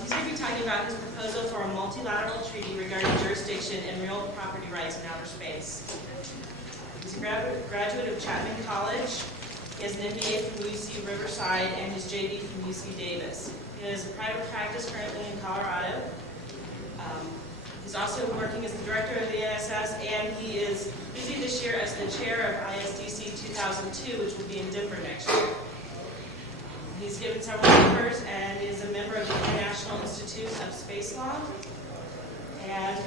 He's going to be talking about his proposal for a multilateral treaty regarding jurisdiction and real property rights in outer space. He's a graduate of Chapman College. He has an MBA from UC Riverside and his JD from UC Davis. He has a private practice currently in Colorado. He's also working as the director of the ISS, and he is busy this year as the chair of ISDC 2002, which will be in Denver next year. He's given several papers and is a member of the International Institute of Space Law. And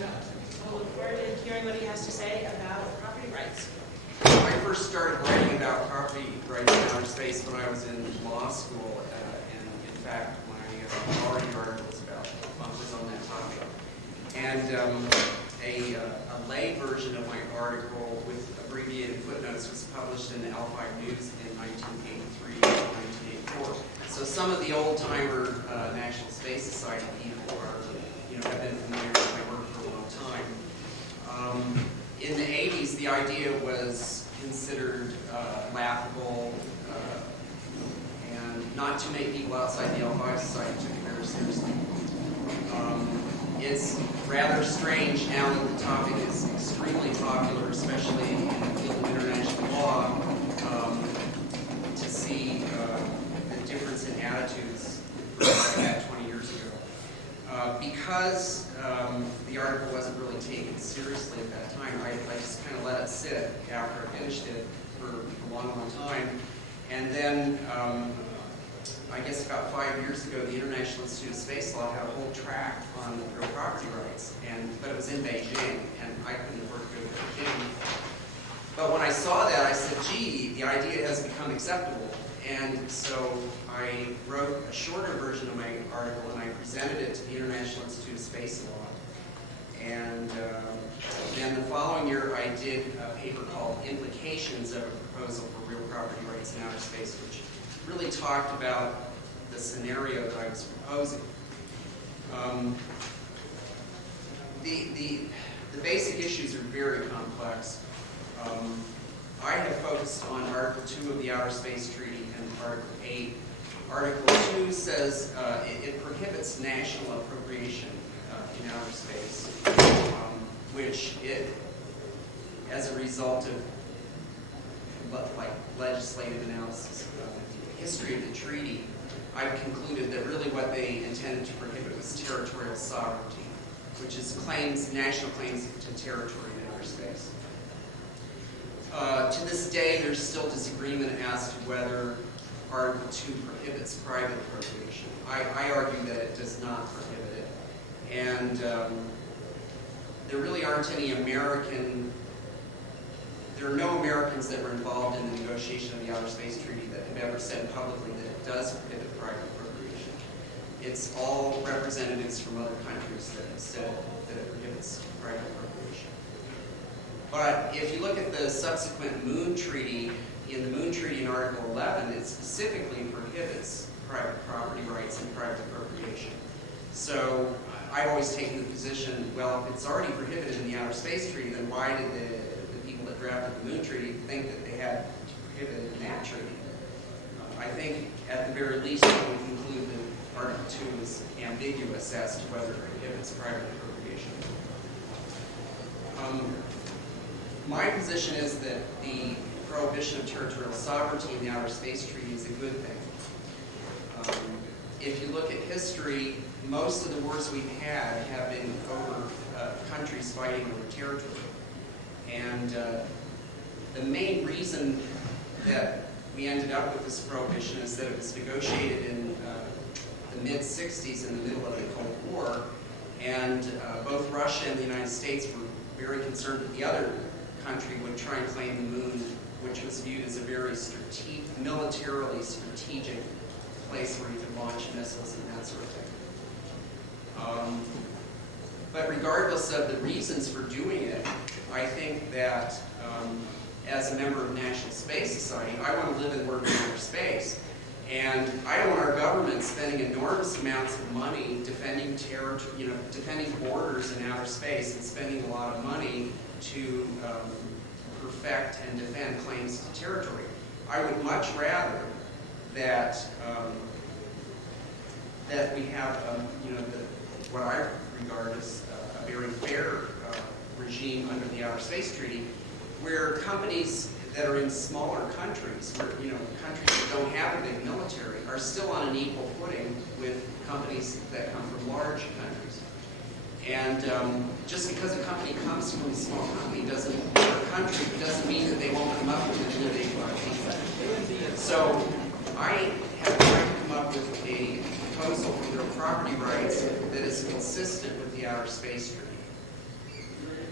we'll look forward to hearing what he has to say about property rights. I first started writing about property rights in outer space when I was in law school, and in fact, my already articles about was on that topic. And a lay version of my article with abbreviated footnotes was published in the Alpine News in 1983 and 1984. So some of the old-timer National Space Society people are, have been familiar with my work for a long time. In the 80s, the idea was considered laughable, and not too many people outside the L5 Society took it very seriously. It's rather strange now that the topic is extremely popular, especially in the field of international law, to see the difference in attitudes versus that 20 years ago. Because the article wasn't really taken seriously at that time, I just kind of let it sit after I finished it for a long, long time. And then, I guess about 5 years ago, the International Institute of Space Law had a whole track on real property rights, but it was in Beijing, and I couldn't afford to go to Beijing. But when I saw that, I said, gee, the idea has become acceptable. And so I wrote a shorter version of my article, and I presented it to the International Institute of Space Law. And then the following year, I did a paper called Implications of a Proposal for Real Property Rights in Outer Space, which really talked about the scenario that I was proposing. The basic issues are very complex. I have focused on Article 2 of the Outer Space Treaty and Article 8. Article 2 says it prohibits national appropriation in outer space, which as a result of legislative analysis of the history of the treaty, I've concluded that really what they intended to prohibit was territorial sovereignty, which is national claims to territory in outer space. To this day, there's still disagreement as to whether Article 2 prohibits private appropriation. I argue that it does not prohibit it. And there really aren't any there are no Americans that were involved in the negotiation of the Outer Space Treaty that have ever said publicly that it does prohibit private appropriation. It's all representatives from other countries that have said that it prohibits private appropriation. But if you look at the subsequent Moon Treaty, in the Moon Treaty in Article 11, it specifically prohibits private property rights and private appropriation. So I've always taken the position, well, if it's already prohibited in the Outer Space Treaty, then why did the people that drafted the Moon Treaty think that they had to prohibit it in that treaty? I think, at the very least, we would conclude that Article 2 is ambiguous as to whether it prohibits private appropriation. My position is that the prohibition of territorial sovereignty in the Outer Space Treaty is a good thing. If you look at history, most of the wars we've had have been over countries fighting over territory. And the main reason that we ended up with this prohibition is that it was negotiated in the mid-60s in the middle of the Cold War, and both Russia and the United States were very concerned that the other country would try and claim the moon, which was viewed as a very militarily strategic place where you could launch missiles and that sort of thing. But regardless of the reasons for doing it, I think that as a member of National Space Society, I want to live and work in outer space. And I don't want our government spending enormous amounts of money defending defending borders in outer space and spending a lot of money to perfect and defend claims to territory. I would much rather that that we have, what I regard as a very fair regime under the Outer Space Treaty, where companies that are in smaller countries, where countries that don't have a big military, are still on an equal footing with companies that come from large countries. And just because a company comes from a small company doesn't mean that they won't come up with an innovative idea. So I have tried to come up with a proposal for their property rights that is consistent with the Outer Space Treaty.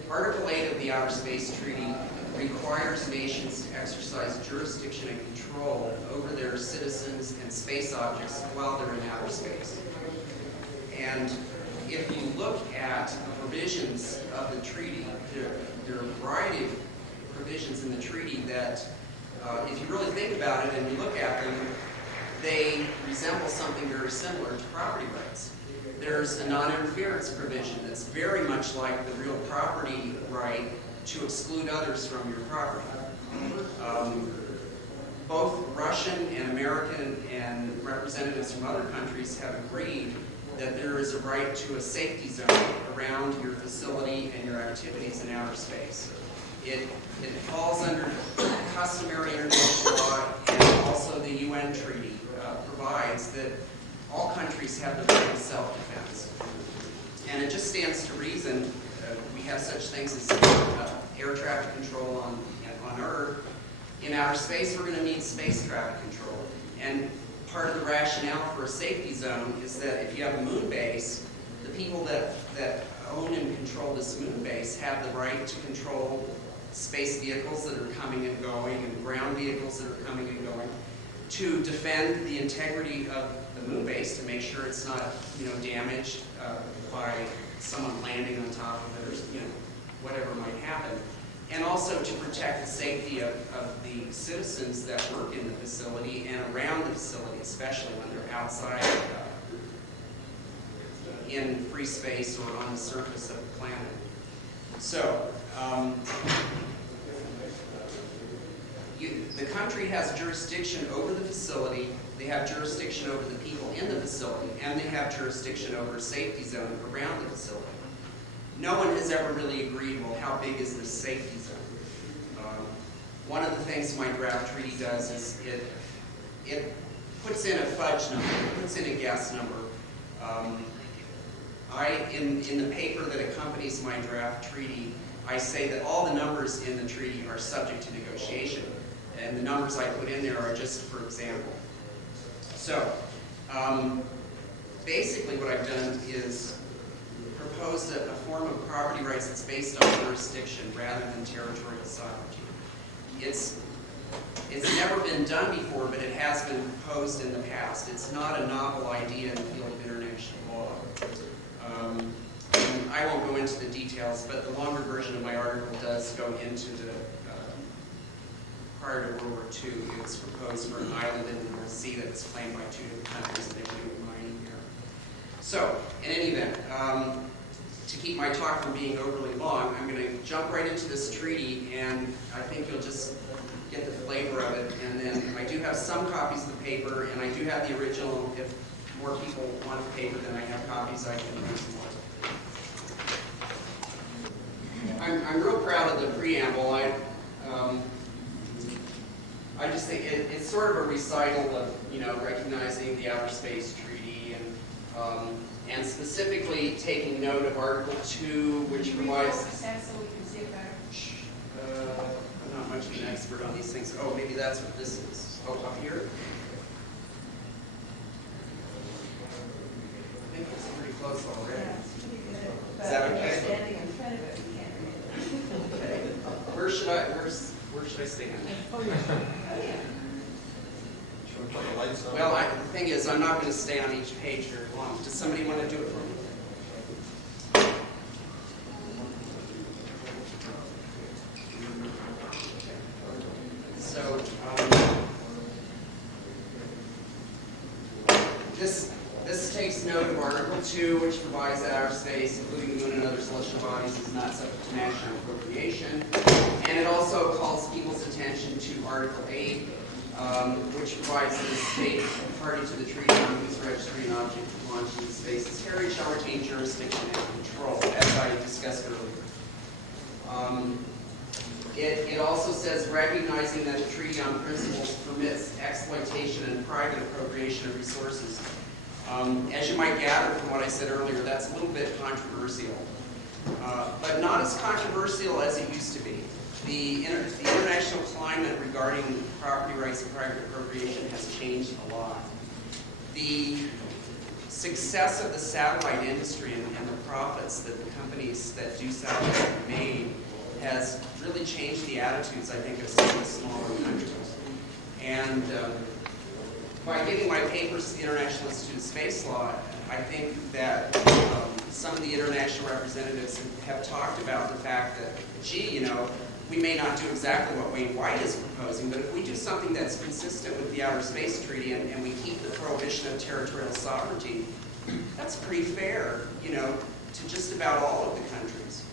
Article 8 of the Outer Space Treaty requires nations to exercise jurisdiction and control over their citizens and space objects while they're in outer space. And if you look at the provisions of the treaty, there are a variety of provisions in the treaty that, if you really think about it and you look at them, they resemble something very similar to property rights. There's a non-interference provision that's very much like the real property right to exclude others from your property. Both Russian and American and representatives from other countries have agreed that there is a right to a safety zone around your facility and your activities in outer space. It falls under customary international law, and also the UN treaty provides that all countries have the right of self-defense. And it just stands to reason we have such things as air traffic control on Earth. In outer space, we're going to need space traffic control. And part of the rationale for a safety zone is that if you have a moon base, the people that own and control this moon base have the right to control space vehicles that are coming and going and ground vehicles that are coming and going, to defend the integrity of the moon base, to make sure it's not damaged by someone landing on top of it, or whatever might happen, and also to protect the safety of the citizens that work in the facility and around the facility, especially when they're outside in free space or on the surface of the planet. So, the country has jurisdiction over the facility, they have jurisdiction over the people in the facility, and they have jurisdiction over a safety zone around the facility. No one has ever really agreed, well, how big is this safety zone? One of the things my draft treaty does is it puts in a fudge number, it puts in a guess number. In the paper that accompanies my draft treaty, I say that all the numbers in the treaty are subject to negotiation, and the numbers I put in there are just for example. So, basically what I've done is proposed a form of property rights that's based on jurisdiction rather than territorial sovereignty. It's never been done before, but it has been proposed in the past. It's not a novel idea in the field of international law. And I won't go into the details, but the longer version of my article does go into the prior to World War II, it was proposed for an island in the North Sea that was claimed by two different countries, and they were doing mining here. So, in any event, to keep my talk from being overly long, I'm going to jump right into this treaty, and I think you'll just get the flavor of it. And then I do have some copies of the paper, and I do have the original. If more people want the paper than I have copies, I can use more. I'm real proud of the preamble. I just think it's sort of a recital of, recognizing the Outer Space Treaty and specifically taking note of Article 2, which provides. So we can see it better. I'm not much of an expert on these things. Oh, maybe that's what this is. Oh, up here? I think it's pretty close already. Yeah, it's pretty good. Is that But when okay? you're standing in front of it, we can't read it. Okay. Where should I stand? Oh, yeah. Should we put the lights on? Well, the thing is, I'm not going to stay on each page very long. Does somebody want to do it for me? So, this takes note of Article 2, which provides that outer space, including the moon and other celestial bodies, is not subject to national appropriation. And it also calls people's attention to Article 8, which provides that the state party to the treaty on whose registry an object belongs retain jurisdiction and control, as I discussed earlier. It also says recognizing that the Treaty on Principles permits exploitation and private appropriation of resources. As you might gather from what I said earlier, that's a little bit controversial, but not as controversial as it used to be. The international climate regarding property rights and private appropriation has changed a lot. The success of the satellite industry and the profits that the companies that do satellites have made has really changed the attitudes, I think, of some of the smaller countries. And by giving my papers to the International Institute of Space Law, I think that some of the international representatives have talked about the fact that, gee, you know, we may not do exactly what Wayne White is proposing, but if we do something that's consistent with the Outer Space Treaty and we keep the prohibition of territorial sovereignty, that's pretty fair, you know, to just about all of the countries.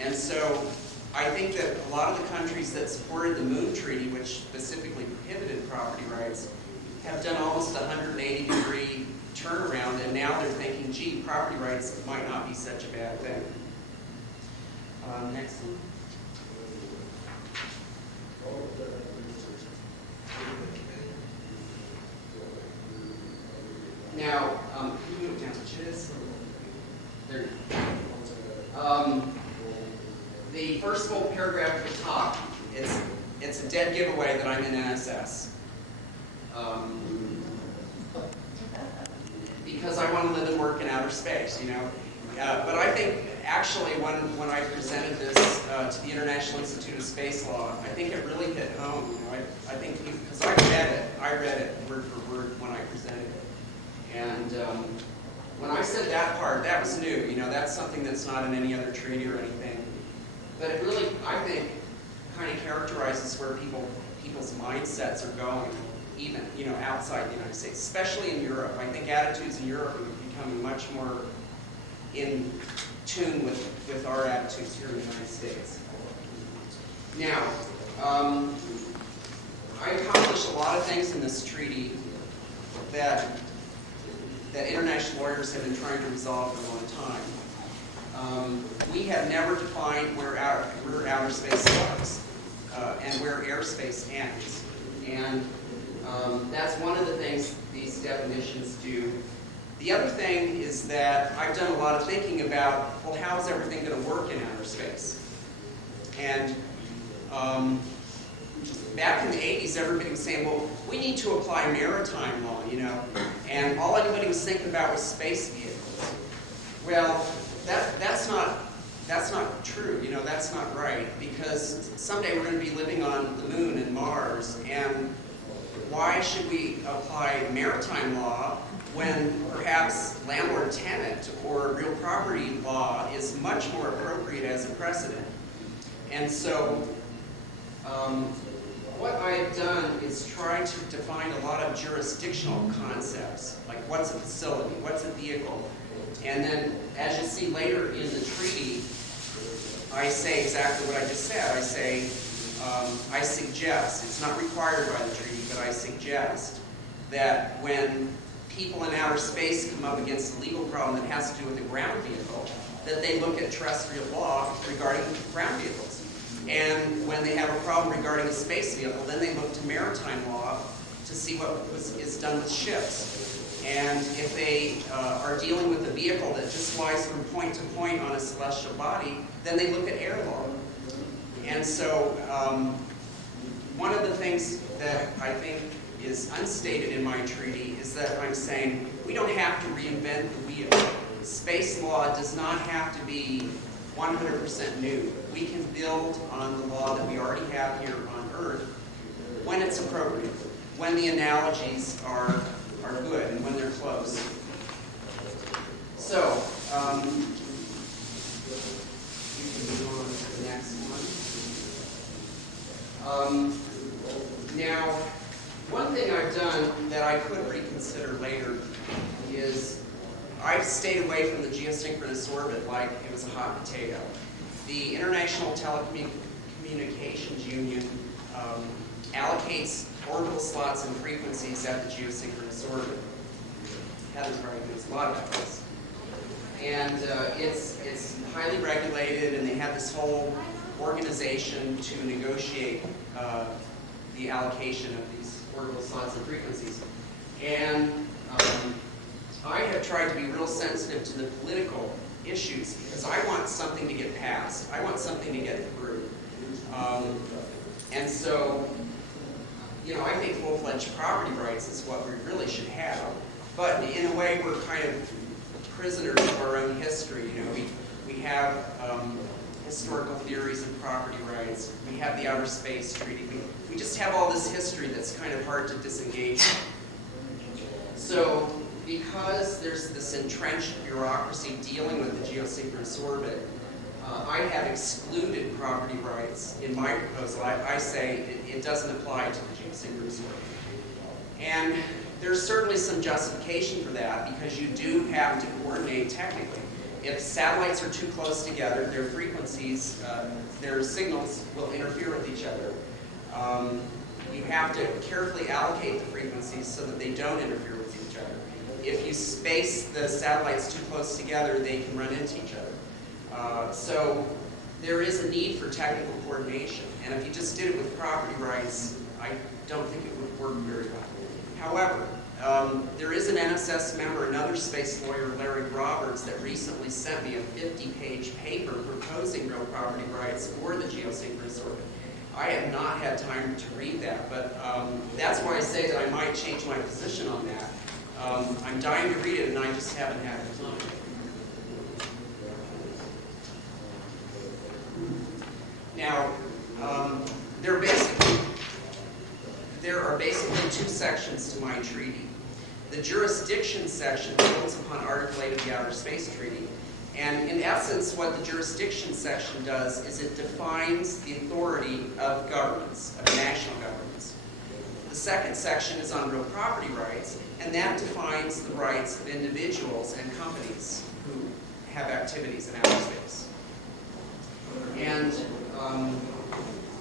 And so I think that a lot of the countries that supported the Moon Treaty, which specifically prohibited property rights, have done almost a 180-degree turnaround, and now they're thinking, gee, property rights might not be such a bad thing. Next one. Now, can you move down to Chiz? There you go. The first full paragraph at the top, it's a dead giveaway that I'm in NSS. Because I want to live and work in outer space, you know. But I think, actually, when I presented this to the International Institute of Space Law, I think it really hit home. You know, I think, because I read it word for word when I presented it. And when I said that part, that was new. You know, that's something that's not in any other treaty or anything. But it really, I think, kind of characterizes where people's mindsets are going, even, you know, outside the United States, especially in Europe. I think attitudes in Europe are becoming much more in tune with our attitudes here in the United States. Now, I accomplished a lot of things in this treaty that international lawyers have been trying to resolve for a long time. We have never defined where outer space starts and where airspace ends. And that's one of the things these definitions do. The other thing is that I've done a lot of thinking about, well, how is everything going to work in outer space? And back in the 80s, everybody was saying, well, we need to apply maritime law, you know, and all anybody was thinking about was space vehicles. Well, that's not true, you know, that's not right, because someday we're going to be living on the moon and Mars, and why should we apply maritime law when perhaps landlord-tenant or real property law is much more appropriate as a precedent? And so what I've done is try to define a lot of jurisdictional concepts, like what's a facility, what's a vehicle, and then as you see later in the treaty, I say exactly what I just said. I say, I suggest, it's not required by the treaty, but I suggest that when people in outer space come up against a legal problem that has to do with a ground vehicle, that they look at terrestrial law regarding ground vehicles. And when they have a problem regarding a space vehicle, then they look to maritime law to see what is done with ships. And if they are dealing with a vehicle that just flies from point to point on a celestial body, then they look at air law. And so one of the things that I think is unstated in my treaty is that I'm saying we don't have to reinvent the wheel. Space law does not have to be 100% new. We can build on the law that we already have here on Earth when it's appropriate, when the analogies are good and when they're close. So, we can move on to the next one. Now, one thing I've done that I could reconsider later is I've stayed away from the geosynchronous orbit like it was a hot potato. The International Telecommunications Union allocates orbital slots and frequencies at the geosynchronous orbit. Heather probably knows a lot about this. And it's highly regulated, and they have this whole organization to negotiate the allocation of these orbital slots and frequencies. And I have tried to be real sensitive to the political issues because I want something to get passed. I want something to get through. And so, you know, I think full-fledged property rights is what we really should have. But in a way, we're kind of prisoners of our own history. You know, we have historical theories of property rights. We have the Outer Space Treaty. We just have all this history that's kind of hard to disengage from. So, because there's this entrenched bureaucracy dealing with the geosynchronous orbit, I have excluded property rights in my proposal. I say it doesn't apply to the geosynchronous orbit. And there's certainly some justification for that because you do have to coordinate technically. If satellites are too close together, their frequencies, their signals will interfere with each other. You have to carefully allocate the frequencies so that they don't interfere with each other. If you space the satellites too close together, they can run into each other. So there is a need for technical coordination. And if you just did it with property rights, I don't think it would work very well. However, there is an NSS member, another space lawyer, Larry Roberts, that recently sent me a 50-page paper proposing real property rights for the geosynchronous orbit. I have not had time to read that, but that's why I say that I might change my position on that. I'm dying to read it, and I just haven't had the time. Now, there are basically two sections to my treaty. The jurisdiction section builds upon Article 8 of the Outer Space Treaty. And in essence, what the jurisdiction section does is it defines the authority of governments, of national governments. The second section is on real property rights, and that defines the rights of individuals and companies who have activities in outer space. And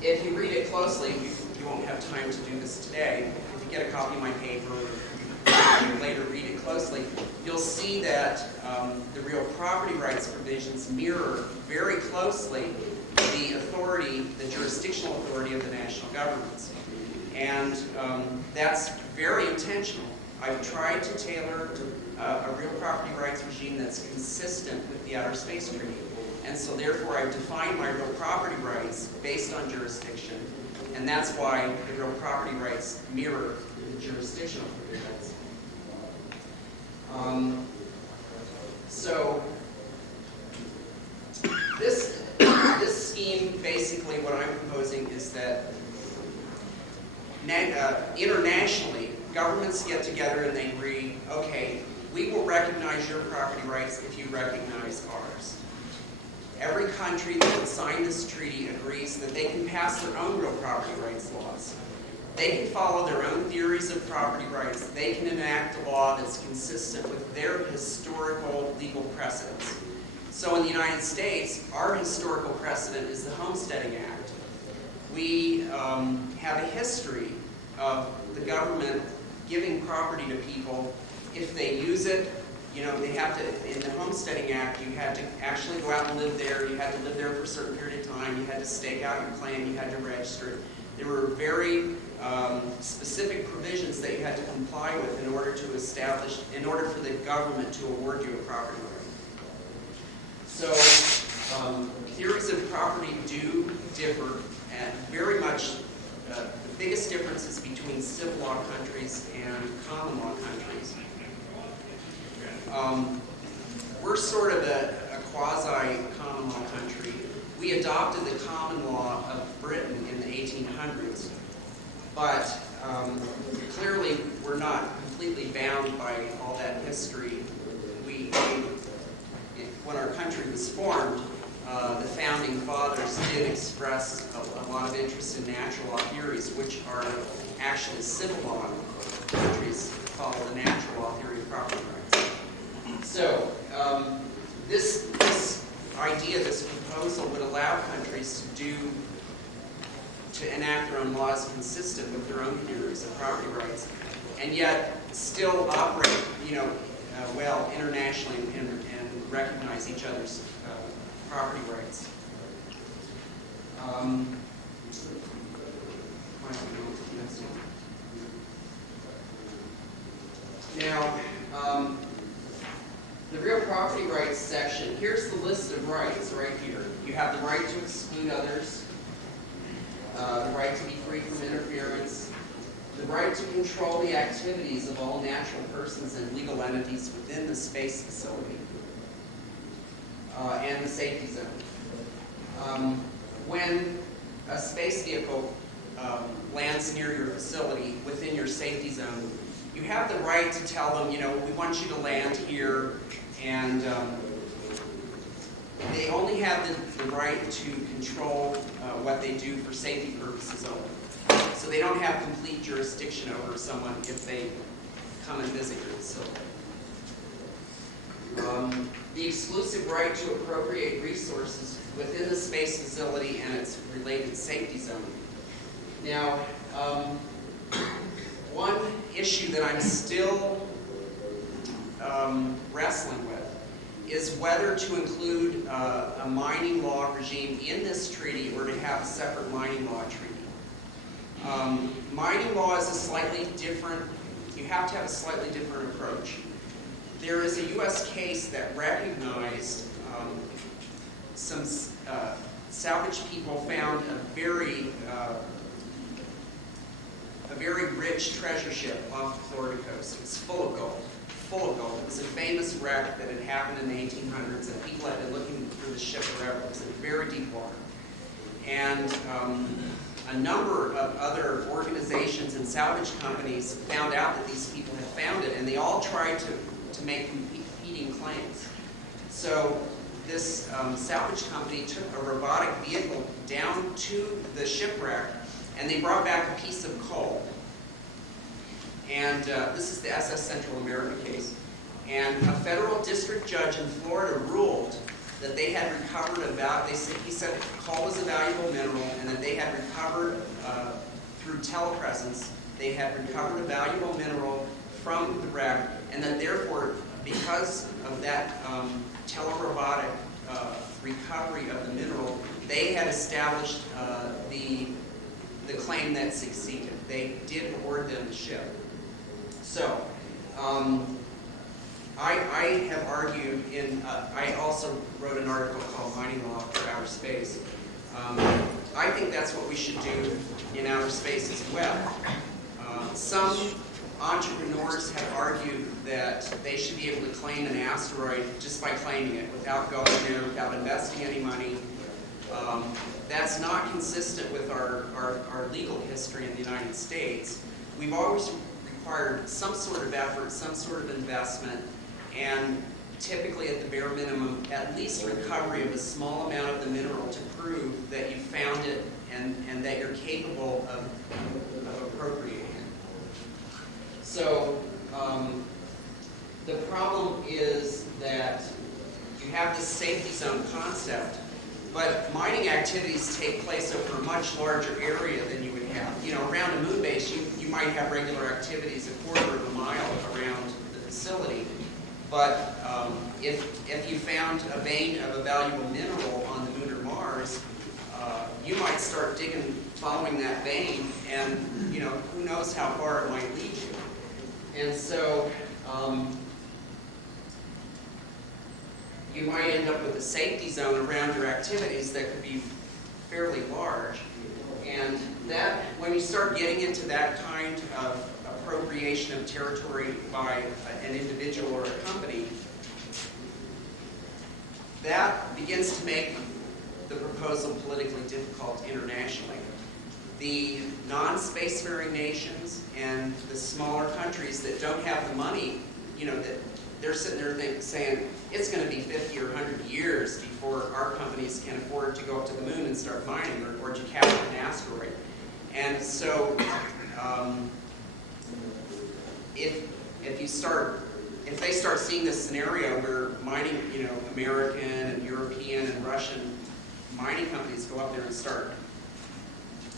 if you read it closely, you won't have time to do this today. If you get a copy of my paper, or you later read it closely, you'll see that the real property rights provisions mirror very closely the authority, the jurisdictional authority of the national governments. And that's very intentional. I've tried to tailor a real property rights regime that's consistent with the Outer Space Treaty. And so therefore I've defined my real property rights based on jurisdiction. And that's why the real property rights mirror the jurisdictional provisions. So this scheme, basically what I'm proposing is that internationally, governments get together and they agree, okay, we will recognize your property rights if you recognize ours. Every country that has signed this treaty agrees that they can pass their own real property rights laws. They can follow their own theories of property rights. They can enact a law that's consistent with their historical legal precedents. So in the United States, our historical precedent is the Homesteading Act. We have a history of the government giving property to people if they use it. You know, they have to, in the Homesteading Act, you had to actually go out and live there. You had to live there for a certain period of time. You had to stake out your claim. You had to register it. There were very specific provisions that you had to comply with in order to establish, in order for the government to award you a property right. So theories of property do differ, and very much the biggest differences between civil law countries and common law countries. We're sort of a quasi-common law country. We adopted the common law of Britain in the 1800s, but clearly we're not completely bound by all that history. When our country was formed, the founding fathers did express a lot of interest in natural law theories, which are actually civil law countries follow the natural law theory of property rights. So this idea, this proposal would allow countries to enact their own laws consistent with their own theories of property rights, and yet still operate, you know, well internationally and recognize each other's property rights. Now, the real property rights section, here's the list of rights right here. You have the right to exclude others, the right to be free from interference, the right to control the activities of all natural persons and legal entities within the space facility, and the safety zone. When a space vehicle lands near your facility within your safety zone, you have the right to tell them, we want you to land here, and they only have the right to control what they do for safety purposes only. So they don't have complete jurisdiction over someone if they come and visit your facility. The exclusive right to appropriate resources within the space facility and its related safety zone. Now, one issue that I'm still wrestling with is whether to include a mining law regime in this treaty or to have a separate mining law treaty. Mining law is a slightly different, you have to have a slightly different approach. There is a U.S. case that recognized some salvage people found a very rich treasure ship off the Florida coast. It was full of gold. It was a famous wreck that had happened in the 1800s, and people had been looking for the ship forever. It was in very deep water. And a number of other organizations and salvage companies found out that these people had found it, and they all tried to make competing claims. So this salvage company took a robotic vehicle down to the shipwreck, and they brought back a piece of coal. And this is the SS Central America case. And a federal district judge in Florida ruled that they had recovered he said coal was a valuable mineral, and that they had recovered, through telepresence, they had recovered a valuable mineral from the wreck, and that therefore, because of that telerobotic recovery of the mineral, they had established the claim that succeeded. They did award them the ship. So, I have argued I also wrote an article called Mining Law for Outer Space. I think that's what we should do in outer space as well. Some entrepreneurs have argued that they should be able to claim an asteroid just by claiming it, without going there, without investing any money. That's not consistent with our legal history in the United States. We've always required some sort of effort, some sort of investment, and typically at the bare minimum, at least recovery of a small amount of the mineral to prove that you found it and that you're capable of appropriating it. So the problem is that you have this safety zone concept, but mining activities take place over a much larger area than you would have. Around a moon base, you might have regular activities a quarter of a mile around the facility. But if you found a vein of a valuable mineral on the moon or Mars, you might start digging, following that vein, and who knows how far it might lead you. And so you might end up with a safety zone around your activities that could be fairly large. And that, when you start getting into that kind of appropriation of territory by an individual or a company, that begins to make the proposal politically difficult internationally. The non-spacefaring nations and the smaller countries that don't have the money, that they're sitting there saying, it's going to be 50 or 100 years before our companies can afford to go up to the moon and start mining, or to capture an asteroid. And so, if they start seeing this scenario where mining, American and European and Russian mining companies go up there and start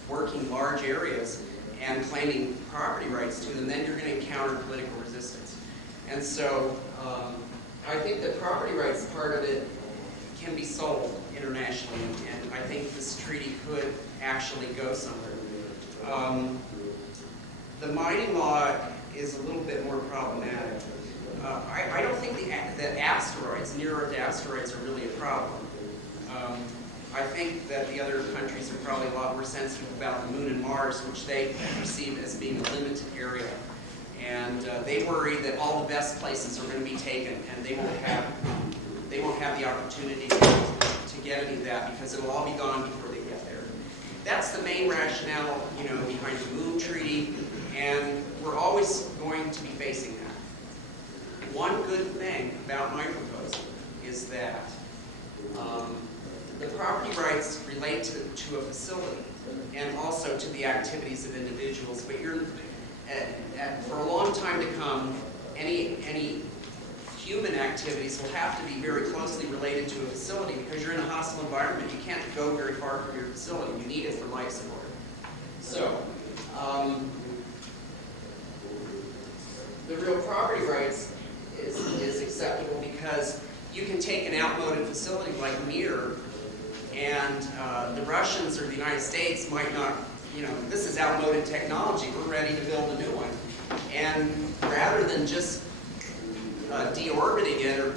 working large areas and claiming property rights to them, then you're going to encounter political resistance. And so, I think the property rights part of it can be sold internationally, and I think this treaty could actually go somewhere. The mining law is a little bit more problematic. I don't think that asteroids, near-Earth asteroids, are really a problem. I think that the other countries are probably a lot more sensitive about the Moon and Mars, which they perceive as being a limited area. And they worry that all the best places are going to be taken, and they won't have the opportunity to get any of that because it'll all be gone before they get there. That's the main rationale, behind the Moon Treaty, and we're always going to be facing that. One good thing about my proposal is that the property rights relate to a facility and also to the activities of individuals, but for a long time to come, any human activities will have to be very closely related to a facility because you're in a hostile environment. You can't go very far from your facility. You need it for life support. So, the real property rights is acceptable because you can take an outmoded facility like Mir, and the Russians or the United States might not, this is outmoded technology, we're ready to build a new one. And rather than just deorbiting it or,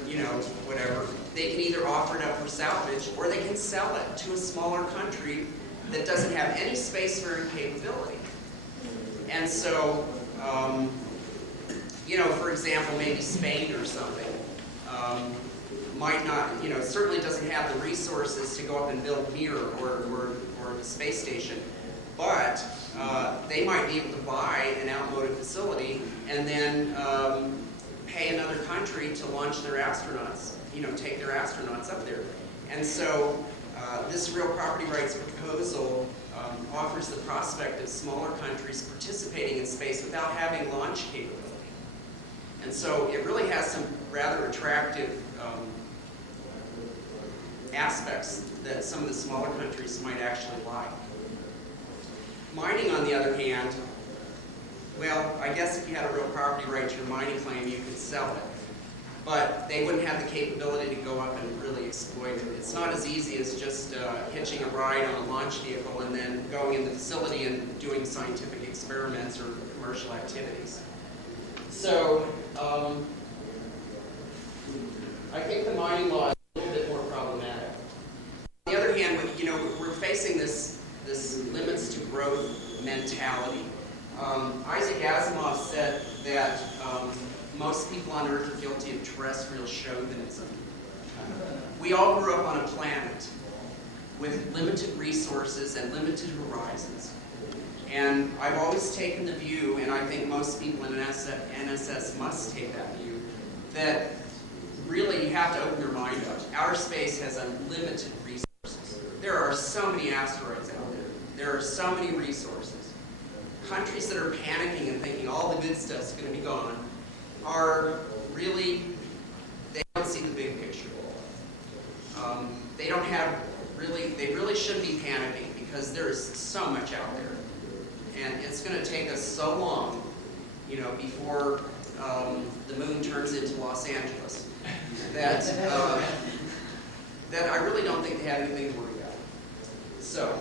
whatever, they can either offer it up for salvage or they can sell it to a smaller country that doesn't have any spacefaring capability. And so, for example, maybe Spain or something might not, certainly doesn't have the resources to go up and build Mir or the space station, but they might be able to buy an outmoded facility and then pay another country to launch their astronauts, take their astronauts up there. And so this real property rights proposal offers the prospect of smaller countries participating in space without having launch capability. And so it really has some rather attractive aspects that some of the smaller countries might actually like. Mining, on the other hand, well, I guess if you had a real property right to your mining claim, you could sell it. But they wouldn't have the capability to go up and really exploit it. It's not as easy as just hitching a ride on a launch vehicle and then going in the facility and doing scientific experiments or commercial activities. So, I think the mining law is a little bit more problematic. On the other hand, we're facing this limits to growth mentality. Isaac Asimov said that most people on Earth are guilty of terrestrial chauvinism. We all grew up on a planet with limited resources and limited horizons. And I've always taken the view, and I think most people in NSS must take that view, that really you have to open your mind up. Outer space has unlimited resources. There are so many asteroids out there. There are so many resources. Countries that are panicking and thinking all the good stuff's going to be gone are really, they don't see the big picture. They really shouldn't be panicking because there's so much out there. And it's going to take us so long, before the moon turns into Los Angeles, that I really don't think they have anything to worry about. So,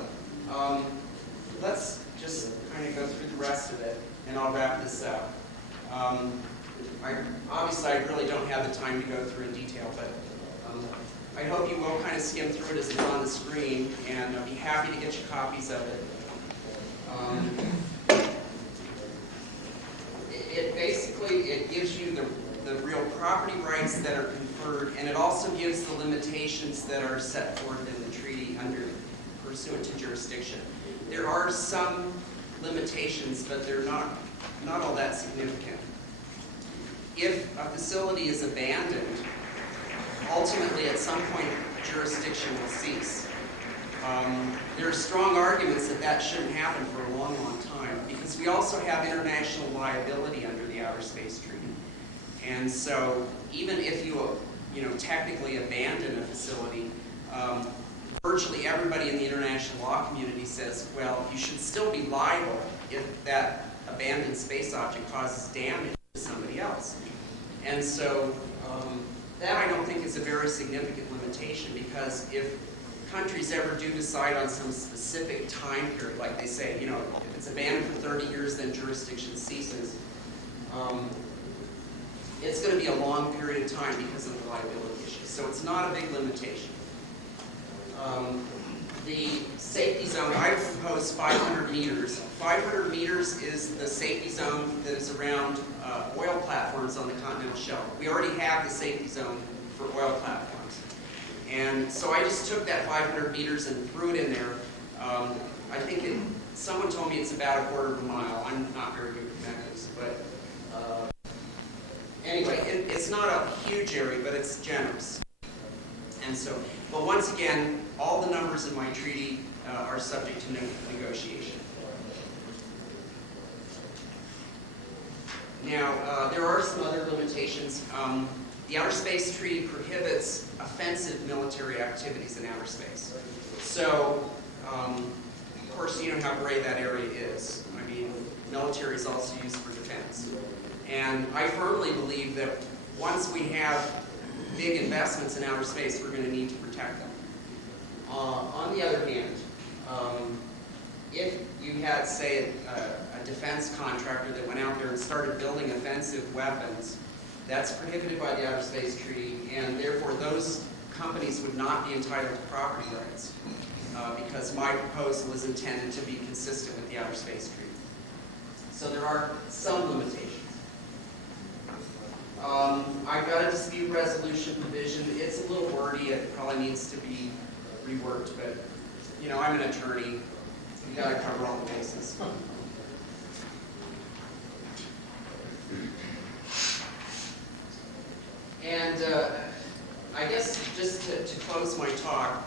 let's just kind of go through the rest of it, and I'll wrap this up. Obviously, I really don't have the time to go through in detail, but I hope you will kind of skim through it as it's on the screen, and I'll be happy to get you copies of it. It gives you the real property rights that are conferred, and it also gives the limitations that are set forth in the treaty pursuant to jurisdiction. There are some limitations, but they're not all that significant. If a facility is abandoned, ultimately at some point jurisdiction will cease. There are strong arguments that shouldn't happen for a long, long time because we also have international liability under the Outer Space Treaty. And so even if you technically abandon a facility, virtually everybody in the international law community says, well, you should still be liable if that abandoned space object causes damage to somebody else. And so That I don't think is a very significant limitation, because if countries ever do decide on some specific time period, like they say, you know, if it's abandoned for 30 years, then jurisdiction ceases, it's going to be a long period of time because of the liability issue. So it's not a big limitation. The safety zone, I propose 500 meters. 500 meters is the safety zone that is around oil platforms on the continental shelf. We already have the safety zone for oil platforms. And so I just took that 500 meters and threw it in there. I think someone told me it's about a quarter of a mile. I'm not very good with metrics, but anyway, it's not a huge area, but it's generous. And so, but once again, all the numbers in my treaty are subject to negotiation. Now, there are some other limitations. The Outer Space Treaty prohibits offensive military activities in outer space. So, of course, you know how gray that area is. I mean, military is also used for defense. And I firmly believe that once we have big investments in outer space, we're going to need to protect them. On the other hand, if you had, say, a defense contractor that went out there and started building offensive weapons, that's prohibited by the Outer Space Treaty, and therefore those companies would not be entitled to property rights, because my proposal is intended to be consistent with the Outer Space Treaty. So there are some limitations. I've got a dispute resolution provision. It's a little wordy. It probably needs to be reworked, but, you know, I'm an attorney. You got to cover all the bases. And I guess just to close my talk,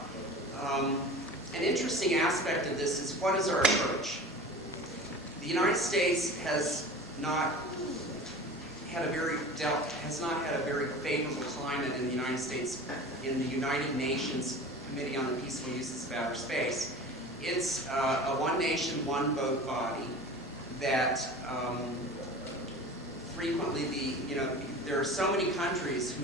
an interesting aspect of this is, what is our approach? The United States has not had a very favorable climate in the United States, in the United Nations Committee on the Peaceful Uses of Outer Space. It's a one nation, one vote body that frequently there are so many countries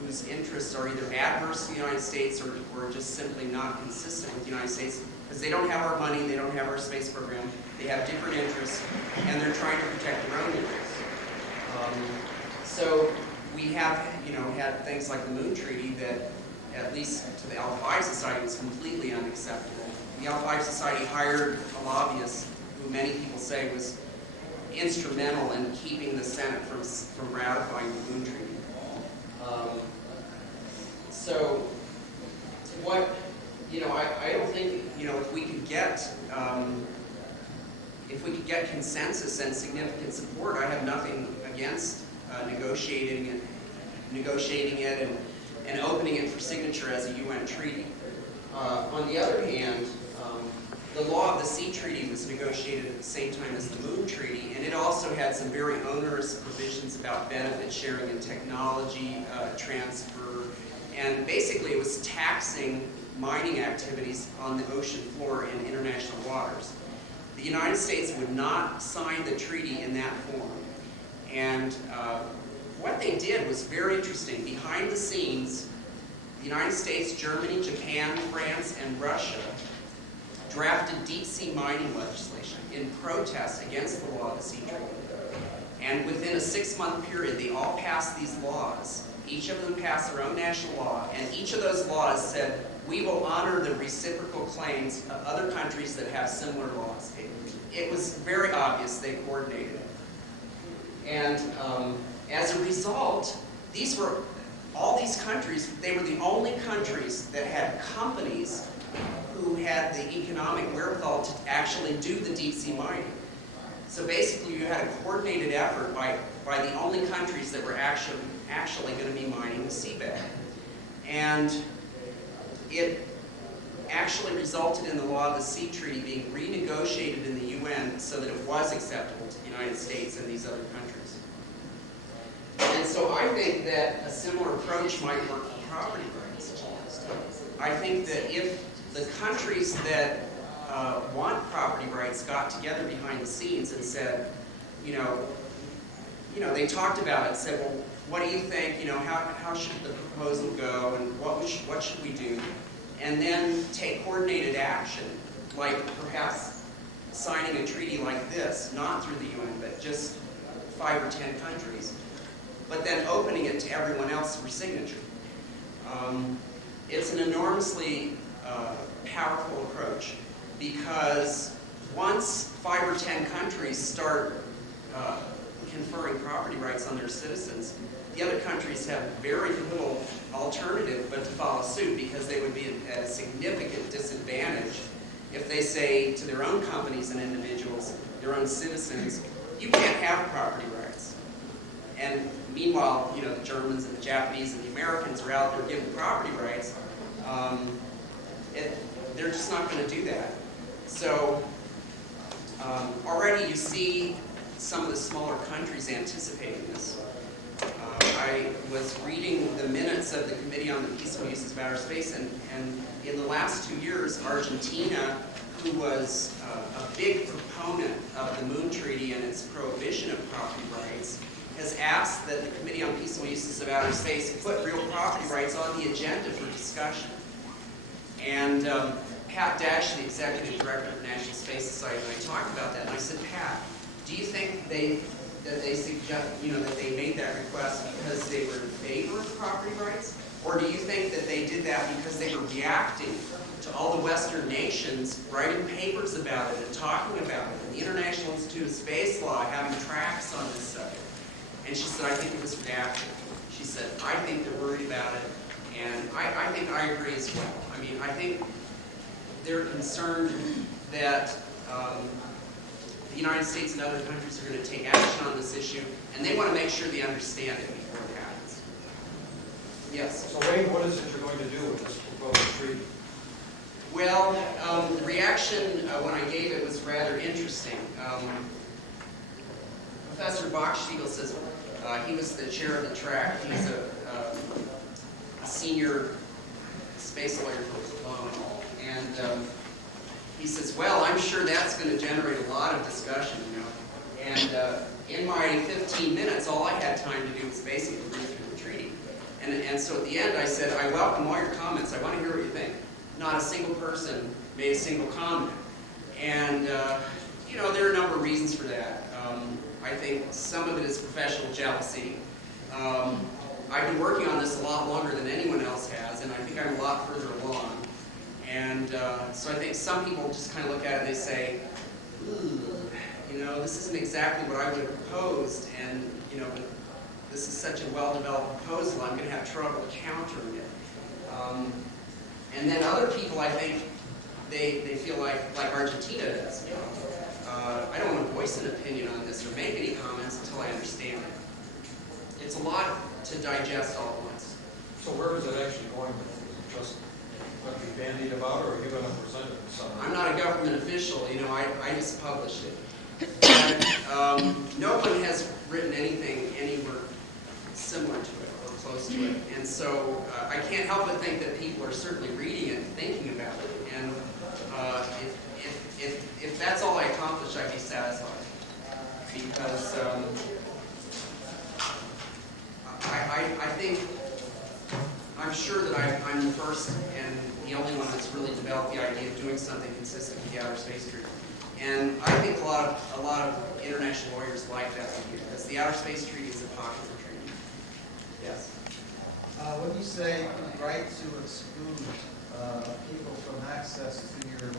whose interests are either adverse to the United States or just simply not consistent with the United States, because they don't have our money, they don't have our space program, they have different interests, and they're trying to protect their own interests. So we have, had things like the Moon Treaty that, at least to the Alpha Society, was completely unacceptable. The Alpha Society hired a lobbyist who many people say was instrumental in keeping the Senate from ratifying the Moon Treaty. So what, I don't think, if we could get consensus and significant support, I have nothing against negotiating it and opening it for signature as a UN treaty. On the other hand, the Law of the Sea Treaty was negotiated at the same time as the Moon Treaty, and it also had some very onerous provisions about benefit sharing and technology transfer, and basically it was taxing mining activities on the ocean floor in international waters. The United States would not sign the treaty in that form, and what they did was very interesting. Behind the scenes, the United States, Germany, Japan, France, and Russia drafted deep-sea mining legislation in protest against the Law of the Sea Treaty. And within a 6-month period, they all passed these laws. Each of them passed their own national law, and each of those laws said, we will honor the reciprocal claims of other countries that have similar laws. It was very obvious they coordinated it. And as a result, all these countries, they were the only countries that had companies who had the economic wherewithal to actually do the deep-sea mining. So basically, you had a coordinated effort by the only countries that were actually going to be mining the seabed. And it actually resulted in the Law of the Sea Treaty being renegotiated in the UN so that it was acceptable to the United States and these other countries. And so I think that a similar approach might work for property rights. I think that if the countries that want property rights got together behind the scenes and said, they talked about it, said, well, what do you think? You know, how should the proposal go, and what should we do? And then take coordinated action, like perhaps signing a treaty like this, not through the UN, but just 5 or 10 countries, but then opening it to everyone else for signature. It's an enormously powerful approach, because once 5 or 10 countries start conferring property rights on their citizens, the other countries have very little alternative but to follow suit, because they would be at a significant disadvantage if they say to their own companies and individuals, their own citizens, you can't have property rights. And meanwhile, you know, the Germans and the Japanese and the Americans are out there giving property rights. They're just not going to do that. So already you see some of the smaller countries anticipating this. I was reading the minutes of the Committee on the Peaceful Uses of Outer Space, and in the last 2 years, Argentina, who was a big proponent of the Moon Treaty and its prohibition of property rights, has asked that the Committee on Peaceful Uses of Outer Space put real property rights on the agenda for discussion. And Pat Dash, the Executive Director of the National Space Society, and I talked about that, and I said, Pat, do you think that they suggest, you know, that they made that request because they were in favor of property rights? Or do you think that they did that because they were reacting to all the Western nations writing papers about it and talking about it, and the International Institute of Space Law having tracks on this subject? And she said, I think it was reaction. She said, I think they're worried about it, and I think I agree as well. I mean, I think they're concerned that the United States and other countries are going to take action on this issue, and they want to make sure they understand it before it happens. Yes? So Wayne, what is it you're going to do with this proposed treaty? Well, the reaction when I gave it was rather interesting. Professor Bachstiegel says, he was the chair of the track. He's a senior space lawyer for Sloan. And he says, well, I'm sure that's going to generate a lot of discussion, you know. And in my 15 minutes, all I had time to do was basically read through the treaty. And so at the end, I said, I welcome all your comments. I want to hear what you think. Not a single person made a single comment. And, you know, there are a number of reasons for that. I think some of it is professional jealousy. I've been working on this a lot longer than anyone else has, and I think I'm a lot further along. And so I think some people just kind of look at it and they say, you know, this isn't exactly what I would have proposed, and, you know, but this is such a well-developed proposal, I'm going to have trouble countering it. And then other people, I think, they feel like Argentina does. You know? I don't want to voice an opinion on this or make any comments until I understand it. It's a lot to digest all at once. So where is it actually going? Is it just going to be bandied about, or are you going to present it to someone? I'm not a government official, you know, I just published it. And, no one has written anything anywhere similar to it or close to it. And so I can't help but think that people are certainly reading it and thinking about it. And if that's all I accomplish, I'd be satisfied. Because I think, I'm sure that I'm the first and the only one that's really developed the idea of doing something consistent with the Outer Space Treaty. And I think a lot of international lawyers like that idea, because the Outer Space Treaty is a popular treaty. Yes? When you say right to exclude people from access to your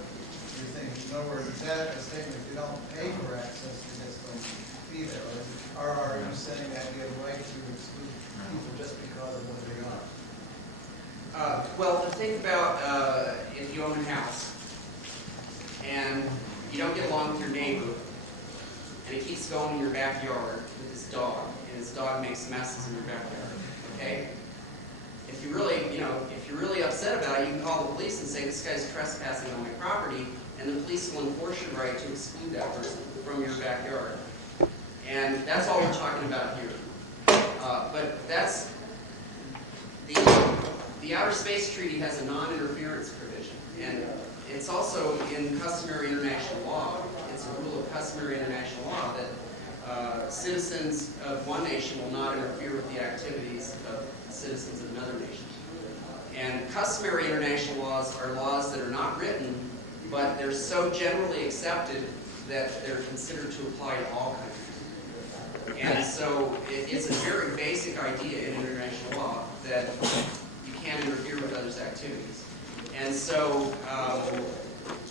thing, in other words, is that a statement if you don't pay for access, you're just going to be there? Or are you saying that you have a right to exclude people just because of what they are? Well, think about if you own a house and you don't get along with your neighbor and he keeps going in your backyard with his dog, and his dog makes messes in your backyard, okay? If you really, you know, if you're really upset about it, you can call the police and say, this guy's trespassing on my property, and the police will enforce your right to exclude that person from your backyard. And that's all we're talking about here. But that's, the Outer Space Treaty has a non-interference provision, and it's also in customary international law. It's a rule of customary international law that citizens of one nation will not interfere with the activities of citizens of another nation. And customary international laws are laws that are not written, but they're so generally accepted that they're considered to apply to all countries. And so it's a very basic idea in international law that you can't interfere with others' activities. And so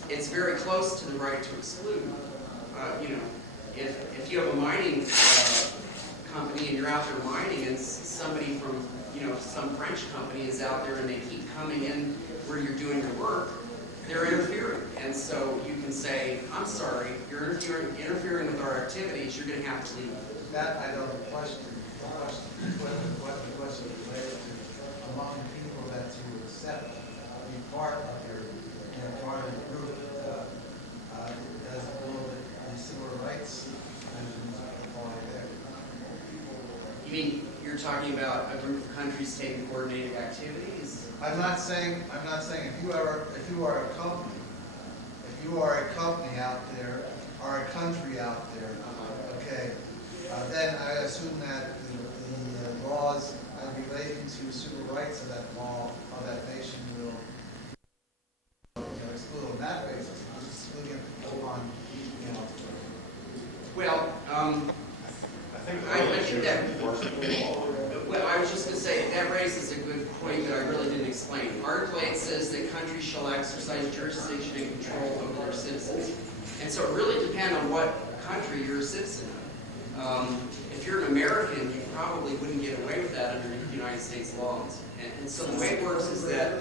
it's very close to the right to exclude. If you have a mining company and you're out there mining and somebody from some French company is out there and they keep coming in where you're doing your work, they're interfering. And so you can say, I'm sorry, you're interfering with our activities, you're going to have to leave. That I don't question. What the question related to among people that you accept be part of your, part of the group, does the civil rights provisions apply there? You mean you're talking about a group of countries taking coordinated activities? I'm not saying if you are a company out there or a country out there, okay, then I assume that the laws relating to civil rights of that law of that nation will exclude on that basis, excluding on Well, I think that. Well, I was just going to say that raises a good point that I really didn't explain. Article 8 says that countries shall exercise jurisdiction and control over their citizens, and so it really depends on what country you're a citizen of. If you're an American, you probably wouldn't get away with that under United States laws. And so the way it works is that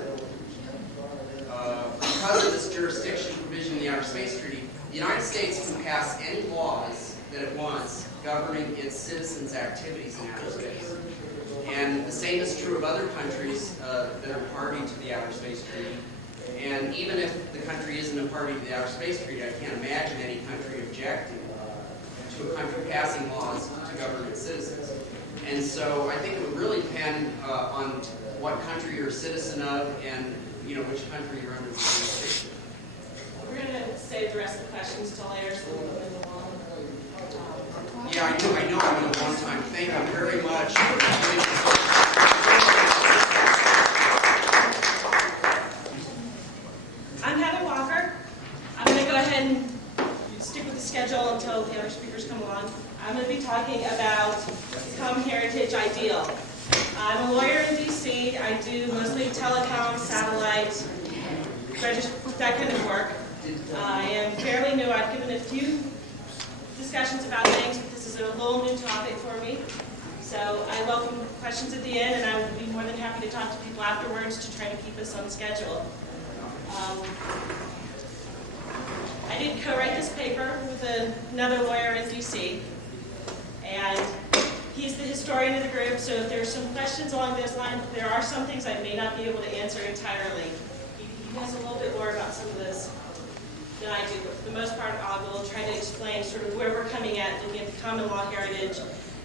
because of this jurisdiction provision in the Outer Space Treaty, the United States can pass any laws that it wants governing its citizens' activities in outer space. And the same is true of other countries that are party to the Outer Space Treaty. And even if the country isn't a party to the Outer Space Treaty, I can't imagine any country objecting to a country passing laws to govern its citizens. And so I think it would really depend on what country you're a citizen of and which country you're under the jurisdiction. We're going to save the rest of the questions till later, so we'll move along. Yeah, I know I'm in a long time. Thank you very much. I'm Heather Walker. I'm going to go ahead and stick with the schedule until the other speakers come along. I'm going to be talking about the common heritage ideal. I'm a lawyer in D.C. I do mostly telecom, satellite, that kind of work. I am fairly new. I've given a few discussions about things, but this is a little new topic for me. So I welcome questions at the end, and I will be more than happy to talk to people afterwards to try to keep us on schedule. I did co-write this paper with another lawyer in D.C., and he's the historian of the group, so if there are some questions along those lines, there are some things I may not be able to answer entirely. He knows a little bit more about some of this than I do, but for the most part, I will try to explain sort of where we're coming at, looking at the common law heritage,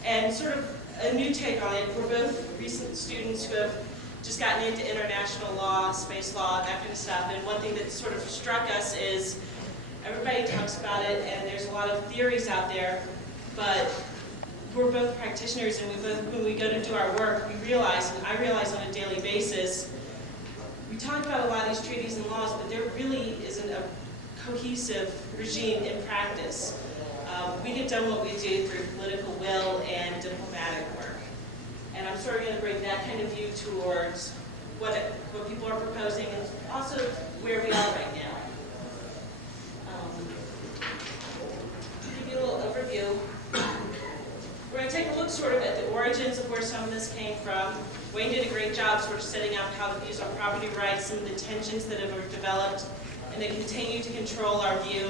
and sort of a new take on it. We're both recent students who have just gotten into international law, space law, that kind of stuff, and one thing that sort of struck us is everybody talks about it, and there's a lot of theories out there, but we're both practitioners, and when we go to do our work, we realize, and I realize on a daily basis, we talk about a lot of these treaties and laws, but there really isn't a cohesive regime in practice. We get done what we do through political will and diplomatic work. And I'm sort of going to bring that kind of view towards what people are proposing and also where we are right now. Give you a little overview. We're going to take a look sort of at the origins of where some of this came from. Wayne did a great job sort of setting out how the views on property rights, some of the tensions that have developed and that continue to control our view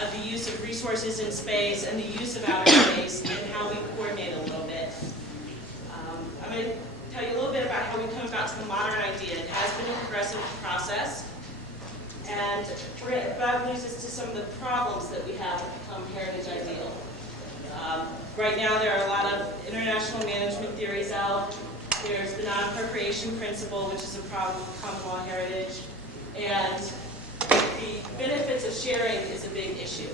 of the use of resources in space and the use of outer space and how we coordinate a little bit. I'm going to tell you a little bit about how we come about to the modern idea. It has been a progressive process, and that leads us to some of the problems that we have with the common heritage ideal. Right now there are a lot of international management theories out. There's the non-appropriation principle, which is a problem with common law heritage, and the benefits of sharing is a big issue.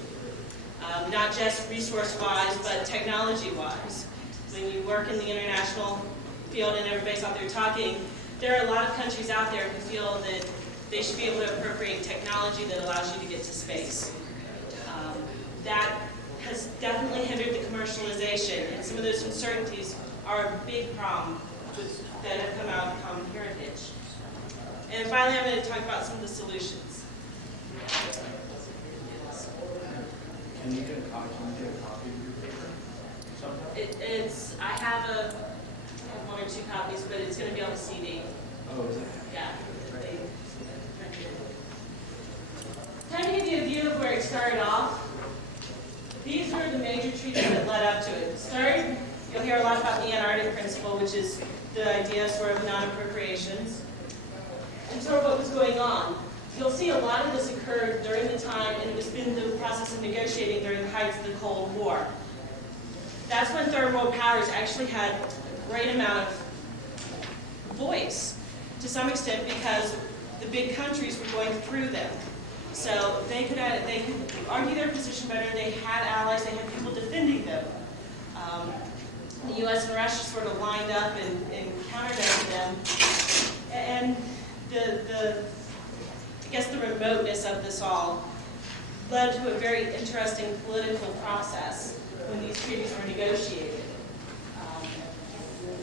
not just resource-wise, but technology-wise. When you work in the international field and everybody's out there talking, there are a lot of countries out there who feel that they should be able to appropriate technology that allows you to get to space. That has definitely hindered the commercialization, and some of those uncertainties are a big problem that have come out of common heritage. And finally, I'm going to talk about some of the solutions. Can you get a copy of your paper sometime? I have one or two copies, but it's going to be on the CD. Oh, is it? Yeah. Time to give you a view of where it started off. These were the major treaties that led up to it. You'll hear a lot about the Antarctic Principle, which is the idea sort of non-appropriations, and sort of what was going on. You'll see a lot of this occurred during the time, and it was in the process of negotiating during the height of the Cold War. That's when third world powers actually had a great amount of voice, to some extent because the big countries were going through them. So they could argue their position better. They had allies. They had people defending them. The U.S. and Russia sort of lined up and countered them. And I guess the remoteness of this all led to a very interesting political process when these treaties were negotiated.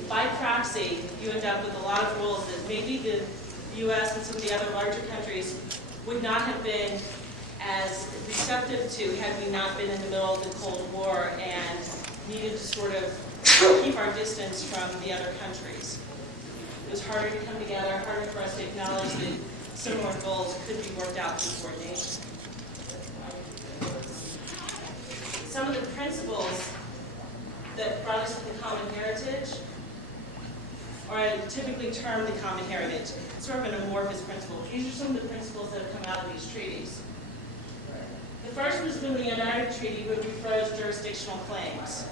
By proxy, you end up with a lot of rules that maybe the U.S. and some of the other larger countries would not have been as receptive to had we not been in the middle of the Cold War and needed to sort of keep our distance from the other countries. It was harder to come together, harder for us to acknowledge that similar goals could be worked out through coordination. Some of the principles that brought us to the common heritage are typically termed the common heritage. It's sort of an amorphous principle. These are some of the principles that have come out of these treaties. The first was when the Antarctic Treaty would froze jurisdictional claims.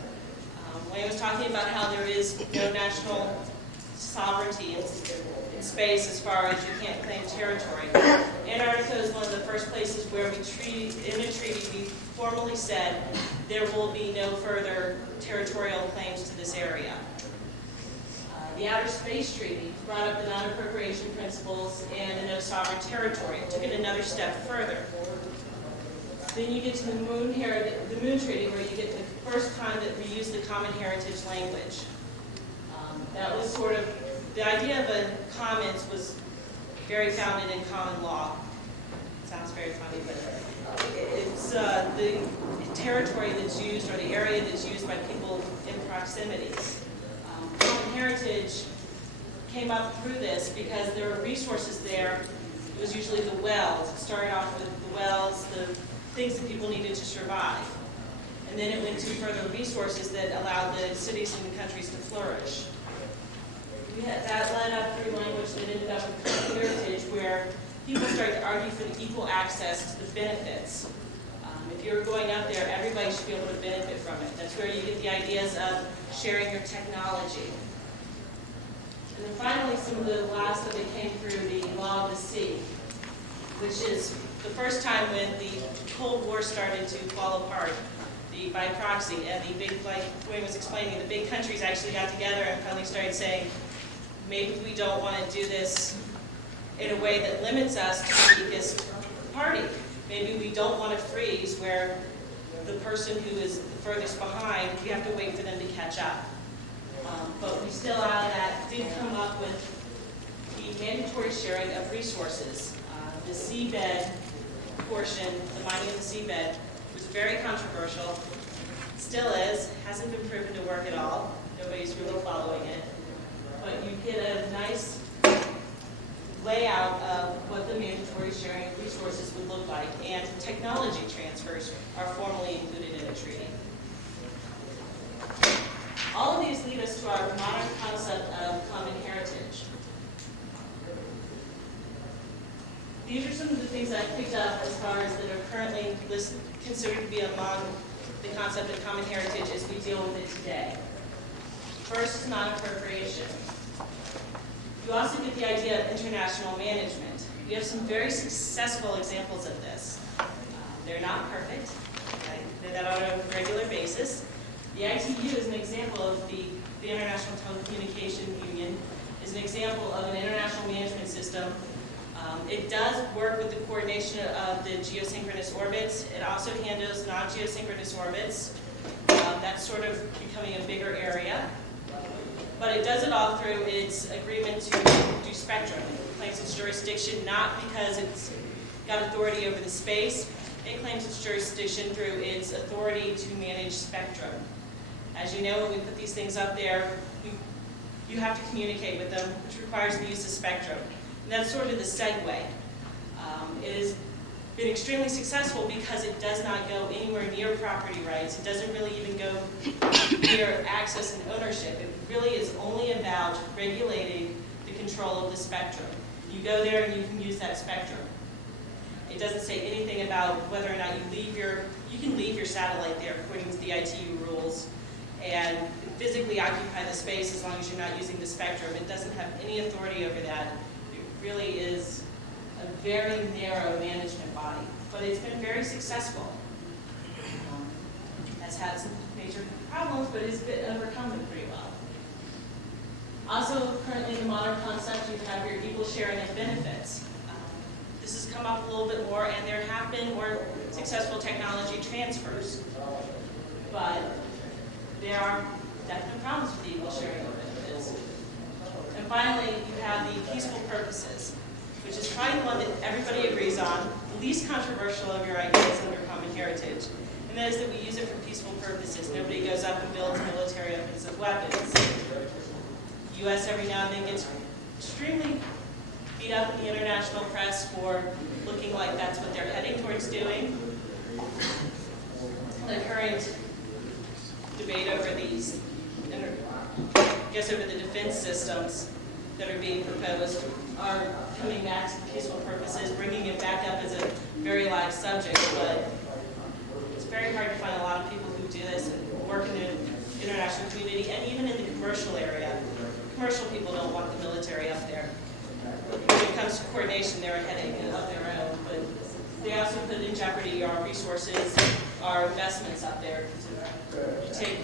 Wayne was talking about how there is no national sovereignty in space as far as you can't claim territory. Antarctica is one of the first places where in a treaty we formally said there will be no further territorial claims to this area. The Outer Space Treaty brought up the non-appropriation principles and the no sovereign territory. It took it another step further. Then you get to the Moon Treaty, where you get the first time that we use the common heritage language. That was sort of, the idea of a commons was very founded in common law. It sounds very funny, but it's the territory that's used or the area that's used by people in proximity. Common heritage came up through this because there were resources there. It was usually the wells. It started off with the wells, the things that people needed to survive. And then it went to further resources that allowed the cities and the countries to flourish. That led up through language that ended up with common heritage, where people started to argue for the equal access to the benefits. If you're going up there, everybody should be able to benefit from it. That's where you get the ideas of sharing your technology. And then finally, some of the last that came through, the Law of the Sea, which is the first time when the Cold War started to fall apart, by proxy, and the big, like Wayne was explaining, the big countries actually got together and finally started saying, maybe we don't want to do this in a way that limits us to the weakest party. Maybe we don't want to freeze where the person who is the furthest behind, we have to wait for them to catch up. But we still, out of that, did come up with the mandatory sharing of resources. The seabed portion, the mining of the seabed, was very controversial. Still is. Hasn't been proven to work at all. Nobody's really following it. But you get a nice layout of what the mandatory sharing of resources would look like, and technology transfers are formally included in the treaty. All of these lead us to our modern concept of common heritage. These are some of the things I've picked up as far as that are currently considered to be among the concept of common heritage as we deal with it today. First is non-appropriation. You also get the idea of international management. We have some very successful examples of this. They're not perfect, okay? do that on a regular basis. The ITU is an example of the International Telecommunication Union, is an example of an international management system. It does work with the coordination of the geosynchronous orbits. It also handles non-geosynchronous orbits. That's sort of becoming a bigger area. But it does it all through its agreement to do spectrum. It claims its jurisdiction not because it's got authority over the space. It claims its jurisdiction through its authority to manage spectrum. As you know, when we put these things up there, you have to communicate with them, which requires the use of spectrum. And that's sort of the segue. It has been extremely successful because it does not go anywhere near property rights. It doesn't really even go near access and ownership. It really is only about regulating the control of the spectrum. You go there and you can use that spectrum. It doesn't say anything about whether or not you can leave your satellite there according to the ITU rules and physically occupy the space as long as you're not using the spectrum. It doesn't have any authority over that. It really is a very narrow management body, but it's been very successful. Has had some major problems, but it's been overcome them pretty well. Also, currently in the modern concept, you have your equal sharing of benefits. This has come up a little bit more, and there have been more successful technology transfers. But there are definite problems with the equal sharing of benefits. And finally, you have the peaceful purposes, which is probably the one that everybody agrees on, the least controversial of your ideas under common heritage. And that is that we use it for peaceful purposes. Nobody goes up and builds military offensive weapons. The U.S. every now and then gets extremely beat up in the international press for looking like that's what they're heading towards doing. The current debate over these, over the defense systems that are being proposed are coming back to peaceful purposes, bringing it back up as a very live subject, but it's very hard to find a lot of people who do this and work in the international community and even in the commercial area. Commercial people don't want the military up there. When it comes to coordination, they're a headache of their own, but they also put in jeopardy our resources, our investments up there. You take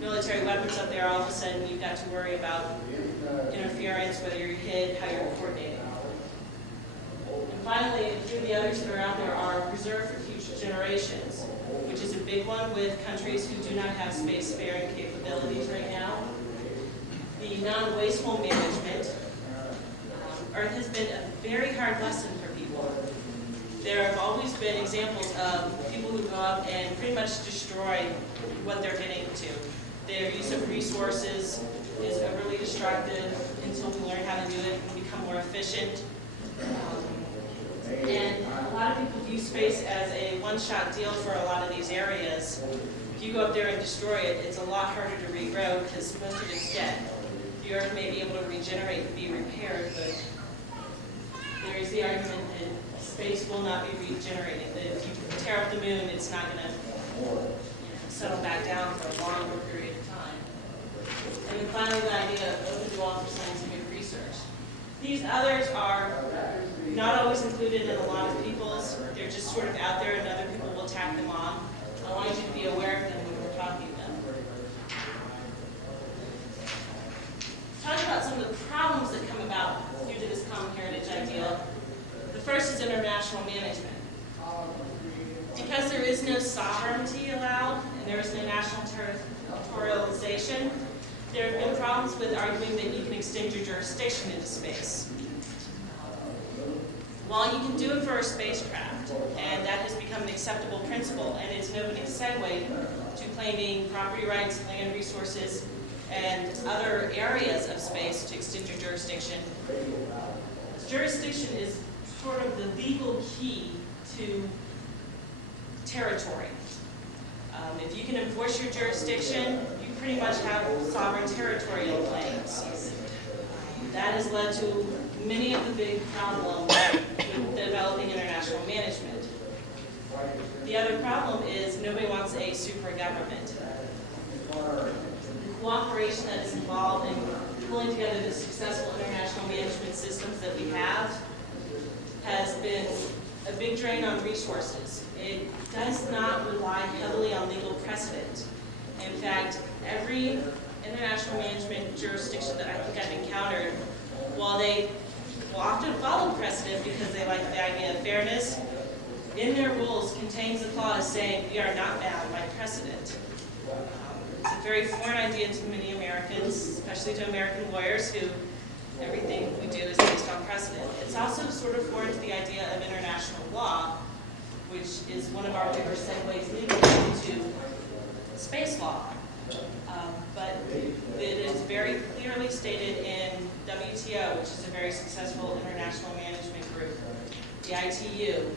military weapons up there, all of a sudden you've got to worry about interference, whether you're hit, how you're coordinating. And finally, a few of the others that are out there are reserved for future generations, which is a big one with countries who do not have spacefaring capabilities right now. The non-wasteful management. Earth has been a very hard lesson for people. There have always been examples of people who go up and pretty much destroy what they're getting to. Their use of resources is overly destructive until we learn how to do it and become more efficient. And a lot of people view space as a one-shot deal for a lot of these areas. If you go up there and destroy it, it's a lot harder to regrow because most of it's dead. The Earth may be able to regenerate and be repaired, but there is the argument that space will not be regenerated, that if you tear up the moon, it's not going to settle back down for a longer period of time. And then finally, the idea of open to all for scientific research. These others are not always included in a lot of people's. They're just sort of out there and other people will tack them on. I want you to be aware of them when we're talking about them. Talk about some of the problems that come about due to this common heritage ideal. The first is international management. Because there is no sovereignty allowed and there is no national territorialization, there have been problems with arguing that you can extend your jurisdiction into space. While you can do it for a spacecraft, and that has become an acceptable principle, and it's an opening segue to claiming property rights, land resources, and other areas of space to extend your jurisdiction. Jurisdiction is sort of the legal key to territory. If you can enforce your jurisdiction, you pretty much have sovereign territorial claims. That has led to many of the big problems with developing international management. The other problem is nobody wants a super government. The cooperation that is involved in pulling together the successful international management systems that we have has been a big drain on resources. It does not rely heavily on legal precedent. In fact, every international management jurisdiction that I think I've encountered, while they will often follow precedent because they like the idea of fairness, in their rules contains a clause saying we are not bound by precedent. It's a very foreign idea to many Americans, especially to American lawyers who everything we do is based on precedent. It's also sort of foreign to the idea of international law, which is one of our bigger segues legally into space law. But it is very clearly stated in WTO, which is a very successful international management group, the ITU,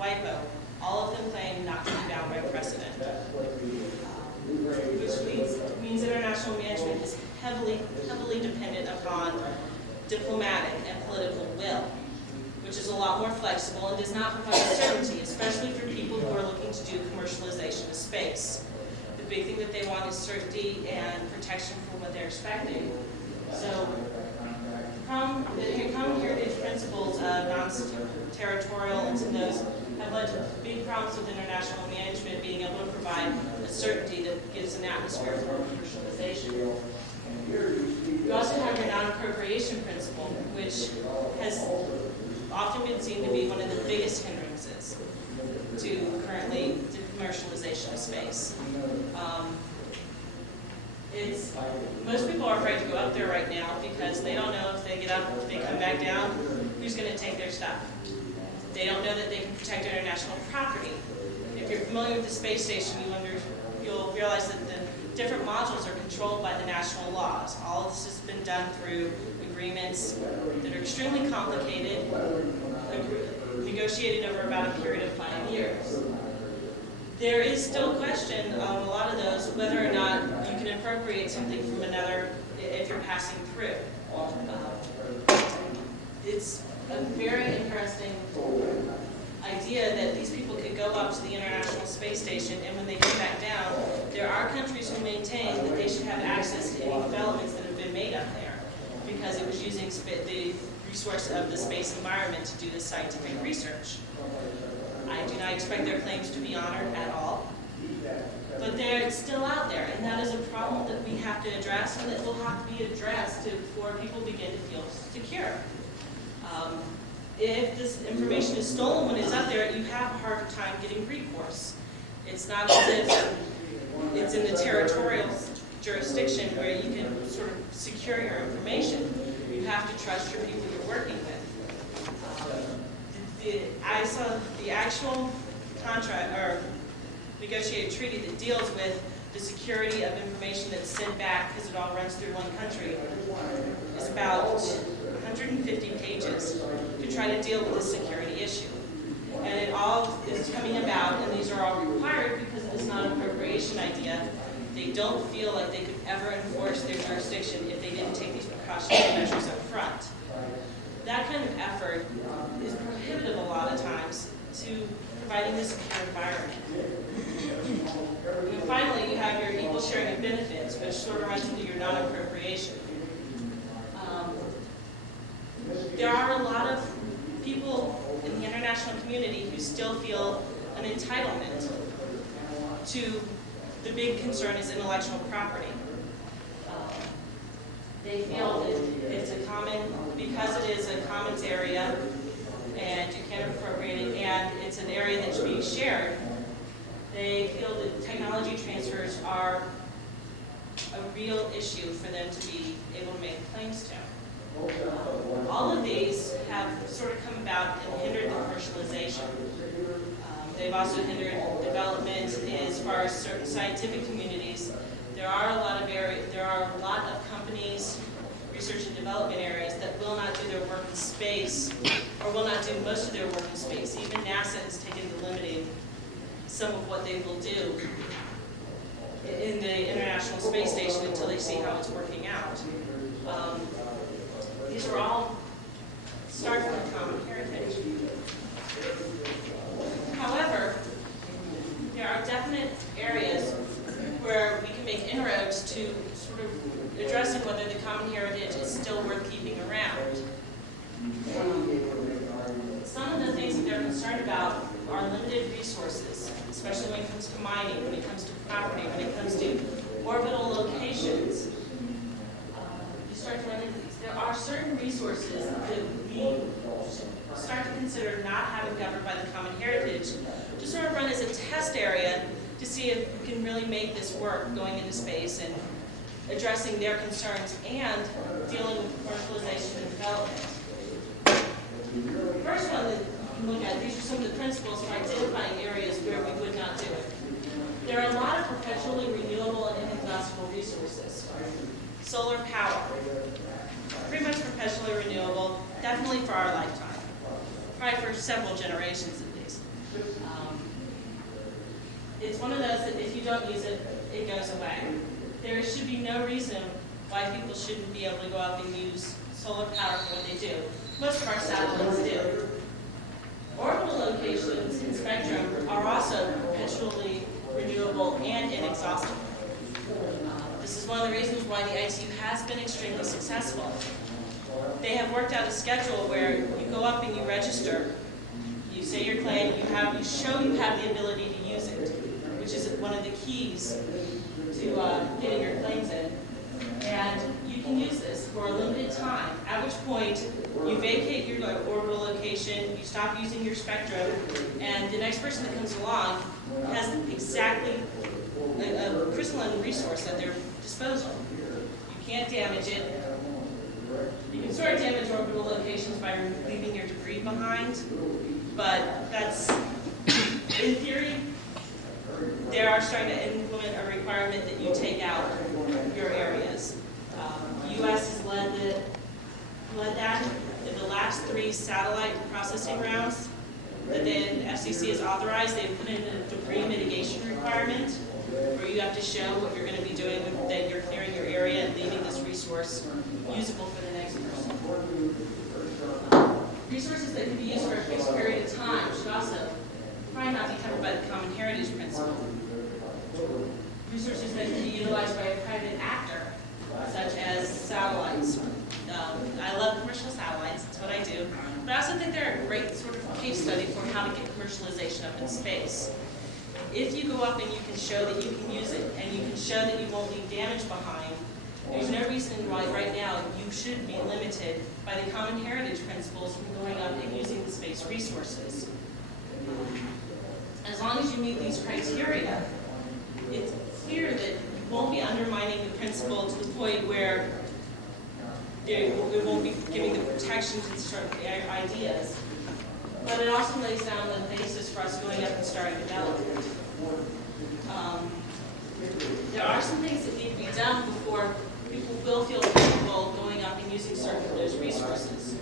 Weidaw, all of them claim not to be bound by precedent, which means international management is heavily dependent upon diplomatic and political will, which is a lot more flexible and does not provide certainty, especially for people who are looking to do commercialization of space. The big thing that they want is certainty and protection for what they're expecting. So the common heritage principles of non-territorial and some of those have led to big problems with international management being able to provide a certainty that gives an atmosphere for commercialization. You also have your non-appropriation principle, which has often been seen to be one of the biggest hindrances to currently the commercialization of space. Most people are afraid to go up there right now because they don't know if they get up, if they come back down, who's going to take their stuff. They don't know that they can protect international property. If you're familiar with the space station, you'll realize that the different modules are controlled by the national laws. All of this has been done through agreements that are extremely complicated, negotiated over about a period of 5 years. There is still a question on a lot of those whether or not you can appropriate something from another if you're passing through. It's a very interesting idea that these people could go up to the International Space Station, and when they come back down, there are countries who maintain that they should have access to any developments that have been made up there, because it was using the resource of the space environment to do this scientific research. I do not expect their claims to be honored at all, but they're still out there, and that is a problem that we have to address, and that will have to be addressed before people begin to feel secure. If this information is stolen when it's up there, you have a harder time getting recourse. It's not as if it's in the territorial jurisdiction where you can sort of secure your information. You have to trust your people you're working with. I saw the actual contract or negotiated treaty that deals with the security of information that's sent back because it all runs through one country is about 150 pages to try to deal with this security issue. And it all is coming about, and these are all required because it is not an appropriation idea. They don't feel like they could ever enforce their jurisdiction if they didn't take these precautionary measures up front. That kind of effort is prohibitive a lot of times to providing this secure environment. And finally, you have your equal sharing of benefits, which sort of runs into your non-appropriation. There are a lot of people in the international community who still feel an entitlement to the big concern is intellectual property. They feel that it's a common, because it is a commons area and you can't appropriate it, and it's an area that's being shared, they feel that technology transfers are a real issue for them to be able to make claims to. All of these have sort of come about and hindered the commercialization. They've also hindered development as far as certain scientific communities. There are a lot of companies, research and development areas that will not do their work in space, or will not do most of their work in space. Even NASA has taken to limiting some of what they will do in the International Space Station until they see how it's working out. These are all start from a common heritage. However, there are definite areas where we can make inroads to sort of addressing whether the common heritage is still worth keeping around. Some of the things that they're concerned about are limited resources. resources that we start to consider not having governed by the common heritage to sort of run as a test area to see if we can really make this work going into space and addressing their concerns and dealing with commercialization and development. The first one that you can look at, these are some of the principles for identifying areas where we would not do it. There are a lot of perpetually renewable and inexhaustible resources. Solar power, pretty much perpetually renewable, definitely for our lifetime, probably for several generations at least. It's one of those that if you don't use it, it goes away. There should be no reason why people shouldn't be able to go out and use solar power for what they do. Most of our satellites do. Orbital locations in spectrum are also perpetually renewable and inexhaustible. This is one of the reasons why the ITU has been extremely successful. They have worked out a schedule where you go up and you register, you say your claim, you show you have the ability to use it, which is one of the keys to getting your claims in. And you can use this for a limited time, at which point you vacate your orbital location, you stop using your spectrum, and the next person that comes along has exactly a crystalline resource at their disposal. You can't damage it. You can sort of damage orbital locations by leaving your debris behind, but that's, in theory, they are starting to implement a requirement that you take out your areas. The U.S. has led that. In the last 3 satellite processing rounds that the FCC has authorized, they've put in a debris mitigation requirement where you have to show what you're going to be doing, that you're clearing your area and leaving this resource usable for the next person. Resources that can be used for a fixed period of time should also probably not be covered by the common heritage principle. Resources that can be utilized by a private actor, such as satellites. I love commercial satellites, that's what I do. But I also think they're a great sort of case study for how to get commercialization up in space. If you go up and you can show that you can use it, and you can show that you won't leave damage behind, there's no reason why right now you should be limited by the common heritage principles from going up and using the space resources. As long as you meet these criteria, it's clear that you won't be undermining the principle to the point where it won't be giving the protections and certain ideas. But it also lays down the basis for us going up and starting development. There are some things that need to be done before people will feel comfortable going up and using certain of those resources.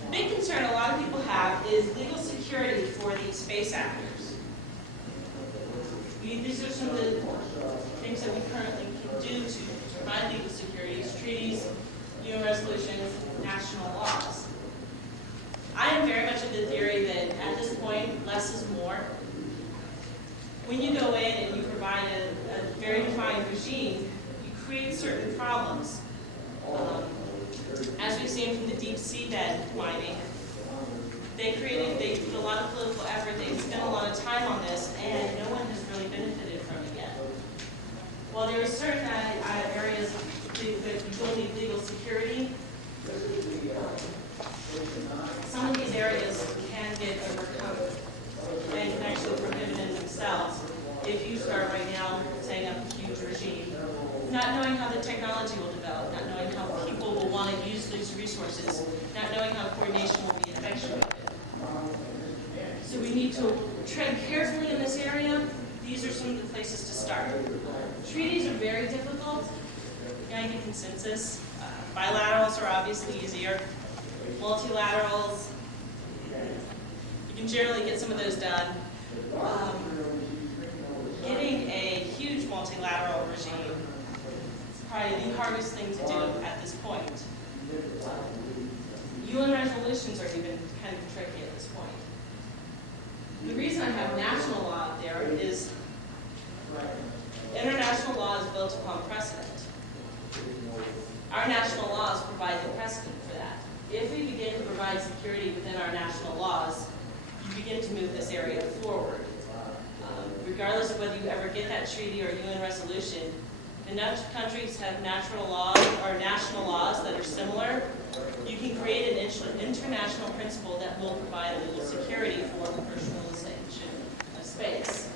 The big concern a lot of people have is legal security for these space actors. These are some of the things that we currently can do to provide legal security: treaties, UN resolutions, national laws. I am very much of the theory that at this point, less is more. When you go in and you provide a very defined regime, you create certain problems. As we've seen from the deep seabed mining, they put a lot of political effort, they spent a lot of time on this, and no one has really benefited from it yet. While there are certain areas that you will need legal security, some of these areas can get overcome and can actually prohibit in themselves if you start right now setting up a huge regime, not knowing how the technology will develop, not knowing how people will want to use these resources, not knowing how coordination will be effectuated. So we need to tread carefully in this area. These are some of the places to start. Treaties are very difficult. You gotta get consensus. Bilaterals are obviously easier. Multilaterals, you can generally get some of those done. Getting a huge multilateral regime is probably the hardest thing to do at this point. UN resolutions are even kind of tricky at this point. The reason I have national law up there is international law is built upon precedent. Our national laws provide the precedent for that. If we begin to provide security within our national laws, you begin to move this area forward. Regardless of whether you ever get that treaty or UN resolution, enough countries have natural laws or national laws that are similar, you can create an international principle that will provide legal security for commercialization of space.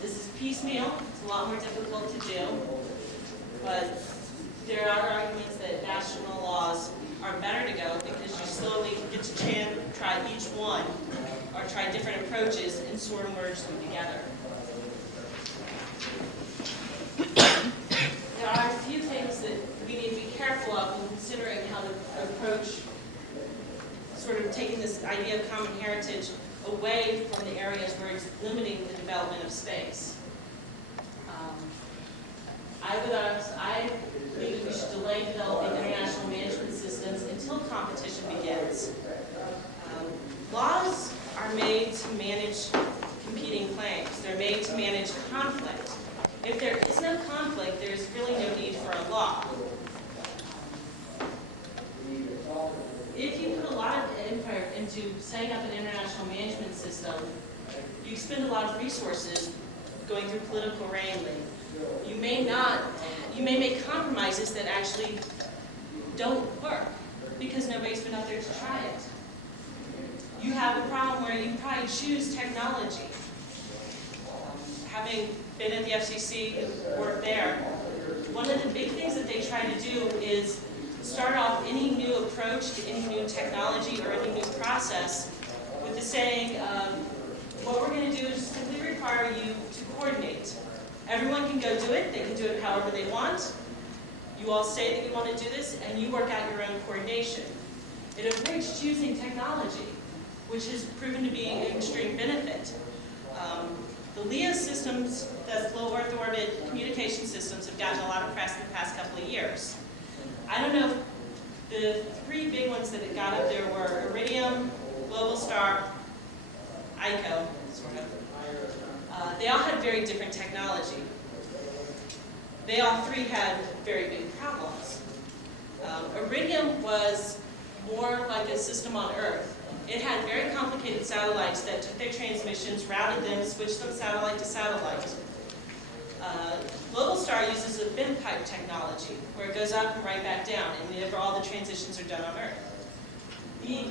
This is piecemeal. It's a lot more difficult to do, but there are arguments that national laws are better to go because you slowly get to try each one or try different approaches and sort of merge them together. There are a few things that we need to be careful of when considering how to approach sort of taking this idea of common heritage away from the areas where it's limiting the development of space. I believe we should delay developing international management systems until competition begins. Laws are made to manage competing claims. They're made to manage conflict. If there is no conflict, there's really no need for a law. If you put a lot of effort into setting up an international management system, you expend a lot of resources going through political wrangling. You may make compromises that actually don't work because nobody's been up there to try it. You have a problem where you probably choose technology. Having been at the FCC and worked there, one of the big things that they try to do is start off any new approach to any new technology or any new process with the saying, what we're going to do is simply require you to coordinate. Everyone can go do it. They can do it however they want. You all say that you want to do this, and you work out your own coordination. It avoids choosing technology, which has proven to be an extreme benefit. The LEO systems, that's low Earth orbit communication systems, have gotten a lot of press in the past couple of years. I don't know if the three big ones that it got up there were Iridium, Globalstar, ICO, sort of. They all had very different technology. They all three had very big problems. Iridium was more like a system on Earth. It had very complicated satellites that took their transmissions, routed them, switched them satellite to satellite. Globalstar uses a bent pipe technology, where it goes up and right back down, and all the transitions are done on Earth. The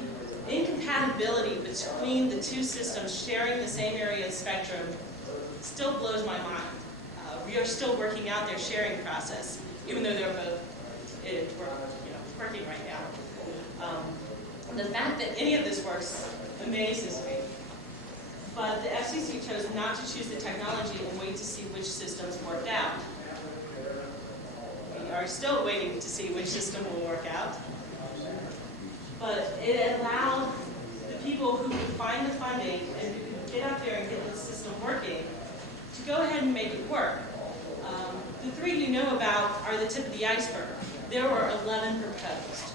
incompatibility between the two systems sharing the same area of spectrum still blows my mind. We are still working out their sharing process, even though they're both working right now. The fact that any of this works amazes me. But the FCC chose not to choose the technology and wait to see which systems worked out. We are still waiting to see which system will work out. But it allowed the people who could find the funding and who could get up there and get the system working to go ahead and make it work. The three you know about are the tip of the iceberg. There were 11 proposed.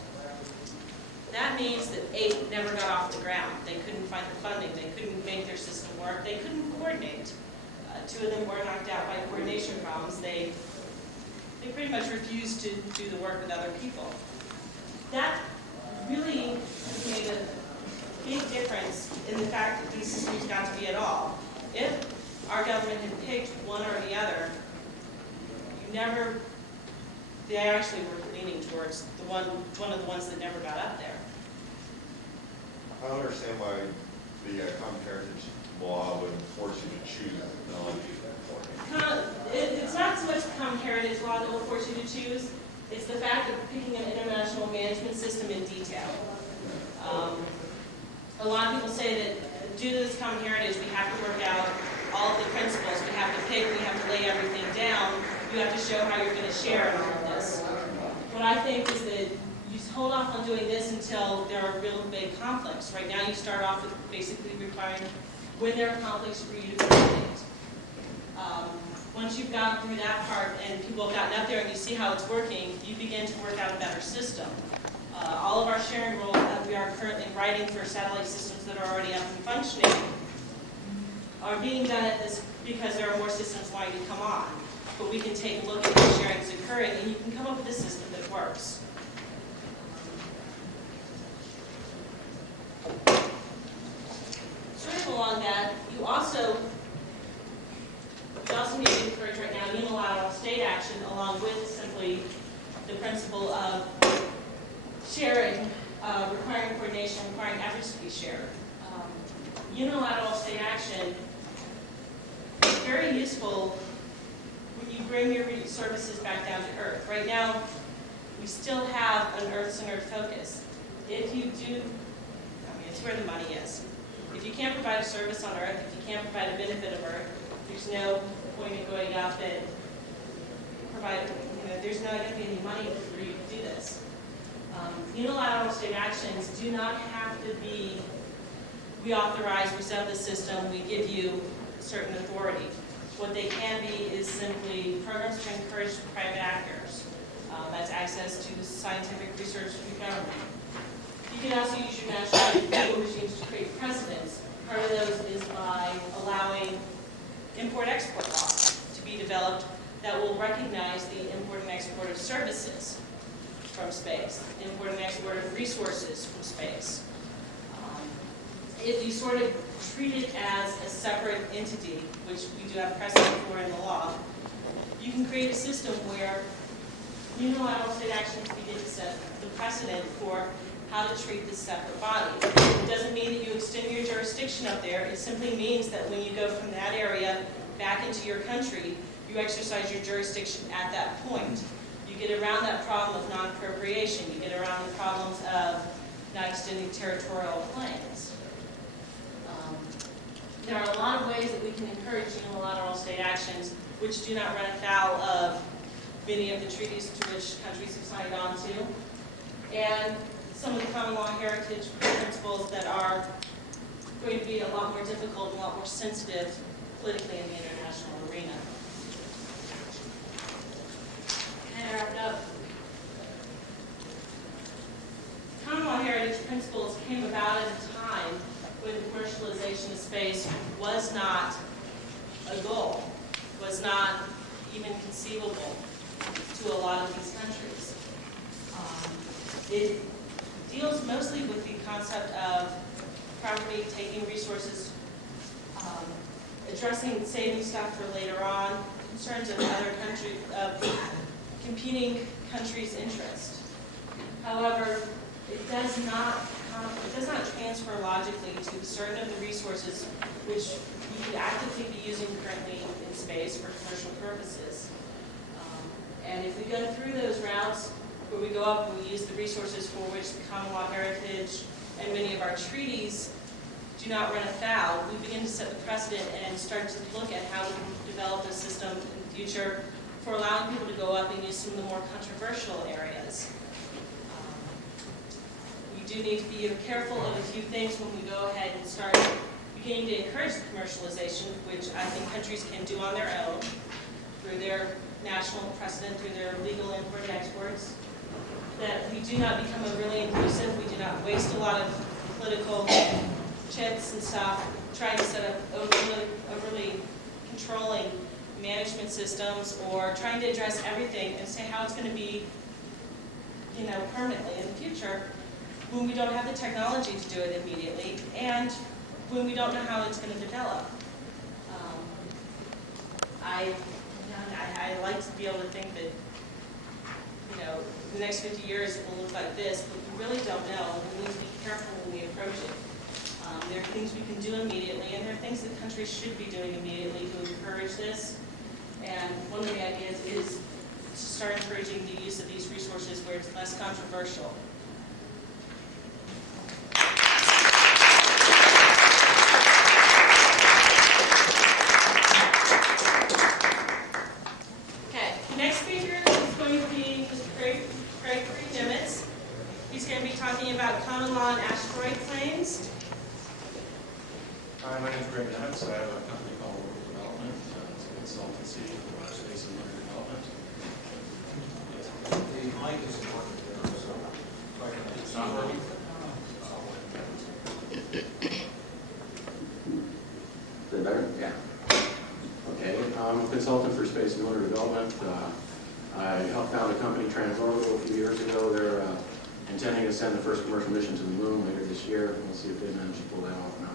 That means that 8 never got off the ground. They couldn't find the funding. They couldn't make their system work. They couldn't coordinate. 2 of them were knocked out by coordination problems. They pretty much refused to do the work with other people. That really has made a big difference in the fact that these systems got to be at all. If our government had picked one or the other, they actually were leaning towards one of the ones that never got up there. I don't understand why the common heritage law would force you to choose technology. It's not so much the common heritage law that will force you to choose. It's the fact of picking an international management system in detail. A lot of people say that due to this common heritage, we have to work out all of the principles. We have to pick, we have to lay everything down. You have to show how you're going to share all of this. What I think is that you hold off on doing this until there are real big conflicts. Right now you start off with basically requiring when there are conflicts for you to coordinate. Once you've gone through that part and people have gotten up there and you see how it's working, you begin to work out a better system. All of our sharing rules that we are currently writing for satellite systems that are already up and functioning are being done at this because there are more systems wanting to come on. But we can take a look at how sharing is occurring and you can come up with a system that works. Sort of along that, you also need to encourage right now unilateral state action along with simply the principle of sharing, requiring coordination, requiring efforts to be shared. Unilateral state action is very useful when you bring your services back down to earth. Right now, we still have an earth-centered focus. If you do, it's where the money is. If you can't provide a service on earth, if you can't provide a benefit of earth, there's no point in going up and provide, there's not going to be any money for you to do this. Unilateral state actions do not have to be, we authorize, we set up the system, we give you certain authority. What they can be is simply programs to encourage private actors. That's access to scientific research through government. You can also use your national legal regimes to create precedents. Part of those is by allowing import-export laws to be developed that will recognize the import and export of services from space, import and export of resources from space. If you sort of treat it as a separate entity, which we do have precedent for in the law, you can create a system where unilateral state actions begin to set the precedent for how to treat this separate body. It doesn't mean that you extend your jurisdiction up there. It simply means that when you go from that area back into your country, you exercise your jurisdiction at that point. You get around that problem of non-appropriation. You get around the problems of not extending territorial claims. There are a lot of ways that we can encourage unilateral state actions which do not run afoul of many of the treaties to which countries have signed on to, and some of the common law heritage principles that are going to be a lot more difficult and a lot more sensitive politically in the international arena. And I wrapped up. Common law heritage principles came about at a time when commercialization of space was not a goal, was not even conceivable to a lot of these countries. It deals mostly with the concept of property, taking resources, addressing saving stuff for later on, concerns of other countries, of competing countries' interests. However, it does not transfer logically to certain of the resources which you could actively be using currently in space for commercial purposes. And if we go through those routes where we go up and we use the resources for which the common law heritage and many of our treaties do not run afoul, we begin to set the precedent and start to look at how we can develop a system in the future for allowing people to go up and use some of the more controversial areas. We do need to be careful of a few things when we go ahead and start beginning to encourage the commercialization, which I think countries can do on their own through their national precedent, through their legal import and exports, that we do not become overly inclusive, we do not waste a lot of political chips and stuff trying to set up overly controlling management systems or trying to address everything and say how it's going to be, permanently in the future when we don't have the technology to do it immediately and when we don't know how it's going to develop. I like to be able to think that, the next 50 years it will look like this, but we really don't know, and we need to be careful when we approach it. There are things we can do immediately, and there are things that countries should be doing immediately to encourage this. And one of the ideas is to start encouraging the use of these resources where it's less controversial. Okay, next speaker is going to be Mr. Gregory Nemitz. He's going to be talking about common law and asteroid claims. Hi, my name is Gregory Nemitz. I have a company called Multilateral Development. It's a consultancy for space and lunar development. The mic is important there, so if I can, It's not working. Is that better? Yeah. Okay. I'm a consultant for space and lunar development. I helped found a company, Transorbital, a few years ago. They're intending to send the first commercial mission to the moon later this year. We'll see if they manage to pull that off now.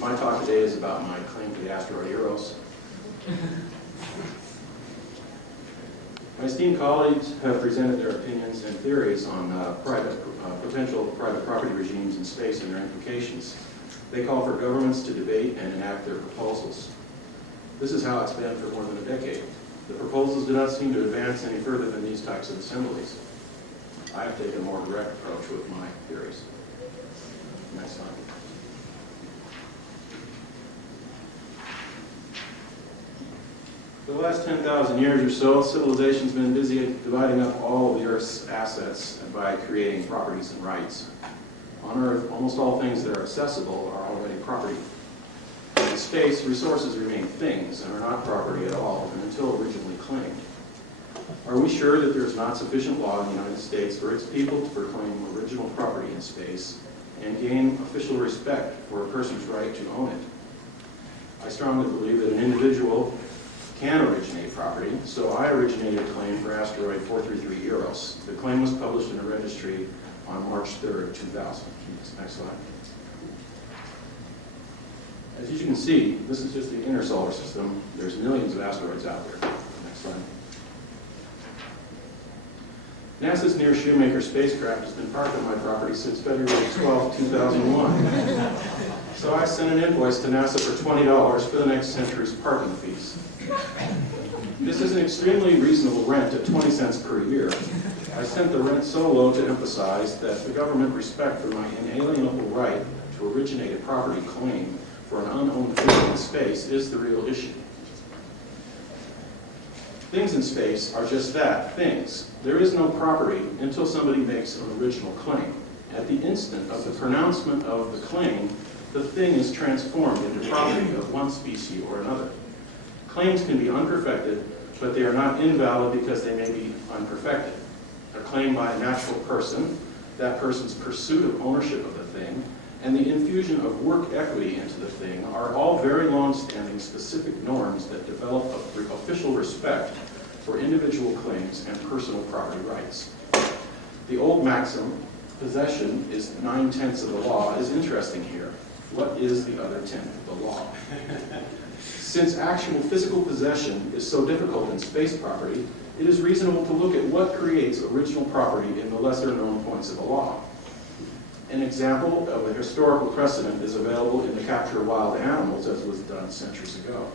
My talk today is about my claim to the asteroid Eros. My esteemed colleagues have presented their opinions and theories on potential private property regimes in space and their implications. They call for governments to debate and enact their proposals. This is how it's been for more than a decade. The proposals do not seem to advance any further than these types of assemblies. I have taken a more direct approach with my theories. Next slide. For the last 10,000 years or so, civilization's been busy dividing up all of the Earth's assets by creating properties and rights. On Earth, almost all things that are accessible are already property. In space, resources remain things and are not property at all, and until originally claimed. Are we sure that there is not sufficient law in the United States for its people to proclaim original property in space and gain official respect for a person's right to own it? I strongly believe that an individual can originate property, so I originated a claim for Asteroid 433 Eros. The claim was published in a registry on March 3rd, 2000. Next slide. As you can see, this is just the inner solar system. There's millions of asteroids out there. Next slide. NASA's Near Shoemaker spacecraft has been parked on my property since February 12, 2001. So I sent an invoice to NASA for $20 for the next century's parking fees. This is an extremely reasonable rent at 20 cents per year. I sent the rent so low to emphasize that the government respect for my inalienable right to originate a property claim for an unowned field in space is the real issue. Things in space are just that, things. There is no property until somebody makes an original claim. At the instant of the pronouncement of the claim, the thing is transformed into property of one species or another. Claims can be unperfected, but they are not invalid because they may be unperfected. A claim by a natural person, that person's pursuit of ownership of the thing, and the infusion of work equity into the thing are all very long-standing specific norms that develop official respect for individual claims and personal property rights. The old maxim, possession is 9/10 of the law, is interesting here. What is the other 10th of the law? Since actual physical possession is so difficult in space property, it is reasonable to look at what creates original property in the lesser known points of the law. An example of a historical precedent is available in the capture of wild animals, as was done centuries ago.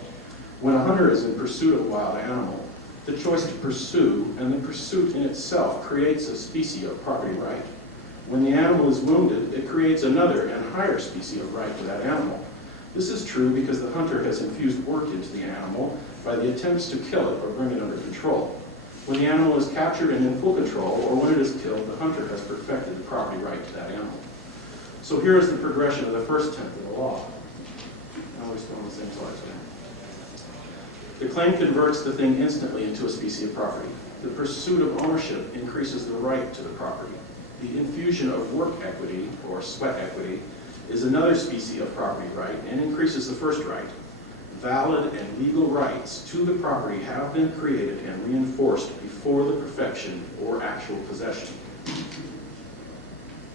When a hunter is in pursuit of a wild animal, the choice to pursue and the pursuit in itself creates a species of property right. When the animal is wounded, it creates another and higher species of right to that animal. This is true because the hunter has infused work into the animal by the attempts to kill it or bring it under control. When the animal is captured and in full control, or when it is killed, the hunter has perfected the property right to that animal. So here is the progression of the first 10th of the law. Now we're still on the same slide again. The claim converts the thing instantly into a species of property. The pursuit of ownership increases the right to the property. The infusion of work equity, or sweat equity, is another species of property right and increases the first right. Valid and legal rights to the property have been created and reinforced before the perfection or actual possession.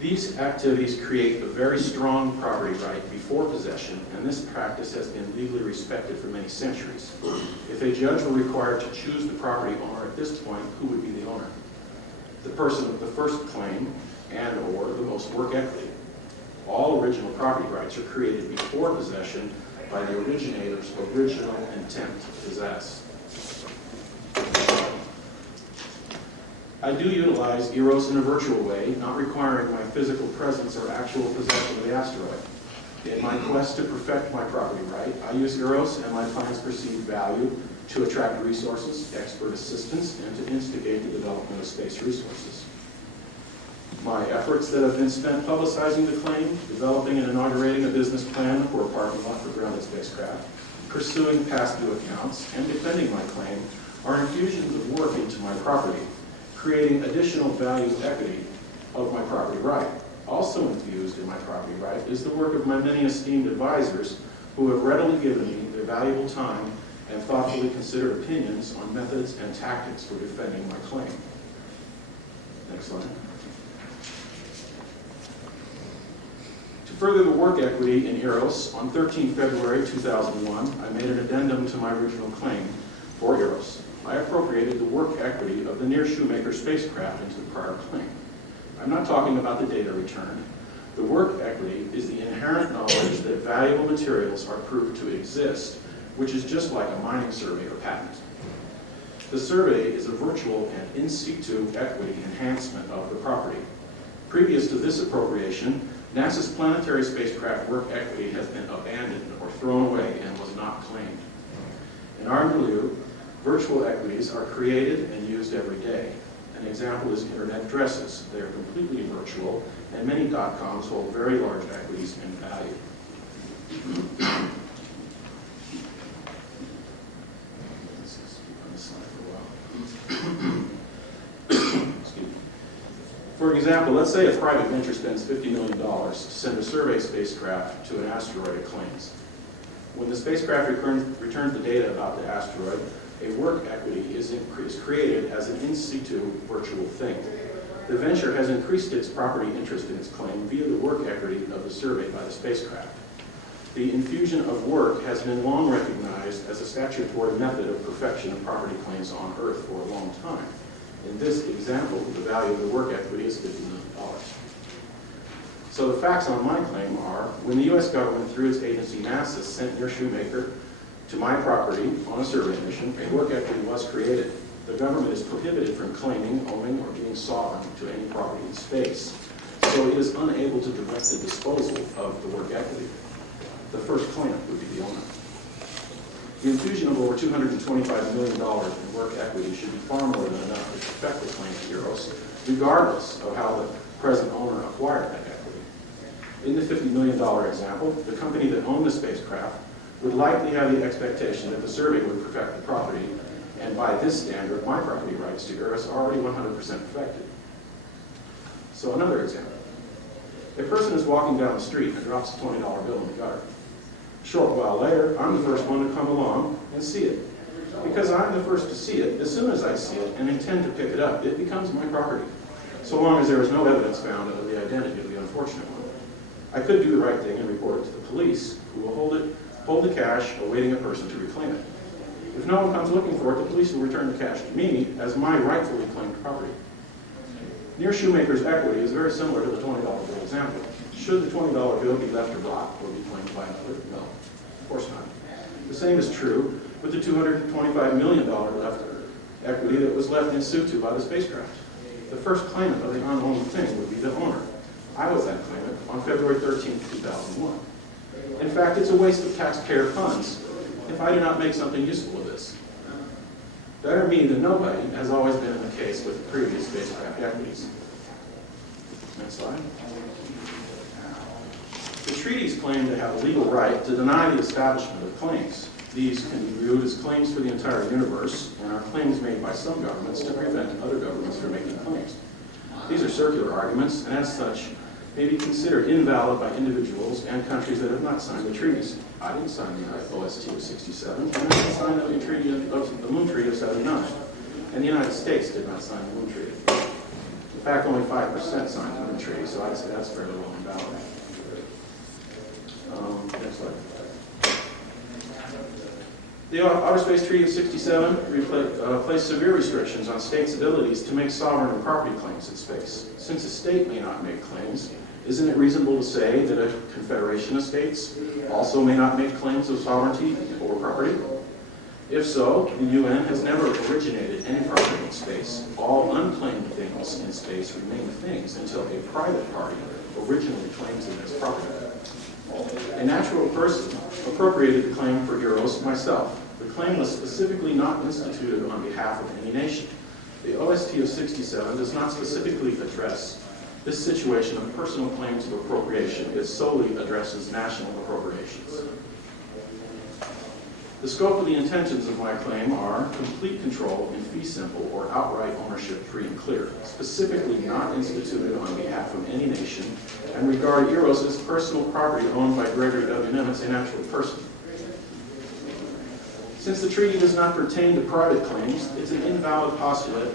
These activities create a very strong property right before possession, and this practice has been legally respected for many centuries. If a judge were required to choose the property owner at this point, who would be the owner? The person with the first claim and/or the most work equity. All original property rights are created before possession by the originator's original intent to possess. I do utilize Eros in a virtual way, not requiring my physical presence or actual possession of the asteroid. In my quest to perfect my property right, I use Eros and my client's perceived value to attract resources, expert assistance, and to instigate the development of space resources. My efforts that have been spent publicizing the claim, developing and inaugurating a business plan for a parking lot for grounded spacecraft, pursuing past due accounts, and defending my claim are infusions of work into my property, creating additional value equity of my property right. Also infused in my property right is the work of my many esteemed advisors who have readily given me their valuable time and thoughtfully considered opinions on methods and tactics for defending my claim. Next slide. To further the work equity in Eros, on 13 February 2001, I made an addendum to my original claim for Eros. I appropriated the work equity of the near Shoemaker spacecraft into the prior claim. I'm not talking about the data returned. The work equity is the inherent knowledge that valuable materials are proved to exist, which is just like a mining survey or patent. The survey is a virtual and in situ equity enhancement of the property. Previous to this appropriation, NASA's planetary spacecraft work equity has been abandoned or thrown away and was not claimed. In our milieu, virtual equities are created and used every day. An example is internet addresses. They are completely virtual, and many .coms hold very large equities in value. Let's just keep on this slide for a while. Excuse me. For example, let's say a private venture spends $50 million to send a survey spacecraft to an asteroid it claims. When the spacecraft returns the data about the asteroid, a work equity is created as an in situ virtual thing. The venture has increased its property interest in its claim via the work equity of the survey by the spacecraft. The infusion of work has been long recognized as a statutory method of perfection of property claims on Earth for a long time. In this example, the value of the work equity is $50 million. So the facts on my claim are, when the U.S. government, through its agency NASA, sent near Shoemaker to my property on a survey mission, a work equity was created. The government is prohibited from claiming, owning, or being sovereign to any property in space. So it is unable to direct the disposal of the work equity. The first claimant would be the owner. The infusion of over $225 million in work equity should be far more than enough to perfect the claim to Euros, regardless of how the present owner acquired that equity. In the $50 million example, the company that owned the spacecraft would likely have the expectation that the survey would perfect the property, and by this standard, my property rights to Euros are already 100% perfected. So another example. A person is walking down the street and drops a $20 bill in the gutter. A short while later, I'm the first one to come along and see it. Because I'm the first to see it, as soon as I see it and intend to pick it up, it becomes my property, so long as there is no evidence found of the identity of the unfortunate one. I could do the right thing and report it to the police, who will hold the cash, awaiting a person to reclaim it. If no one comes looking for it, the police will return the cash to me as my rightfully claimed property. Near Shoemaker's equity is very similar to the $20 bill example. Should the $20 bill be left to rot or be claimed by another? No, of course not. The same is true with the $225 million left equity that was left in situ by the spacecraft. The first claimant of the unowned thing would be the owner. I was that claimant on February 13, 2001. In fact, it's a waste of taxpayer funds if I do not make something useful of this. Better me than nobody has always been in the case with the previous spacecraft equities. Next slide. The treaties claim to have a legal right to deny the establishment of claims. These can be viewed as claims for the entire universe and are claims made by some governments to prevent other governments from making claims. These are circular arguments, and as such, may be considered invalid by individuals and countries that have not signed the treaties. I didn't sign the OST of 67, and I didn't sign the Moon Treaty of 79. And the United States did not sign the Moon Treaty. In fact, only 5% signed the Moon Treaty, so I'd say that's fairly well invalid. Next slide. The Outer Space Treaty of 67 placed severe restrictions on states' abilities to make sovereign and property claims in space. Since a state may not make claims, isn't it reasonable to say that a confederation of states also may not make claims of sovereignty over property? If so, the UN has never originated any property in space. All unclaimed things in space remain things until a private party originally claims them as property. A natural person appropriated the claim for Euros myself. The claim was specifically not instituted on behalf of any nation. The OST of 67 does not specifically address this situation of personal claims of appropriation. It solely addresses national appropriations. The scope of the intentions of my claim are complete control in fee simple or outright ownership free and clear, specifically not instituted on behalf of any nation, and regard Euros as personal property owned by Gregory W. Nemitz, a natural person. Since the treaty does not pertain to private claims, it's an invalid postulate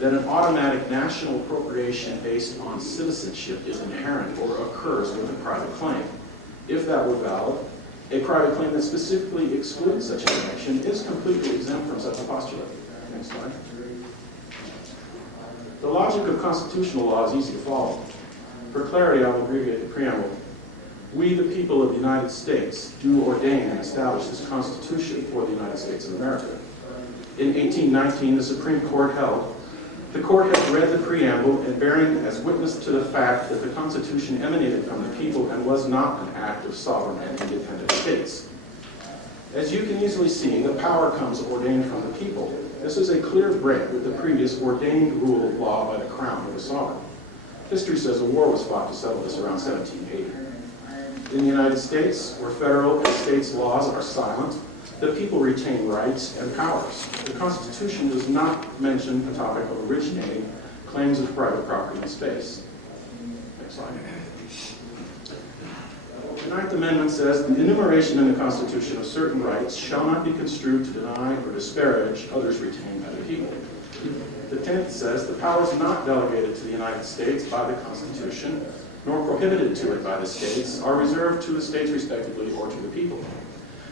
that an automatic national appropriation based on citizenship is inherent or occurs with a private claim. If that were valid, a private claim that specifically excludes such a connection is completely exempt from such a postulate. Next slide. The logic of constitutional law is easy to follow. For clarity, I will abbreviate the preamble. We, the people of the United States, do ordain and establish this Constitution for the United States of America. In 1819, the Supreme Court held, the court has read the preamble and bearing as witness to the fact that the Constitution emanated from the people and was not an act of sovereign and independent states. As you can easily see, the power comes ordained from the people. This is a clear break with the previous ordained rule of law by the crown of the sovereign. History says a war was fought to settle this around 1780. In the United States, where federal and states' laws are silent, the people retain rights and powers. The Constitution does not mention the topic of originating claims of private property in space. Next slide. The Ninth Amendment says the enumeration in the Constitution of certain rights shall not be construed to deny or disparage others retained by the people. The 10th says the powers not delegated to the United States by the Constitution, nor prohibited to it by the states, are reserved to the states respectively or to the people.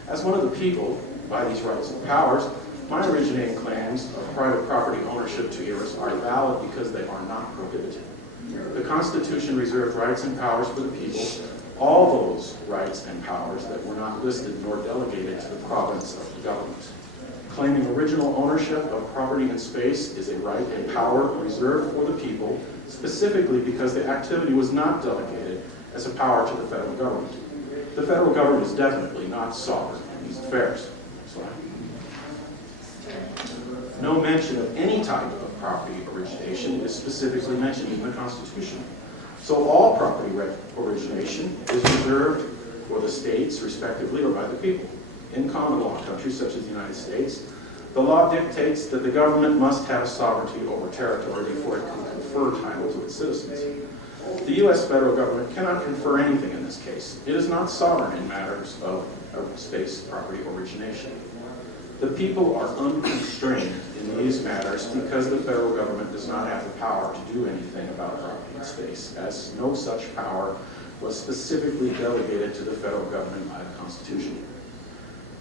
As one of the people, by these rights and powers, my originating claims of private property ownership to Eros are valid because they are not prohibited. The Constitution reserved rights and powers for the people, all those rights and powers that were not listed nor delegated to the province of the government. Claiming original ownership of property in space is a right and power reserved for the people, specifically because the activity was not delegated as a power to the federal government. The federal government is definitely not sovereign in these affairs. Slide. No mention of any type of property origination is specifically mentioned in the Constitution. So all property origination is reserved for the states, respectively, or by the people. In common law countries such as the United States, the law dictates that the government must have sovereignty over territory before it can confer title to its citizens. The U.S. federal government cannot confer anything in this case. It is not sovereign in matters of space property origination. The people are unconstrained in these matters because the federal government does not have the power to do anything about property in space, as no such power was specifically delegated to the federal government by the Constitution.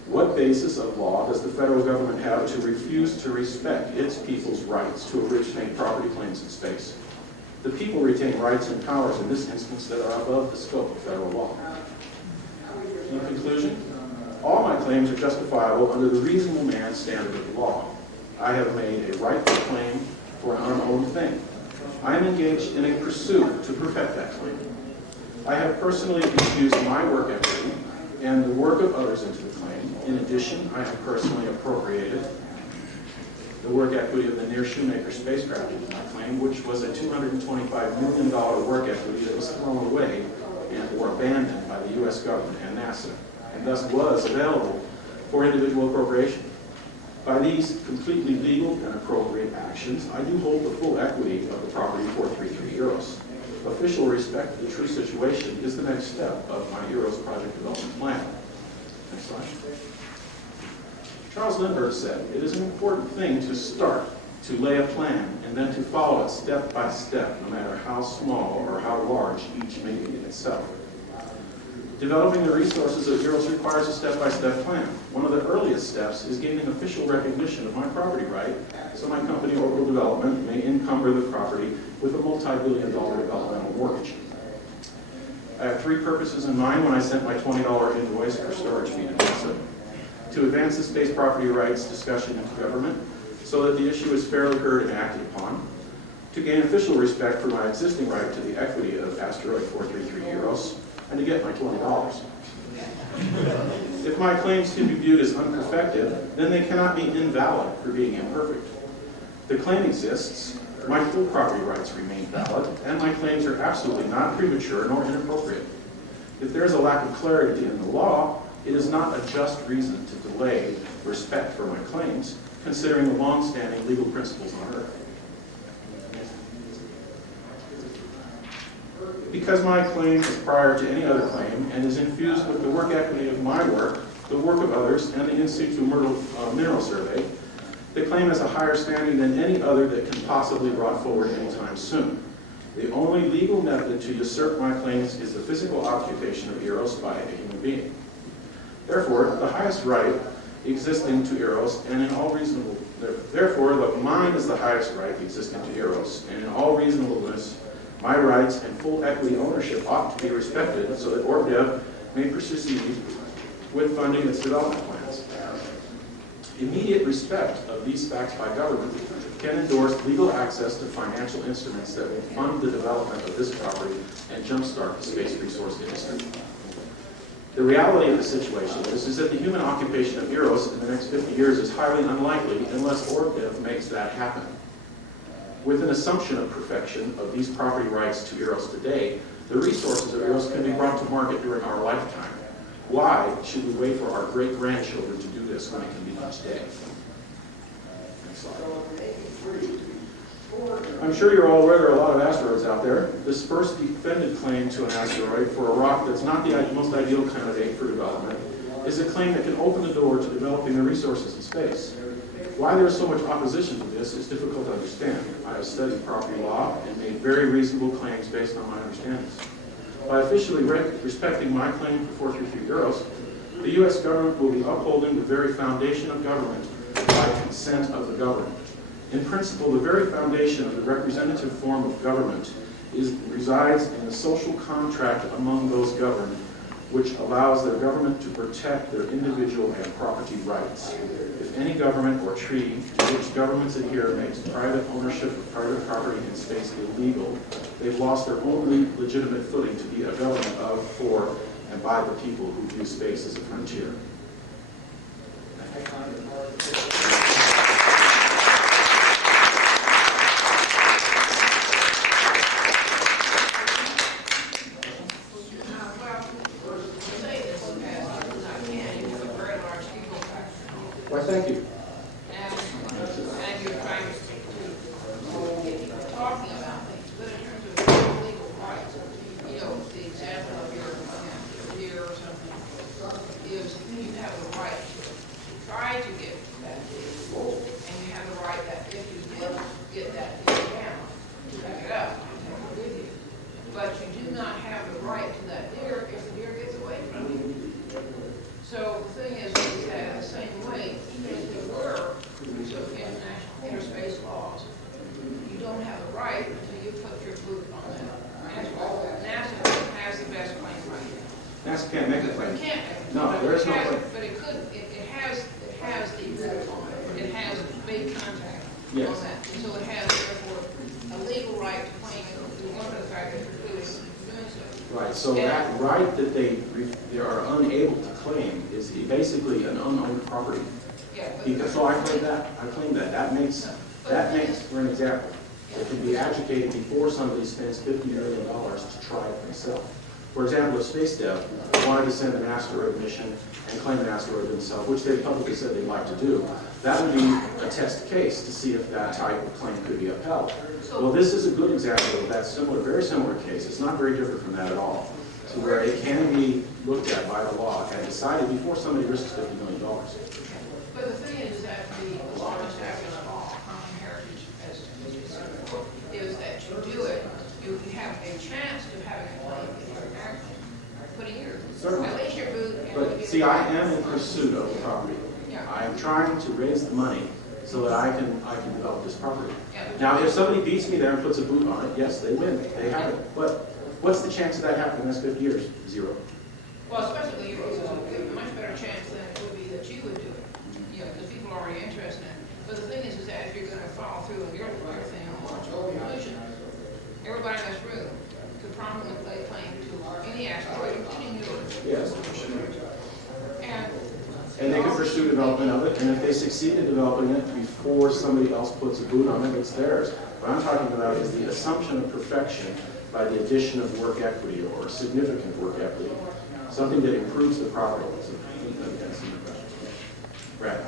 What basis of law does the federal government have to refuse to respect its people's rights to originate property claims in space? The people retain rights and powers in this instance that are above the scope of federal law. In conclusion, all my claims are justifiable under the reasonable man standard of the law. I have made a rightful claim for an unowned thing. I am engaged in a pursuit to perfect that claim. I have personally infused my work equity and the work of others into the claim. In addition, I have personally appropriated the work equity of the Near Shoemaker spacecraft into my claim, which was a $225 million work equity that was thrown away and or abandoned by the U.S. government and NASA, and thus was available for individual appropriation. By these completely legal and appropriate actions, I do hold the full equity of the property 433 Eros. Official respect of the true situation is the next step of my Eros project development plan. Next slide. Charles Lindbergh said, "It is an important thing to start, to lay a plan, and then to follow it step by step, no matter how small or how large each may be in itself." Developing the resources of Eros requires a step-by-step plan. One of the earliest steps is gaining official recognition of my property right, so my company, Orbital Development, may encumber the property with a multi-billion-dollar developmental mortgage. I have three purposes in mind when I sent my $20 invoice for storage fee to NASA: to advance the space property rights discussion into government, so that the issue is fairly heard and acted upon; to gain official respect for my existing right to the equity of Asteroid 433 Eros, and to get my $20. If my claims can be viewed as unperfected, then they cannot be invalid for being imperfect. The claim exists, my full property rights remain valid, and my claims are absolutely not premature nor inappropriate. If there is a lack of clarity in the law, it is not a just reason to delay respect for my claims, considering the long-standing legal principles on Earth. Because my claim is prior to any other claim and is infused with the work equity of my work, the work of others, and the in situ mineral survey, the claim has a higher standing than any other that can possibly be brought forward anytime soon. The only legal method to usurp my claims is the physical occupation of Eros by a human being. Therefore, the highest right existing to Eros, and in all reasonable Therefore, the mine is the highest right existing to Eros, and in all reasonableness, my rights and full equity ownership ought to be respected so that OrbDev may proceed with funding its development plans. Immediate respect of these facts by government can endorse legal access to financial instruments that will fund the development of this property and jumpstart the space resource industry. The reality of the situation is that the human occupation of Eros in the next 50 years is highly unlikely unless OrbDev makes that happen. With an assumption of perfection of these property rights to Eros today, the resources of Eros can be brought to market during our lifetime. Why should we wait for our great-grandchildren to do this when it can be done today? Next slide. I'm sure you're all aware there are a lot of asteroids out there. This first defended claim to an asteroid for a rock that's not the most ideal candidate for development is a claim that can open the door to developing the resources in space. Why there is so much opposition to this is difficult to understand. I have studied property law and made very reasonable claims based on my understandings. By officially respecting my claim for 433 Eros, the U.S. government will be upholding the very foundation of government by consent of the governed. In principle, the very foundation of the representative form of government resides in the social contract among those governed, which allows their government to protect their individual and property rights. If any government or treaty to which governments adhere makes private ownership of private property in space illegal, they've lost their only legitimate footing to be a government of, for, and by the people who view space as a frontier. Why, thank you. And you're trying to speak to, talking about things, but in terms of legal rights, you know, the example of your deer or something is you have the right to try to get that deer, and you have the right that if you did get that deer down, to back it up and take it with you. But you do not have the right to that deer if the deer gets away from you. So the thing is that the same way, even if there were international interspace laws, you don't have the right until you put your boot on that. NASA has the best claim right now. NASA can't make a claim. You can't make it. No, there is no claim. But it could, it has the boot on it. It has big contact Yes. on that. And so it has, therefore, a legal right to claim it. One of the factors precludes doing so. Right, so that right that they are unable to claim is basically an unowned property. Yeah, but Because, so I claim that. That makes, for an example, it can be adjudicated before somebody spends $50 million to try it themselves. For example, if Space Dev wanted to send an asteroid mission and claim an asteroid themselves, which they publicly said they'd like to do, that would be a test case to see if that type of claim could be upheld. Well, this is a good example of that very similar case. It's not very different from that at all. So where it can be looked at by the law and decided before somebody risks $50 million. But the thing is that the law established law, common heritage, as is that you do it, you have a chance of having a claim if you're actually putting your, Certainly. at least your boot. And But see, I am in pursuit of the property. Yeah. I am trying to raise the money so that I can develop this property. Yeah. Now, if somebody beats me there and puts a boot on it, yes, they win. They have it. But what's the chance of that happening in the next 50 years? Zero. Well, especially you, it's a much better chance than it would be that you would do it, you know, because people are already interested in it. But the thing is that if you're going to follow through with your thing on multiple conclusion, everybody in this room could prominently lay claim to any asteroid, including yours. Yes. And they can pursue development of it, and if they succeed in developing it before somebody else puts a boot on it, it's theirs. What I'm talking about is the assumption of perfection by the addition of work equity or significant work equity, something that improves the property. Brad?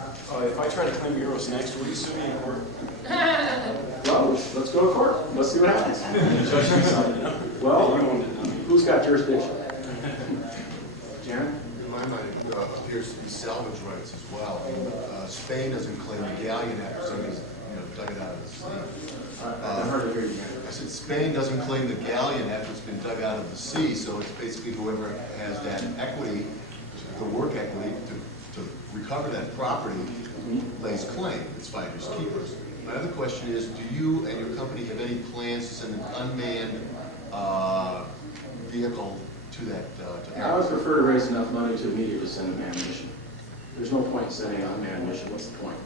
If I try to claim Eros next, will you sue me in court? Well, let's go to court. Let's see what happens. The judge decided, no. Well, You owned it, not me. who's got jurisdiction? Jan? In my mind, it appears to be salvage rights as well. Spain doesn't claim a galleon after somebody's, dug it out of the sea. I heard it here again. I said Spain doesn't claim the galleon after it's been dug out of the sea, so it's basically whoever has that equity, the work equity, to recover that property lays claim, it's finders keepers. My other question is, do you and your company have any plans to send an unmanned vehicle to that? I would prefer to raise enough money to immediately send a manned mission. There's no point in sending an unmanned mission. What's the point?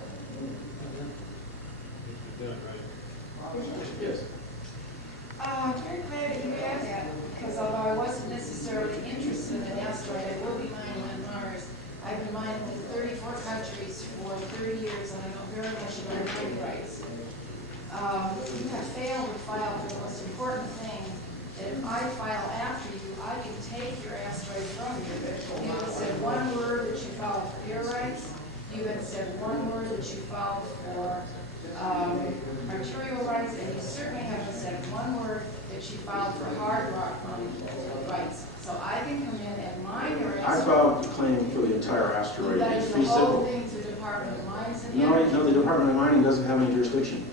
Yes. Very glad to hear that, because although I wasn't necessarily interested in Asteroid, I will be mining on Mars. I've been mining with 34 countries for 30 years, and I know very much about mining rights. You have failed to file for the most important thing, that if I file after you, I can take your asteroid from you. You have said one word that you filed for air rights. You have said one word that you filed for arterial rights, and you certainly haven't said one word that you filed for hard rock rights. So I can come in and mine your I asteroid. filed a claim for the entire asteroid. That It's is fee the whole simple. thing through Department of Mines and No, Energy. the Department of Mining doesn't have any jurisdiction.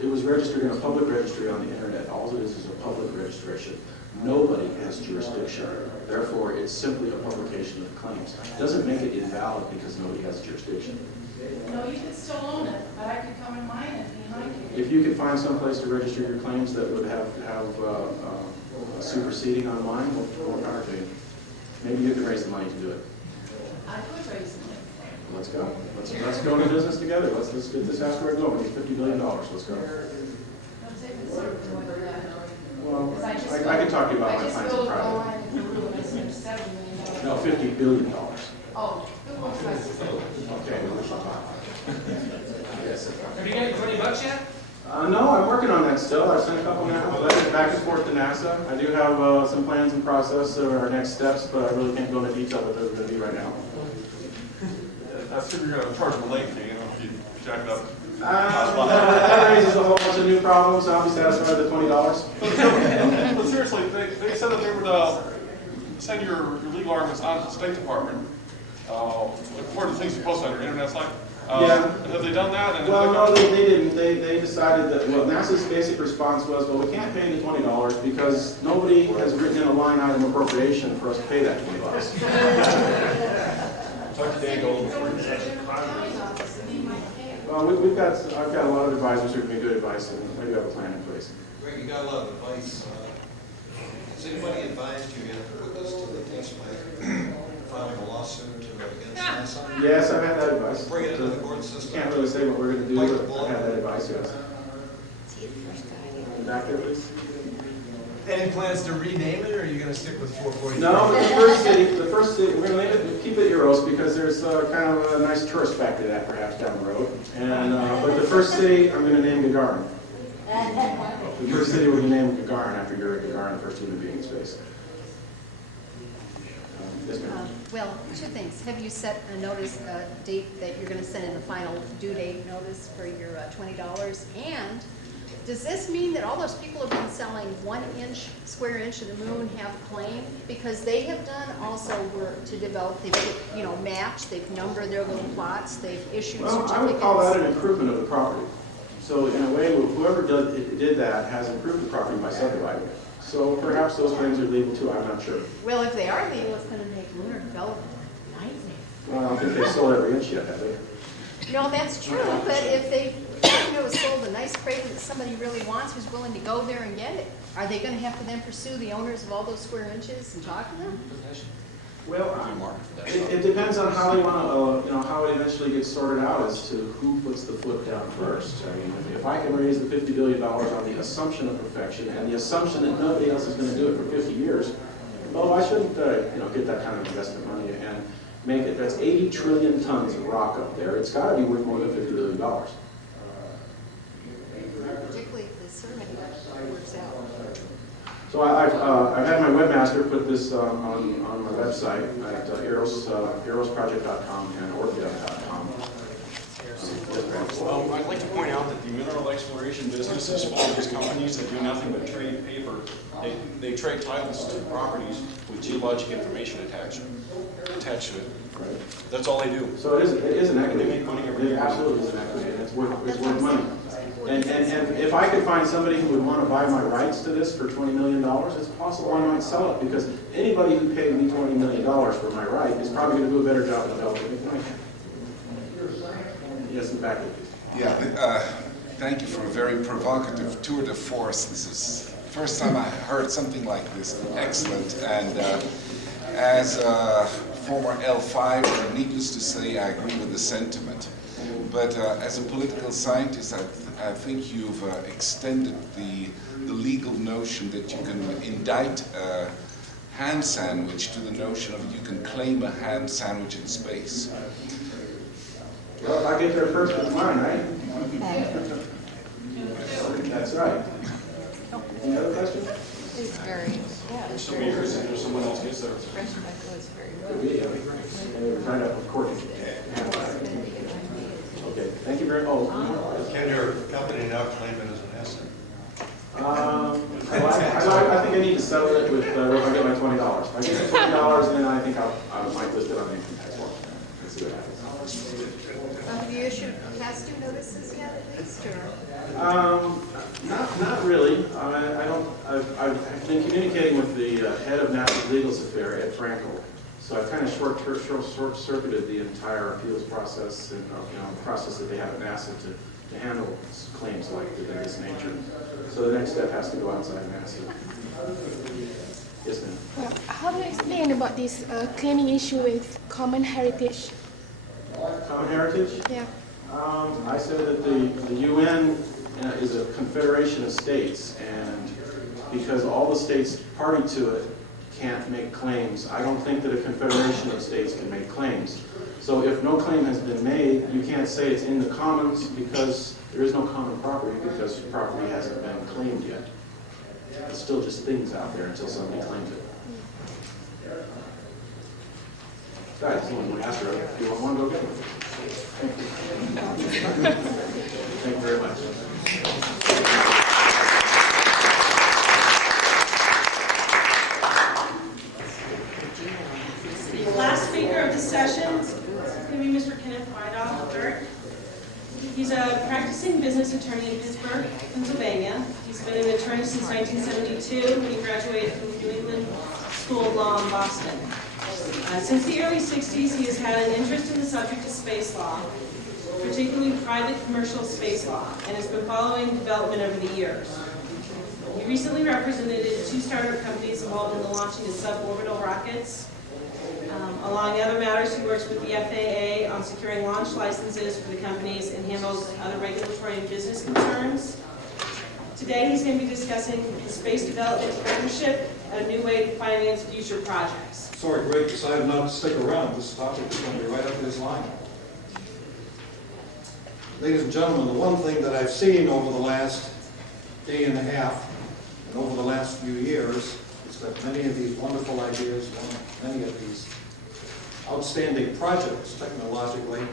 It was registered in a public registry on the internet. All it is a public registration. Nobody has jurisdiction. Therefore, it's simply a publication of claims. It doesn't make it invalid because nobody has jurisdiction. No, you could still own it, but I could come and mine it behind you. If you could find some place to register your claims that would have superseding on mine, more power to you. Maybe you can raise the money to do it. I could raise the money. Let's go. Let's go into business together. Let's get this asteroid going. We need $50 billion. Let's go. Let's take it something more than that. Well, Because I can talk to you about my I just plans in built a private. line in Peru and I spent $7 million. No, $50 billion. Oh, good one, Okay, we shall talk. Yes. Have you got $20 yet? No, I'm working on that still. I've sent a couple now, letters back and forth to NASA. I do have some plans in process of our next steps, but I really can't go into detail what those are going to be right now. I assume you're going to charge them a late fee, you know, if you jack it up. That raises a whole bunch of new problems. I'll be satisfied with $20. But seriously, they said that they would send your legal arguments on to the State Department, according to things you post on your internet site. Yeah. Have they done that? And Well, no, they didn't. They decided that, well, NASA's basic response was, well, we can't pay the $20 because nobody has written in a line item appropriation for us to pay that $20. Talk to Dan Gold. Well, I've got a lot of advisors who give me good advice, and maybe I have a plan in place. Greg, you got a lot of advice. Has anybody advised you yet to put this to the test by filing a lawsuit against NASA? Yes, I've had that advice. Bring it into the court system. Can't really say what we're going to do, but I've had that advice, yes. Back there, please. Any plans to rename it, or are you going to stick with 443? No, but the first city, we're going to keep it Eros because there's kind of a nice tourist factor to that perhaps down the road. And but the first city, I'm going to name Gagarin. The first city will be named Gagarin after Yuri Gagarin, the first human being in space. Yes, ma'am. Well, two things. Have you set a notice, date that you're going to send in the final due date notice for your $20? And does this mean that all those people who've been selling 1 square inch of the moon have a claim? Because they have done also work to develop, they've mapped, they've numbered their little plots, they've issued certificates. Well, I would call that an improvement of the property. So in a way, whoever did that has improved the property by subdividing it. So perhaps those claims are legal too, I'm not sure. Well, if they are legal, it's going to make lunar development a nightmare. Well, I don't think they've sold every inch yet, have they? No, that's true, but if they sold a nice crater that somebody really wants, who's willing to go there and get it, are they going to have to then pursue the owners of all those square inches and talk to them? Well, it depends on how they want to, how it eventually gets sorted out as to who puts the foot down first. I mean, if I can raise the $50 billion on the assumption of perfection and the assumption that nobody else is going to do it for 50 years, well, I shouldn't, get that kind of investment money and make it. That's 80 trillion tons of rock up there. It's got to be worth more than $50 billion. Particularly if the survey works out. So I've had my webmaster put this on my website at erosproject.com and orchid.com. I'd like to point out that the mineral exploration business is full of these companies that do nothing but trade paper. They trade titles to properties with geologic information attached to it. Right. That's all they do. So it is an equity. They make money every It year. absolutely is an equity, and it's worth money. And if I could find somebody who would want to buy my rights to this for $20 million, it's possible I might sell it, because anybody who paid me $20 million for my right is probably going to do a better job of developing information. Mr. Bagley, please. Yeah, thank you for a very provocative tour de force. This is the first time I heard something like this. Excellent. And as a former L5, needless to say, I agree with the sentiment. But as a political scientist, I think you've extended the legal notion that you can indict a ham sandwich to the notion of you can claim a ham sandwich in space. Well, if I get there first, it's mine, right? That's right. Any other questions? It's very, yeah, it's So very, years until someone else gets there. expression by was very Could good. be, and it was right up with Courtney. Okay, thank you very much. Can your company now claim it as an asset? I think I need to settle it with, if I get my $20. If I get my $20, then I think I might list it on the income tax form and see what happens. Have you issued past due notices yet, at least, or? Not really. I've been communicating with the head of National Legal's affair, Ed Frankel. So I've kind of short-circuited the entire appeals process and the process that they have at NASA to handle claims like this nature. So the next step has to go outside NASA. Yes, ma'am. Well, how do you explain about this claiming issue with common heritage? Common heritage? Yeah. I said that the UN is a confederation of states, and because all the states party to it can't make claims, I don't think that a confederation of states can make claims. So if no claim has been made, you can't say it's in the commons because there is no common property because property hasn't been claimed yet. It's still just things out there until somebody claims it. Guys, someone will ask her, do you want to go get it? Thank you very much. The last speaker of the session is going to be Mr. Kenneth Weidaw III. He's a practicing business attorney in Pittsburgh, Pennsylvania. He's been an attorney since 1972 when he graduated from the New England School of Law in Boston. Since the early 60s, he has had an interest in the subject of space law, particularly private commercial space law, and has been following development over the years. He recently represented 2 startup companies involved in the launching of suborbital rockets. Along other matters, he works with the FAA on securing launch licenses for the companies and handles other regulatory and business concerns. Today, he's going to be discussing the Space Development Partnership, a new way to finance future projects. Sorry, Greg decided not to stick around. This topic is going to be right up his line. Ladies and gentlemen, the one thing that I've seen over the last day and a half and over the last few years is that many of these wonderful ideas, many of these outstanding projects technologically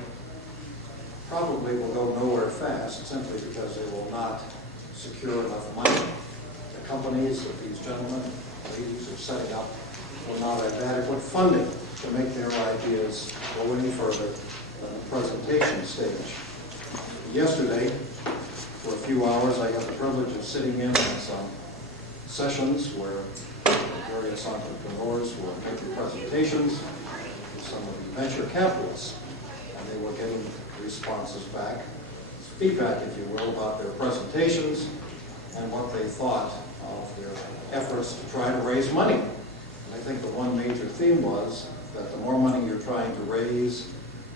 probably will go nowhere fast simply because they will not secure enough money. The companies that these gentlemen, ladies are setting up will not have adequate funding to make their ideas go any further than the presentation stage. Yesterday, for a few hours, I had the privilege of sitting in on some sessions where various entrepreneurs were making presentations to some of the venture capitalists, and they were getting responses back, feedback, if you will, about their presentations and what they thought of their efforts to try to raise money. And I think the one major theme was that the more money you're trying to raise,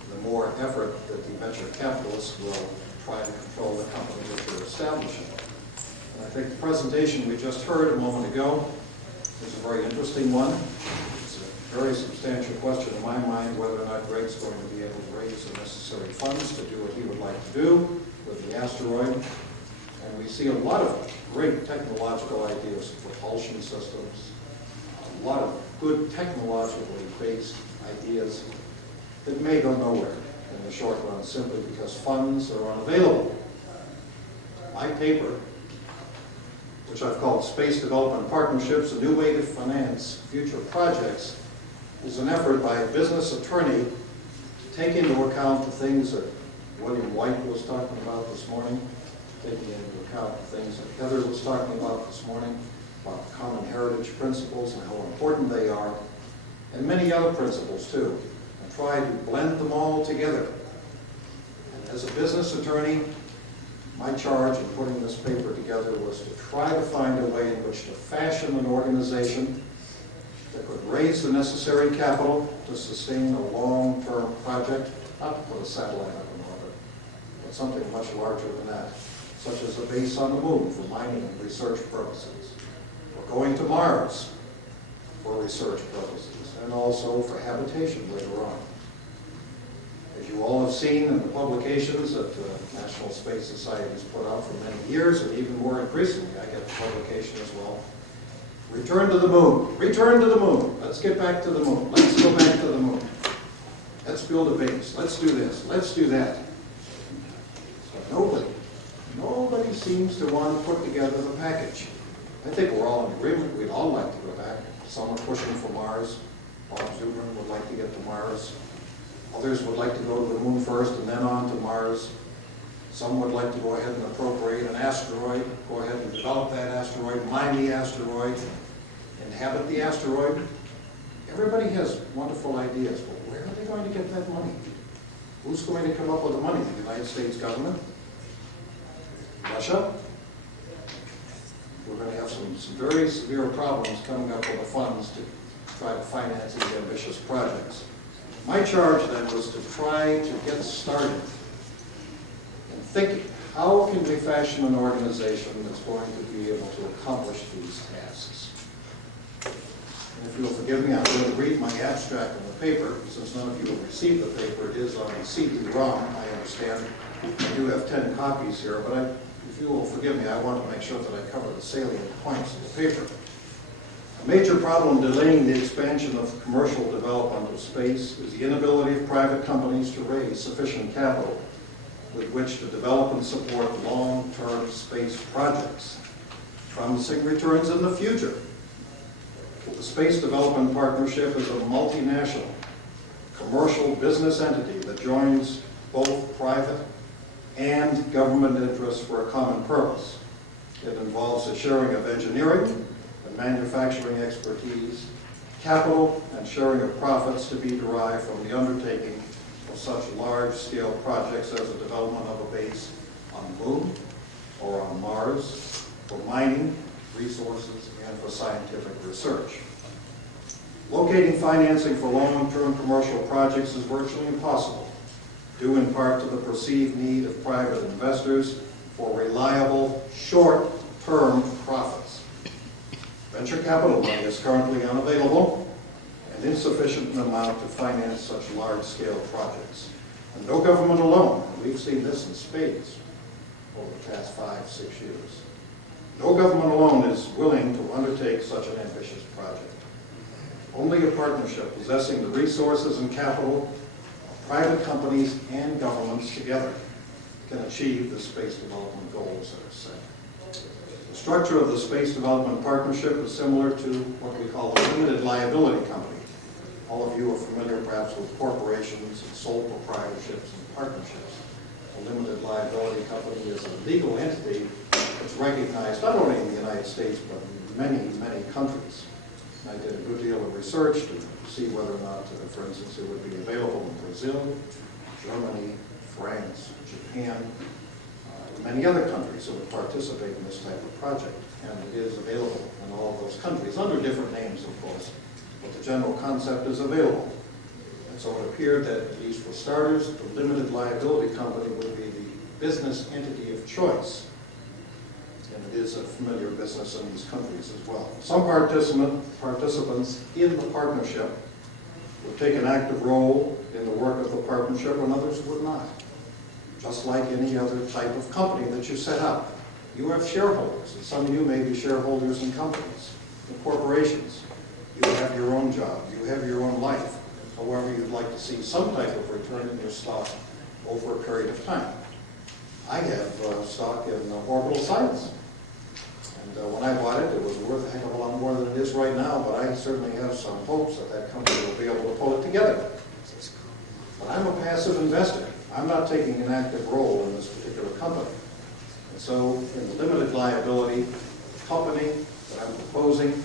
the more effort that the venture capitalists will try to control the company that you're establishing. And I think the presentation we just heard a moment ago is a very interesting one. It's a very substantial question in my mind whether or not Greg's going to be able to raise the necessary funds to do what he would like to do with the Asteroid. And we see a lot of great technological ideas, propulsion systems, a lot of good technologically based ideas that may go nowhere in the short run simply because funds are unavailable. My paper, which I've called Space Development Partnerships, a New Way to Finance Future Projects, is an effort by a business attorney to take into account the things that William White was talking about this morning, taking into account the things that Heather was talking about this morning, about the common heritage principles and how important they are, and many other principles too, and try to blend them all together. And As a business attorney, my charge in putting this paper together was to try to find a way in which to fashion an organization that could raise the necessary capital to sustain a long-term project, not to put a satellite up in orbit, but something much larger than that, such as a base on the moon for mining and research purposes, or going to Mars for research purposes, and also for habitation later on. As you all have seen in the publications that the National Space Society has put out for many years, and even more increasingly, I get the publication as well. Return to the moon. Return to the moon. Let's get back to the moon. Let's go back to the moon. Let's build a base. Let's do this. Let's do that. But nobody seems to want to put together the package. I think we're all in agreement. We'd all like to go back. Some are pushing for Mars. Bob Zubrin would like to get to Mars. Others would like to go to the moon first and then on to Mars. Some would like to go ahead and appropriate an asteroid, go ahead and develop that asteroid, mine the asteroid, inhabit the asteroid. Everybody has wonderful ideas, but where are they going to get that money? Who's going to come up with the money? The United States government? Russia? We're going to have some very severe problems coming up with the funds to try to finance these ambitious projects. My charge then was to try to get started in thinking, how can we fashion an organization that's going to be able to accomplish these tasks? And if you'll forgive me, I'm going to read my abstract on the paper. Since none of you have received the paper, it is on CD-ROM, I understand. I do have 10 copies here, but if you will forgive me, I want to make sure that I cover the salient points of the paper. A major problem delaying the expansion of commercial development of space is the inability of private companies to raise sufficient capital with which to develop and support long-term space projects. Promising returns in the future. The Space Development Partnership is a multinational commercial business entity that joins both private and government interests for a common purpose. It involves the sharing of engineering and manufacturing expertise, capital, and sharing of profits to be derived from the undertaking of such large-scale projects as the development of a base on the moon or on Mars, for mining, resources, and for scientific research. Locating financing for long-term commercial projects is virtually impossible, due in part to the perceived need of private investors for reliable, short-term profits. Venture capital money is currently unavailable and insufficient in amount to finance such large-scale projects. And no government alone, and we've seen this in spades over the past 5-6 years, no government alone is willing to undertake such an ambitious project. Only a partnership possessing the resources and capital of private companies and governments together can achieve the space development goals that are set. The structure of the Space Development Partnership is similar to what we call a limited liability company. All of you are familiar perhaps with corporations and sole proprietorships and partnerships. A limited liability company is a legal entity that's recognized not only in the United States but in many, many countries. And I did a good deal of research to see whether or not, for instance, it would be available in Brazil, Germany, France, Japan, and many other countries that would participate in this type of project. And it is available in all of those countries, under different names, of course, but the general concept is available. And so it appeared that, at least for starters, the limited liability company would be the business entity of choice. And it is a familiar business in these countries as well. Some participants in the partnership would take an active role in the work of the partnership, and others would not. Just like any other type of company that you set up. You have shareholders, and some of you may be shareholders in companies, in corporations. You have your own job, you have your own life. However, you'd like to see some type of return in your stock over a period of time. I have stock in Orbital Science. And when I bought it, it was worth a heck of a lot more than it is right now, but I certainly have some hopes that that company will be able to pull it together. But I'm a passive investor. I'm not taking an active role in this particular company. And so in the limited liability company that I'm proposing,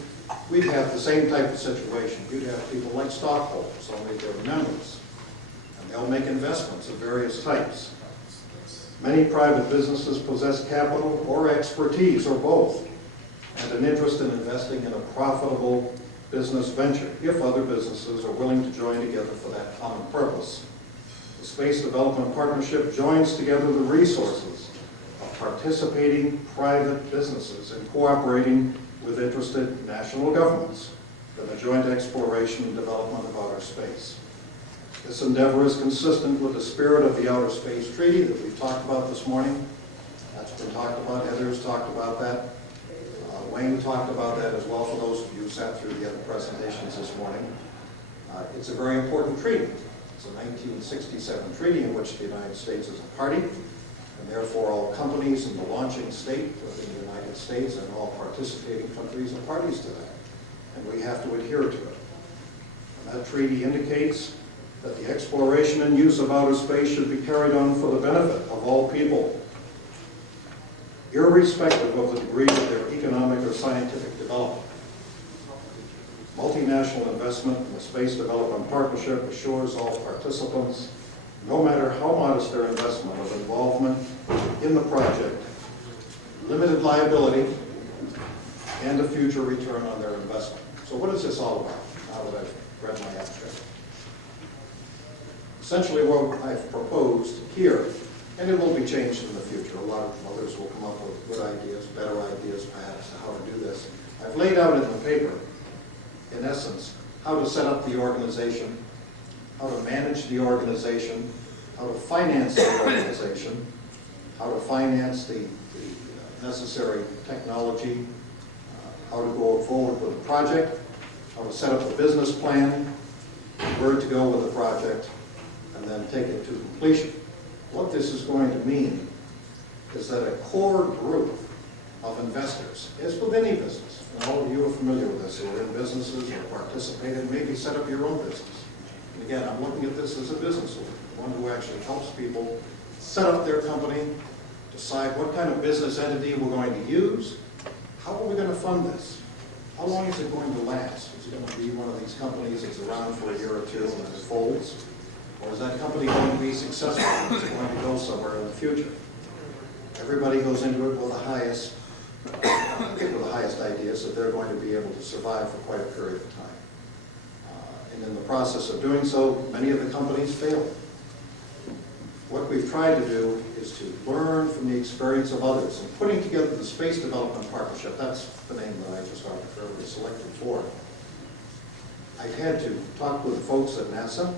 we'd have the same type of situation. You'd have people like stockholders, only they're members. And they'll make investments of various types. Many private businesses possess capital or expertise, or both, and an interest in investing in a profitable business venture, if other businesses are willing to join together for that common purpose. The Space Development Partnership joins together the resources of participating private businesses in cooperating with interested national governments in the joint exploration and development of outer space. This endeavor is consistent with the spirit of the Outer Space Treaty that we've talked about this morning. That's been talked about. Heather's talked about that. Wayne talked about that as well, for those of you who sat through the other presentations this morning. It's a very important treaty. It's a 1967 treaty in which the United States is a party, and therefore all companies in the launching state of the United States and all participating countries are parties to that. And we have to adhere to it. And that treaty indicates that the exploration and use of outer space should be carried on for the benefit of all people, irrespective of the degree of their economic or scientific development. Multinational investment in the Space Development Partnership assures all participants, no matter how modest their investment, of involvement in the project, limited liability, and a future return on their investment. So what is this all about, now that I've read my abstract? Essentially what I've proposed here, and it will be changed in the future. A lot of others will come up with good ideas, better ideas perhaps, how to do this. I've laid out in the paper, in essence, how to set up the organization, how to manage the organization, how to finance the organization, how to finance the necessary technology, how to go forward with the project, how to set up a business plan, where to go with the project, and then take it to completion. What this is going to mean is that a core group of investors, as with any business, and all of you are familiar with this, who are in businesses or participated, maybe set up your own business. And again, I'm looking at this as a business owner, one who actually helps people set up their company, decide what kind of business entity we're going to use, how are we going to fund this, how long is it going to last? Is it going to be one of these companies that's around for a year or two and then it folds? Or is that company going to be successful and it's going to go somewhere in the future? Everybody goes into it with the highest, ideas that they're going to be able to survive for quite a period of time. And in the process of doing so, many of the companies fail. What we've tried to do is to learn from the experience of others. And putting together the Space Development Partnership, that's the name that I just arbitrarily selected for it. I've had to talk with the folks at NASA.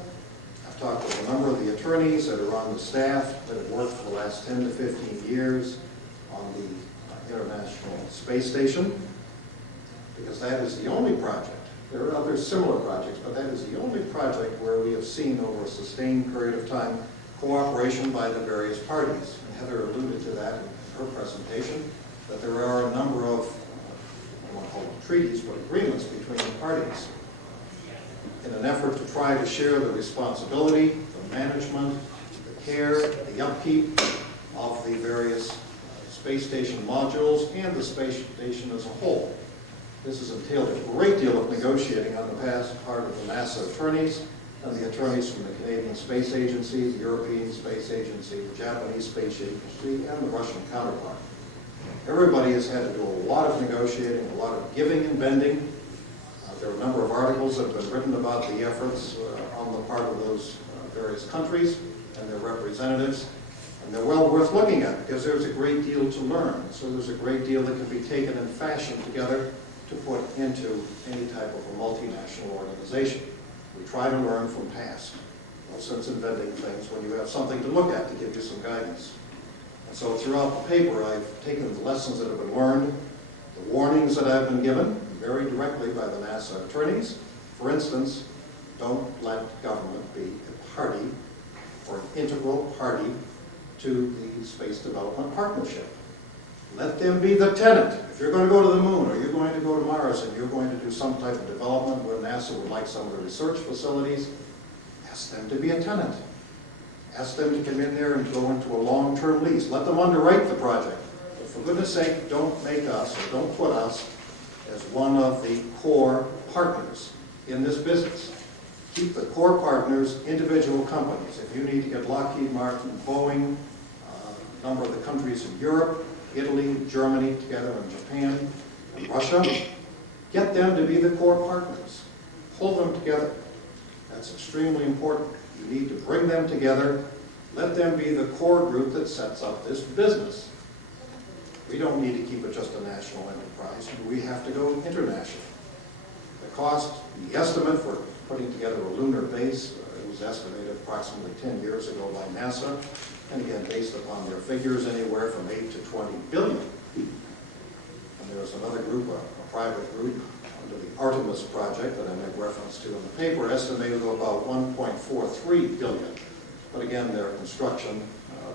I've talked with a number of the attorneys that are on the staff that have worked for the last 10 to 15 years on the International Space Station, because that is the only project. There are other similar projects, but that is the only project where we have seen over a sustained period of time cooperation by the various parties. And Heather alluded to that in her presentation, that there are a number of, I don't want to call them treaties, but agreements between the parties in an effort to try to share the responsibility, the management, the care, the upkeep of the various space station modules and the space station as a whole. This has entailed a great deal of negotiating on the part of the NASA attorneys and the attorneys from the Canadian Space Agency, the European Space Agency, the Japanese Space Agency, and the Russian counterpart. Everybody has had to do a lot of negotiating, a lot of giving and bending. There are a number of articles that have been written about the efforts on the part of those various countries and their representatives. And they're well worth looking at because there's a great deal to learn. So there's a great deal that can be taken and fashioned together to put into any type of a multinational organization. We try to learn from past. No sense inventing things when you have something to look at to give you some guidance. And so throughout the paper, I've taken the lessons that have been learned, the warnings that I've been given, very directly by the NASA attorneys. For instance, don't let government be a party or an integral party to the Space Development Partnership. Let them be the tenant. If you're going to go to the moon, or you're going to go to Mars, and you're going to do some type of development where NASA would like some of the research facilities, ask them to be a tenant. Ask them to come in there and go into a long-term lease. Let them underwrite the project. But for goodness sake, don't make us, or don't put us, as one of the core partners in this business. Keep the core partners individual companies. If you need to get Lockheed Martin, Boeing, a number of the countries in Europe, Italy, Germany, together in Japan, and Russia. Get them to be the core partners. Pull them together. That's extremely important. You need to bring them together. Let them be the core group that sets up this business. We don't need to keep it just a national enterprise. We have to go international. The cost, the estimate for putting together a lunar base, it was estimated approximately 10 years ago by NASA, and again, based upon their figures, anywhere from 8 to 20 billion. And there was another group, a private group, under the Artemis project that I make reference to in the paper, estimated about 1.43 billion. But again, their construction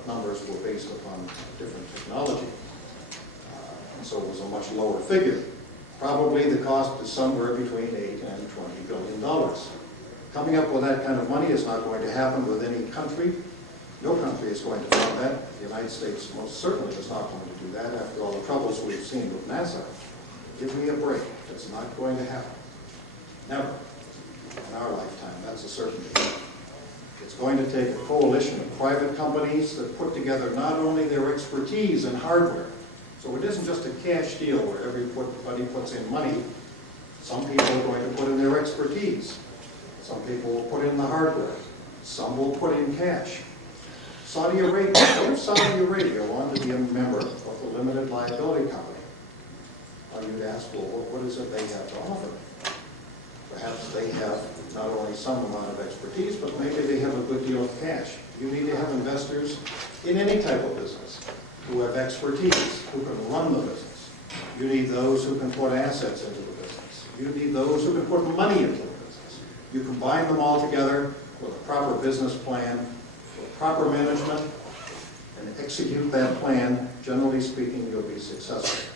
numbers were based upon different technology. And so it was a much lower figure. Probably the cost is somewhere between 8 and $20 billion. Coming up with that kind of money is not going to happen with any country. No country is going to fund that. The United States most certainly is not going to do that after all the troubles we've seen with NASA. Give me a break. It's not going to happen. Never. In our lifetime, that's a certainty. It's going to take a coalition of private companies that put together not only their expertise in hardware. So it isn't just a cash deal where everybody puts in money. Some people are going to put in their expertise. Some people will put in the hardware. Some will put in cash. Saudi Arabia, what if Saudi Arabia wanted to be a member of the limited liability company? Well, you'd ask, well, what is it they have to offer? Perhaps they have not only some amount of expertise, but maybe they have a good deal of cash. You need to have investors in any type of business who have expertise, who can run the business. You need those who can put assets into the business. You need those who can put money into the business. You combine them all together with a proper business plan, with proper management, and execute that plan. Generally speaking, you'll be successful.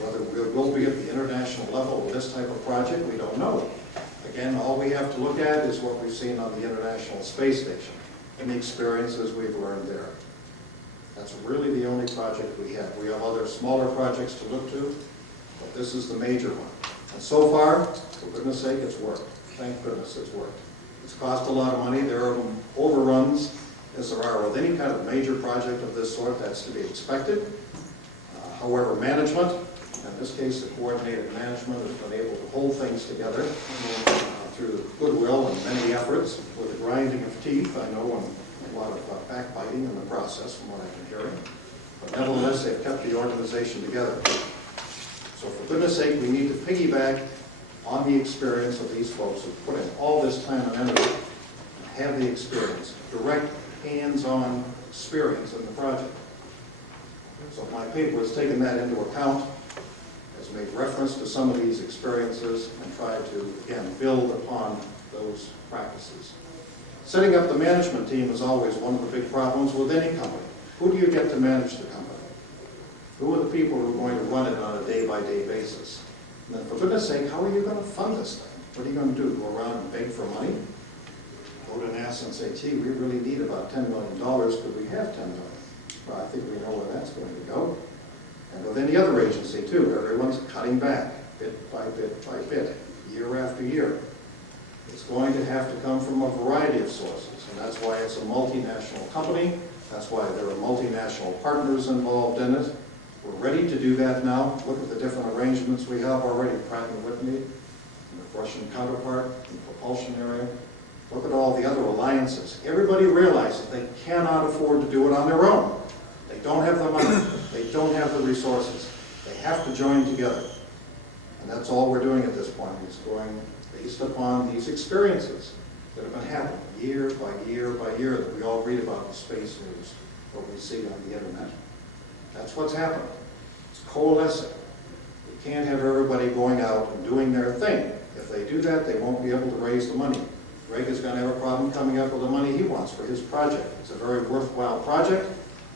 Whether we'll be at the international level with this type of project, we don't know. Again, all we have to look at is what we've seen on the International Space Station and the experiences we've learned there. That's really the only project we have. We have other smaller projects to look to, but this is the major one. And so far, for goodness sake, it's worked. Thank goodness it's worked. It's cost a lot of money. There are overruns, as there are with any kind of major project of this sort. That's to be expected. However, management, in this case, the coordinated management has been able to hold things together through goodwill and many efforts with the grinding of teeth, I know, and a lot of backbiting in the process from what I've been hearing. But nevertheless, they've kept the organization together. So for goodness sake, we need to piggyback on the experience of these folks who put in all this time and energy and have the experience, direct hands-on experience in the project. So my paper has taken that into account, has made reference to some of these experiences, and tried to, again, build upon those practices. Setting up the management team is always one of the big problems with any company. Who do you get to manage the company? Who are the people who are going to run it on a day-by-day basis? And then, for goodness sake, how are you going to fund this thing? What are you going to do? Go around and beg for money? Go to NASA and say, gee, we really need about $10 million. Could we have $10 million? Well, I think we know where that's going to go. And with any other agency, too, everyone's cutting back, bit by bit by bit, year after year. It's going to have to come from a variety of sources, and that's why it's a multinational company. That's why there are multinational partners involved in it. We're ready to do that now. Look at the different arrangements we have already, Pratt & Whitney, and the Russian counterpart in the propulsion area. Look at all the other alliances. Everybody realizes they cannot afford to do it on their own. They don't have the money. They don't have the resources. They have to join together. And that's all we're doing at this point, is going based upon these experiences that have been happening year by year by year that we all read about in the space news, what we see on the internet. That's what's happening. It's coalescing. We can't have everybody going out and doing their thing. If they do that, they won't be able to raise the money. Greg is going to have a problem coming up with the money he wants for his project. It's a very worthwhile project,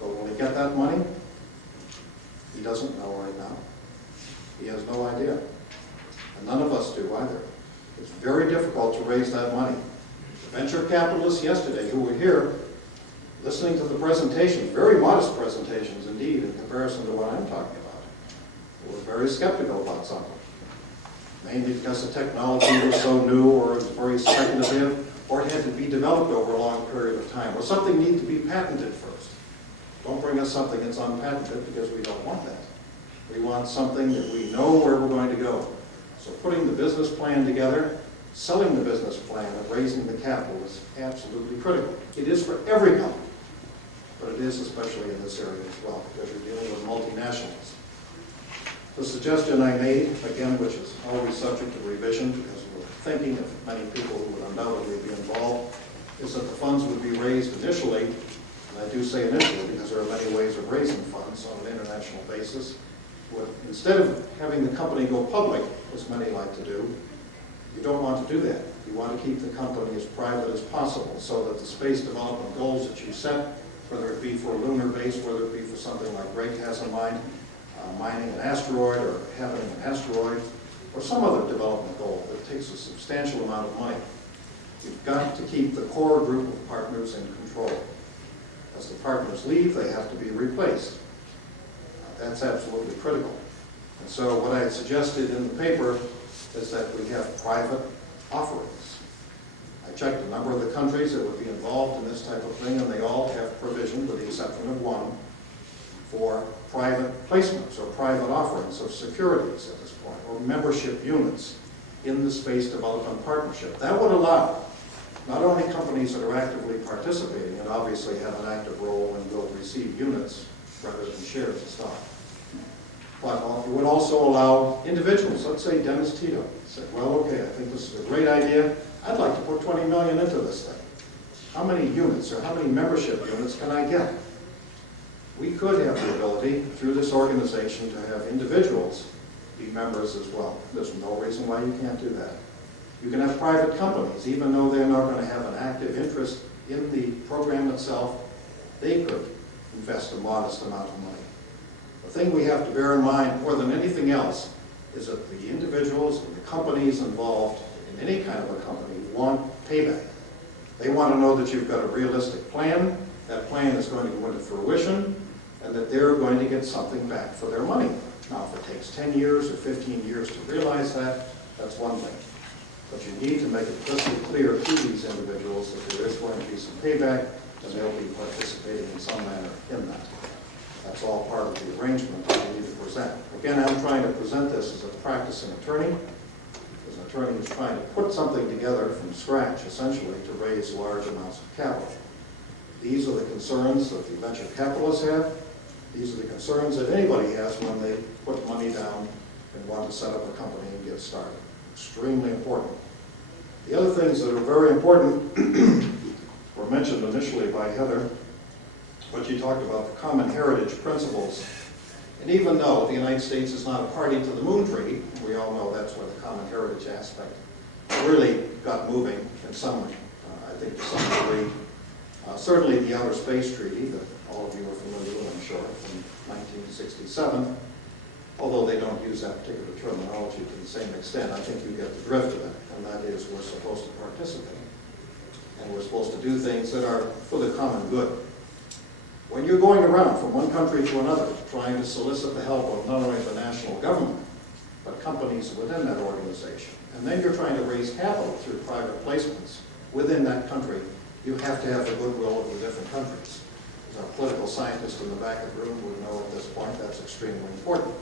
but will he get that money? He doesn't know right now. He has no idea. And none of us do either. It's very difficult to raise that money. The venture capitalists yesterday who were here listening to the presentations, very modest presentations indeed in comparison to what I'm talking about, were very skeptical about something. Mainly because the technology was so new, or it was very speculative, or it had to be developed over a long period of time, or something needed to be patented first. Don't bring us something that's unpatented, because we don't want that. We want something that we know where we're going to go. So putting the business plan together, selling the business plan, and raising the capital is absolutely critical. It is for every company, but it is especially in this area as well, because you're dealing with multinationals. The suggestion I made, again, which is always subject to revision, because we're thinking of many people who would undoubtedly be involved, is that the funds would be raised initially, and I do say initially because there are many ways of raising funds on an international basis. Instead of having the company go public, as many like to do, you don't want to do that. You want to keep the company as private as possible, so that the space development goals that you set, whether it be for a lunar base, whether it be for something like Greg has in mind, mining an asteroid or having an asteroid, or some other development goal that takes a substantial amount of money. You've got to keep the core group of partners in control. As the partners leave, they have to be replaced. That's absolutely critical. And so what I had suggested in the paper is that we have private offerings. I checked a number of the countries that would be involved in this type of thing, and they all have provision, with the exception of one, for private placements or private offerings of securities at this point, or membership units in the Space Development Partnership. That would allow not only companies that are actively participating and obviously have an active role and will receive units rather than shares of stock, but it would also allow individuals, let's say Dennis Tito, said, well, okay, I think this is a great idea. I'd like to put 20 million into this thing. How many units or how many membership units can I get? We could have the ability, through this organization, to have individuals be members as well. There's no reason why you can't do that. You can have private companies, even though they're not going to have an active interest in the program itself, they could invest a modest amount of money. The thing we have to bear in mind more than anything else is that the individuals and the companies involved in any kind of a company want payback. They want to know that you've got a realistic plan, that plan is going to go into fruition, and that they're going to get something back for their money. Now, if it takes 10 years or 15 years to realize that, that's one thing. But you need to make it crystal clear to these individuals that there is going to be some payback, and they'll be participating in some manner in that. That's all part of the arrangement that we need to present. Again, I'm trying to present this as a practicing attorney, as an attorney who's trying to put something together from scratch, essentially, to raise large amounts of capital. These are the concerns that the venture capitalists have. These are the concerns that anybody has when they put money down and want to set up a company and get started. Extremely important. The other things that are very important were mentioned initially by Heather, but you talked about the common heritage principles. And even though the United States is not a party to the Moon Treaty, we all know that's where the common heritage aspect really got moving in some, I think to some degree. Certainly the Outer Space Treaty, that all of you are familiar with, I'm sure, from 1967, although they don't use that particular terminology to the same extent, I think you get the drift of it, and that is we're supposed to participate. And we're supposed to do things that are for the common good. When you're going around from one country to another, trying to solicit the help of not only the national government, but companies within that organization, and then you're trying to raise capital through private placements within that country, you have to have the goodwill of the different countries. As our political scientist in the back of the room would know at this point, that's extremely important.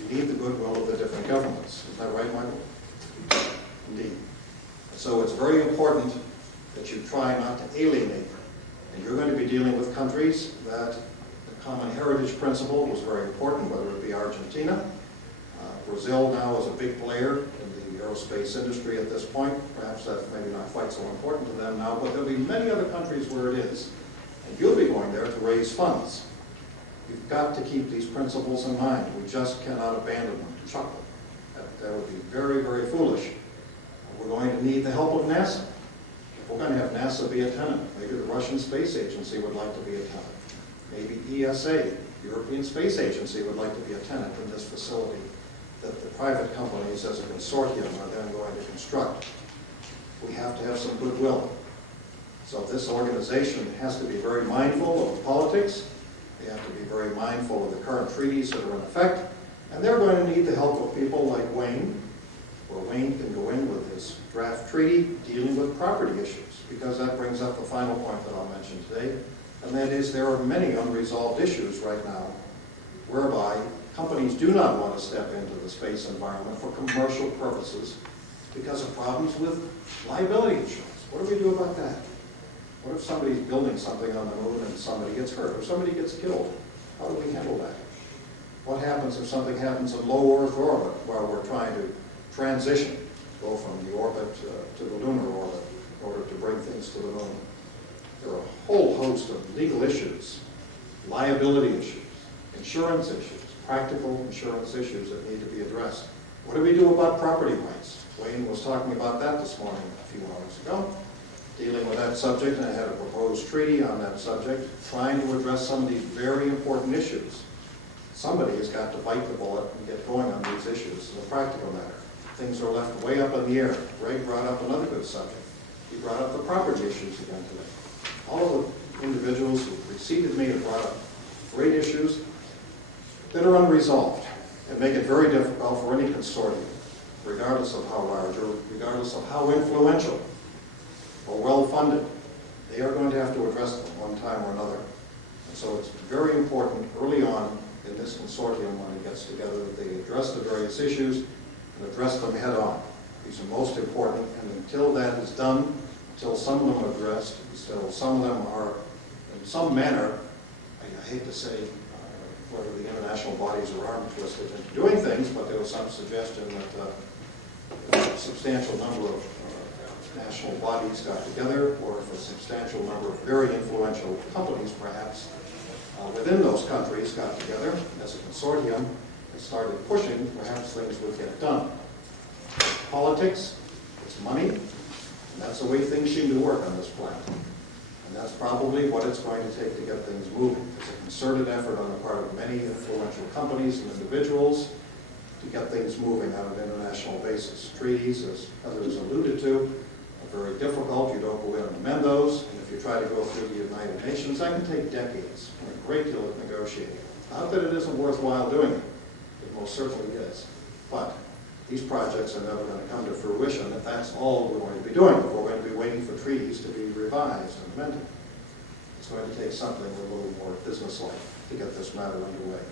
You need the goodwill of the different governments. Is that right, Michael? Indeed. So it's very important that you try not to alienate them. And you're going to be dealing with countries that the common heritage principle was very important, whether it be Argentina. Brazil now is a big player in the aerospace industry at this point. Perhaps that's maybe not quite so important to them now, but there'll be many other countries where it is. And you'll be going there to raise funds. You've got to keep these principles in mind. We just cannot abandon them to chuck them. That would be very, very foolish. We're going to need the help of NASA. If we're going to have NASA be a tenant, maybe the Russian Space Agency would like to be a tenant. Maybe ESA, European Space Agency, would like to be a tenant in this facility that the private companies as a consortium are then going to construct. We have to have some goodwill. So this organization has to be very mindful of politics. They have to be very mindful of the current treaties that are in effect. And they're going to need the help of people like Wayne, where Wayne can go in with his draft treaty dealing with property issues, because that brings up the final point that I'll mention today, And that is, there are many unresolved issues right now whereby companies do not want to step into the space environment for commercial purposes because of problems with liability insurance. What do we do about that? What if somebody's building something on the moon and somebody gets hurt or somebody gets killed? How do we handle that? What happens if something happens in low Earth orbit while we're trying to transition, go from the orbit to the lunar orbit in order to bring things to the moon? There are a whole host of legal issues, liability issues, insurance issues, practical insurance issues that need to be addressed. What do we do about property rights? Wayne was talking about that this morning a few hours ago, dealing with that subject, and I had a proposed treaty on that subject, trying to address some of these very important issues. Somebody has got to bite the bullet and get going on these issues as a practical matter. Things are left way up in the air. Greg brought up another good subject. He brought up the property issues again today. All of the individuals who preceded me have brought up great issues that are unresolved and make it very difficult for any consortium, regardless of how large or regardless of how influential or well-funded. They are going to have to address them one time or another. And so it's very important early on in this consortium when it gets together that they address the various issues and address them head on. These are most important, and until that is done, until some of them are addressed, until some of them are in some manner, I hate to say whether the international bodies are arm twisted into doing things, but there was some suggestion that a substantial number of national bodies got together, or if a substantial number of very influential companies perhaps within those countries got together as a consortium and started pushing, perhaps things would get done. Politics, it's money, and that's the way things seem to work on this planet. And that's probably what it's going to take to get things moving. It's a concerted effort on the part of many influential companies and individuals to get things moving on an international basis. Treaties, as others alluded to, are very difficult. You don't go in and amend those. And if you try to go through the United Nations, that can take decades and a great deal of negotiating. Not that it isn't worthwhile doing it. It most certainly is. But these projects are never going to come to fruition if that's all we're going to be doing, if we're going to be waiting for treaties to be revised and amended. It's going to take something a little more businesslike to get this matter underway.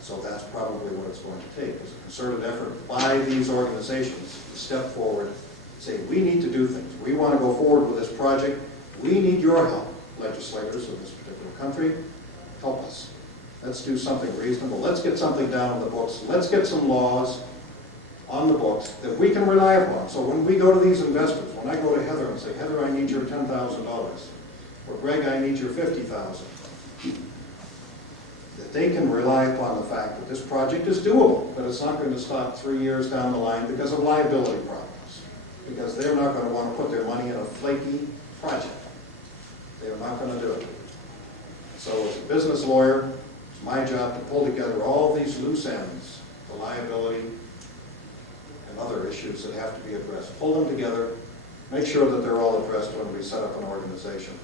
So that's probably what it's going to take, is a concerted effort by these organizations to step forward and say, we need to do things. We want to go forward with this project. We need your help, legislators of this particular country. Help us. Let's do something reasonable. Let's get something down on the books. Let's get some laws on the books that we can rely upon. So when we go to these investors, when I go to Heather and say, Heather, I need your $10,000, or Greg, I need your $50,000, that they can rely upon the fact that this project is doable, that it's not going to stop 3 years down the line because of liability problems, because they're not going to want to put their money in a flaky project. They are not going to do it. So as a business lawyer, it's my job to pull together all these loose ends, the liability, and other issues that have to be addressed. Pull them together, make sure that they're all addressed when we set up an organization.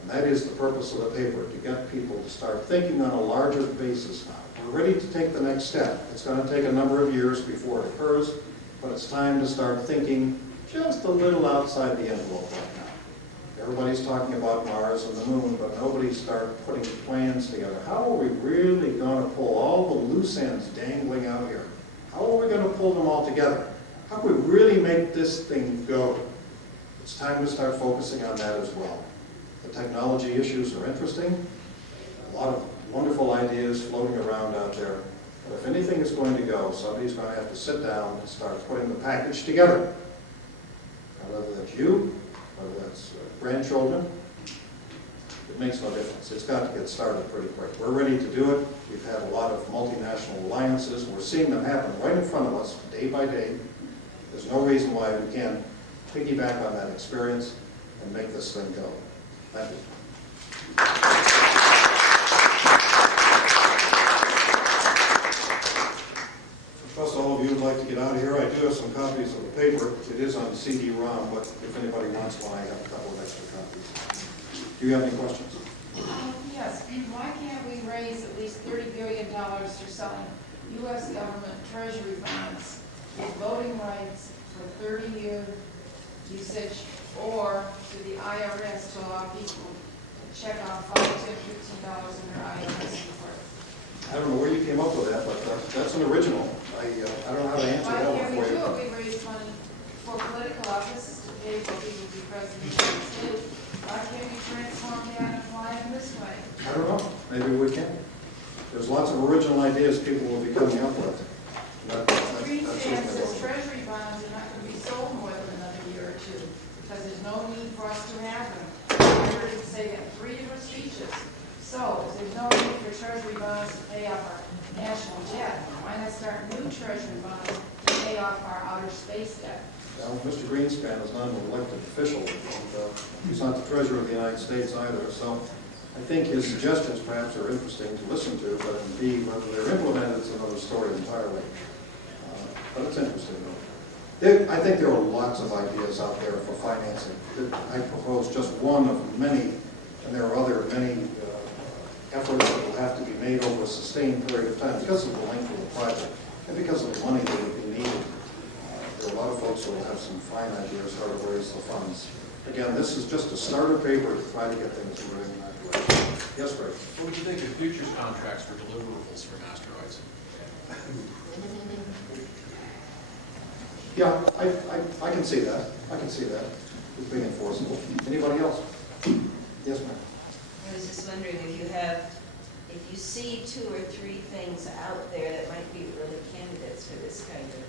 And that is the purpose of the paper, to get people to start thinking on a larger basis now. We're ready to take the next step. It's going to take a number of years before it occurs, but it's time to start thinking just a little outside the envelope right now. Everybody's talking about Mars and the moon, but nobody's started putting plans together. How are we really going to pull all the loose ends dangling out here? How are we going to pull them all together? How can we really make this thing go? It's time to start focusing on that as well. The technology issues are interesting. A lot of wonderful ideas floating around out there. But if anything is going to go, somebody's going to have to sit down and start putting the package together. Now, whether that's you, whether that's grandchildren, it makes no difference. It's got to get started pretty quick. We're ready to do it. We've had a lot of multinational alliances. We're seeing them happen right in front of us, day by day. There's no reason why we can't piggyback on that experience and make this thing go. Thank you. Trust all of you would like to get out of here. I do have some copies of the paper. It is on CD-ROM, but if anybody wants one, I have a couple of extra copies. Do you have any questions? Yes, why can't we raise at least $30 billion for selling U.S. government treasury bonds with voting rights for 30-year usage, or to the IRS to allow people check off $5, $10, $15 in their IRS report. I don't know where you came up with that, but that's an original. I don't know how to answer that Why one can't we for do you. it? We raise money for political offices to pay for people to be president of the state. Why can't we transform that and apply them this way? I don't know, maybe we can. There's lots of original ideas people will be coming up with. Greenspan says treasury bonds are not going to be sold more than another year or two, because there's no need for us to have them. I heard him say that in 3 different speeches. So, if there's no need for treasury bonds to pay off our national debt, why not start new treasury bonds to pay off our outer space debt? Well, Mr. Greenspan is not an elected official, and he's not the treasurer of the United States either, so I think his suggestions perhaps are interesting to listen to, but indeed, whether they're implemented is another story entirely. But it's interesting, though. I think there are lots of ideas out there for financing. I propose just one of many, and there are many efforts that will have to be made over a sustained period of time because of the length of the project and because of the money that would be needed. There are a lot of folks who will have some fine ideas how to raise the funds. Again, this is just a starter paper to try to get things moving in that direction. Yes, Greg? What would you think of futures contracts for deliverables from asteroids? Yeah, I can see that. I can see that. It's being enforceable. Anybody else? Yes, ma'am. I was just wondering if you see 2 or 3 things out there that might be early candidates for this kind of.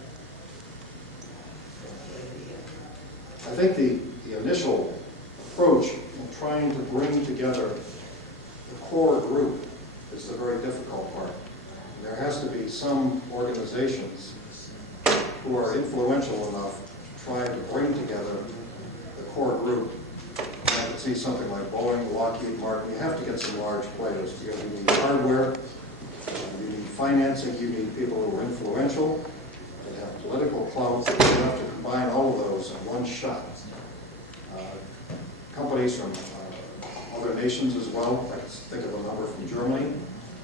I think the initial approach in trying to bring together the core group is the very difficult part. There has to be some organizations who are influential enough to try to bring together the core group. I could see something like Boeing, Lockheed Martin. You have to get some large players because you need hardware, you need financing, you need people who are influential, that have political clout. You have to combine all of those in one shot. Companies from other nations as well. I can think of a number from Germany,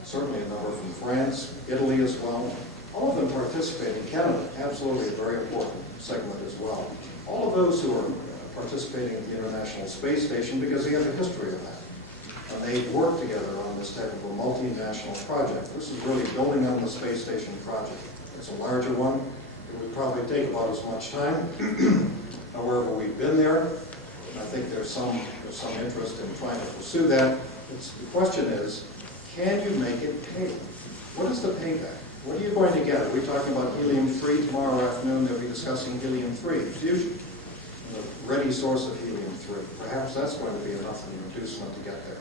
certainly a number from France, Italy as well. All of them participate. In Canada, absolutely a very important segment as well. All of those who are participating in the International Space Station because they have a history of that. And they work together on this type of a multinational project. This is really building on the space station project. It's a larger one. It would probably take about as much time. However, we've been there. I think there's some interest in trying to pursue that. The question is, can you make it pay? What is the payback? What are you going to get? Are we talking about helium-3 tomorrow afternoon? They'll be discussing helium-3 fusion, the ready source of helium-3. Perhaps that's going to be enough of an inducement to get there.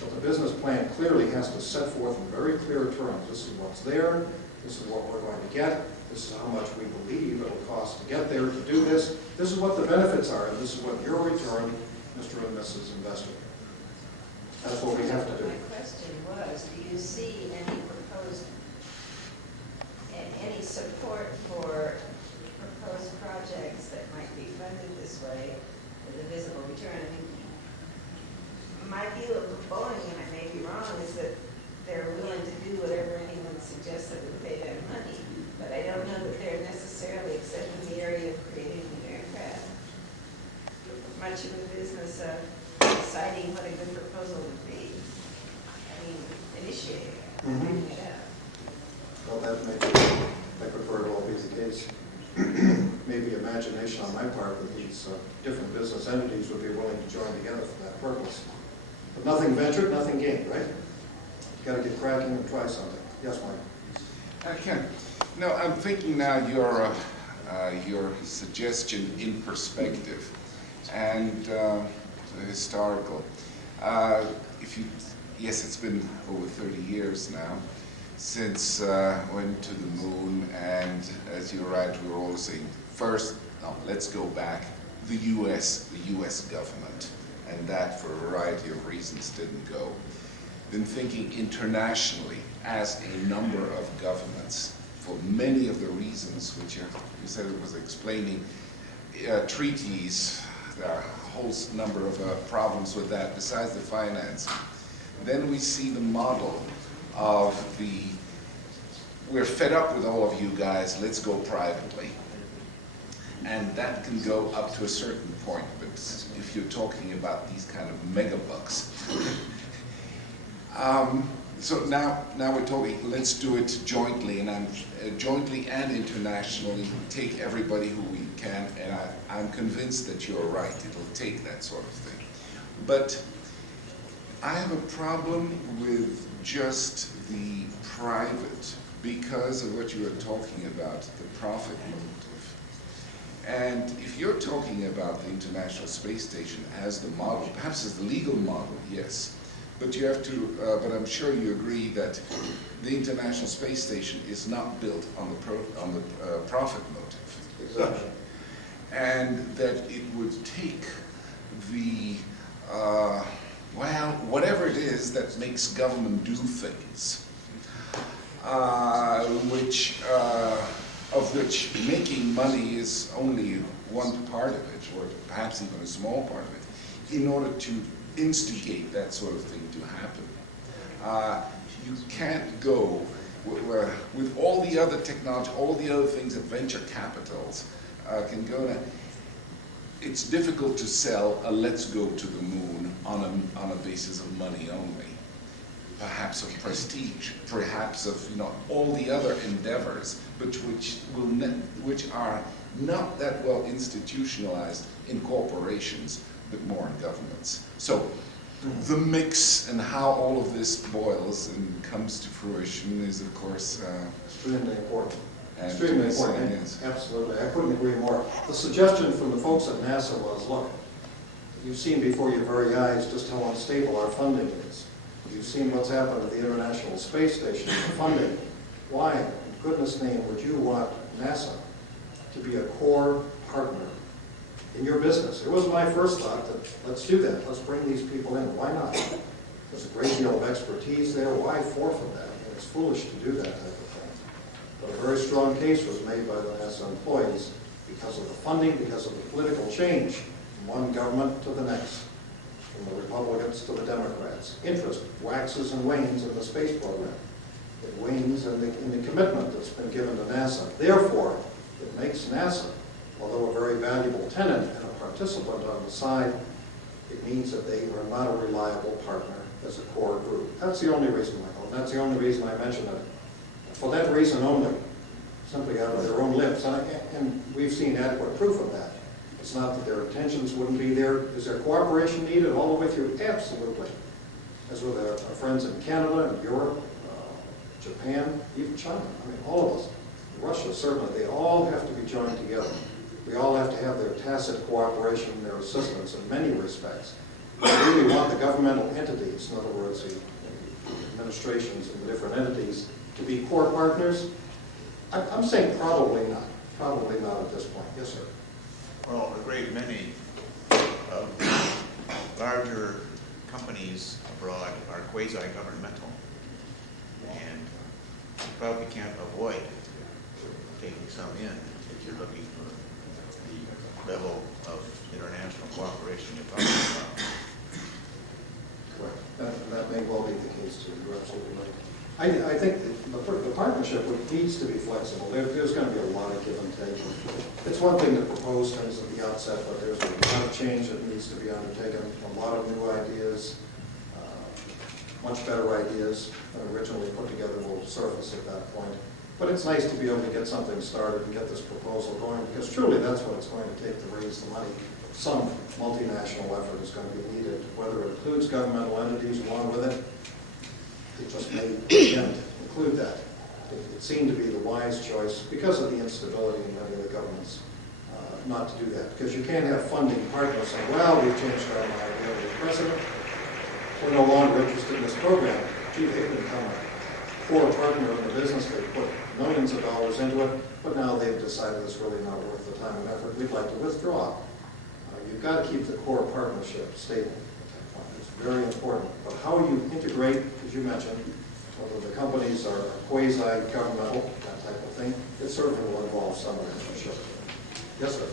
But the business plan clearly has to set forth in very clear terms. This is what's there. This is what we're going to get. This is how much we believe it will cost to get there to do this. This is what the benefits are, and this is what your return, Mr. and Mrs. Investor. That's what we have to do. My question was, do you see any proposed, any support for proposed projects that might be funded this way with a visible return? I mean, my view of Boeing, and I may be wrong, is that they're willing to do whatever anyone suggests that would pay them money. But I don't know that they're necessarily, except in the area of creating an aircraft, much of the business of deciding what a good proposal would be. I mean, initiating it, bringing it up. Well, that could very well be the case. Maybe imagination on my part that these different business entities would be willing to join together for that purpose. But nothing ventured, nothing gained, right? You got to get cracking and try something. Yes, Mike. Ken, no, I'm thinking now your suggestion in perspective and historical. Yes, it's been over 30 years now since went to the moon, and as you're right, we were all saying first, no, let's go back. The U.S. government, and that for a variety of reasons didn't go. Then thinking internationally as a number of governments for many of the reasons which you said it was explaining, treaties, there are a whole number of problems with that besides the finance. Then we see the model of we're fed up with all of you guys, let's go privately. and that can go up to a certain point, but if you're talking about these kind of mega bucks. So now we're talking, let's do it jointly, and jointly and internationally, take everybody who we can, and I'm convinced that you're right, it'll take that sort of thing. But I have a problem with just the private, because of what you were talking about, the profit motive. And if you're talking about the International Space Station as the model, perhaps as the legal model, yes. But you have to, but I'm sure you agree that the International Space Station is not built on the profit motive. Exactly. And that it would take the, well, whatever it is that makes government do things, of which making money is only one part of it, or perhaps even a small part of it, in order to instigate that sort of thing to happen. You can't go with all the other technology, all the other things that venture capitals can go to. It's difficult to sell a let's go to the moon on a basis of money only. Perhaps of prestige, perhaps of all the other endeavors, but which are not that well institutionalized in corporations, but more in governments. So the mix and how all of this boils and comes to fruition is, of course, extremely important. And Extremely important, yes. Absolutely. I couldn't agree more. The suggestion from the folks at NASA was, look, you've seen before your very eyes just how unstable our funding is. You've seen what's happened at the International Space Station, the funding. Why, in goodness name, would you want NASA to be a core partner in your business? It was my first thought that let's do that. Let's bring these people in. Why not? There's a great deal of expertise there. Why forfeit that? And it's foolish to do that type of thing. But a very strong case was made by the NASA employees because of the funding, because of the political change from one government to the next, from the Republicans to the Democrats. Interest waxes and wanes in the space program. It wanes in the commitment that's been given to NASA. Therefore, it makes NASA, although a very valuable tenant and a participant on the side, it means that they are not a reliable partner as a core group. That's the only reason, Michael. That's the only reason I mention it. For that reason only, simply out of their own lips. And we've seen adequate proof of that. It's not that their intentions wouldn't be there. Is there cooperation needed all the way through? Absolutely. As with our friends in Canada and Europe, Japan, even China. I mean, all of us. Russia, certainly. They all have to be joined together. We all have to have their tacit cooperation and their assistance in many respects. We really want the governmental entities, in other words, the administrations and the different entities, to be core partners. I'm saying probably not. Probably not at this point. Yes, sir. Well, a great many larger companies abroad are quasi-governmental, and you probably can't avoid taking some in if you're looking for the level of international cooperation you're talking about. Correct. That may well be the case too. You're absolutely right. I think the partnership needs to be flexible. There's going to be a lot of give and take. It's one thing to propose things at the outset, but there's a lot of change that needs to be undertaken, a lot of new ideas, much better ideas than originally put together will surface at that point. But it's nice to be able to get something started and get this proposal going, because truly that's what it's going to take to raise the money. Some multinational effort is going to be needed, whether it includes governmental entities along with it. It just may again include that. It seemed to be the wise choice because of the instability in many of the governments not to do that. Because you can't have funding partners saying, well, we've changed our mind. We have a president. We're no longer interested in this program. Gee, they've become a core partner in the business. They've put millions of dollars into it, but now they've decided it's really not worth the time and effort. We'd like to withdraw. You've got to keep the core partnership stable. It's very important. But how you integrate, as you mentioned, whether the companies are quasi-governmental, that type of thing, it certainly will involve some relationship. Yes, sir.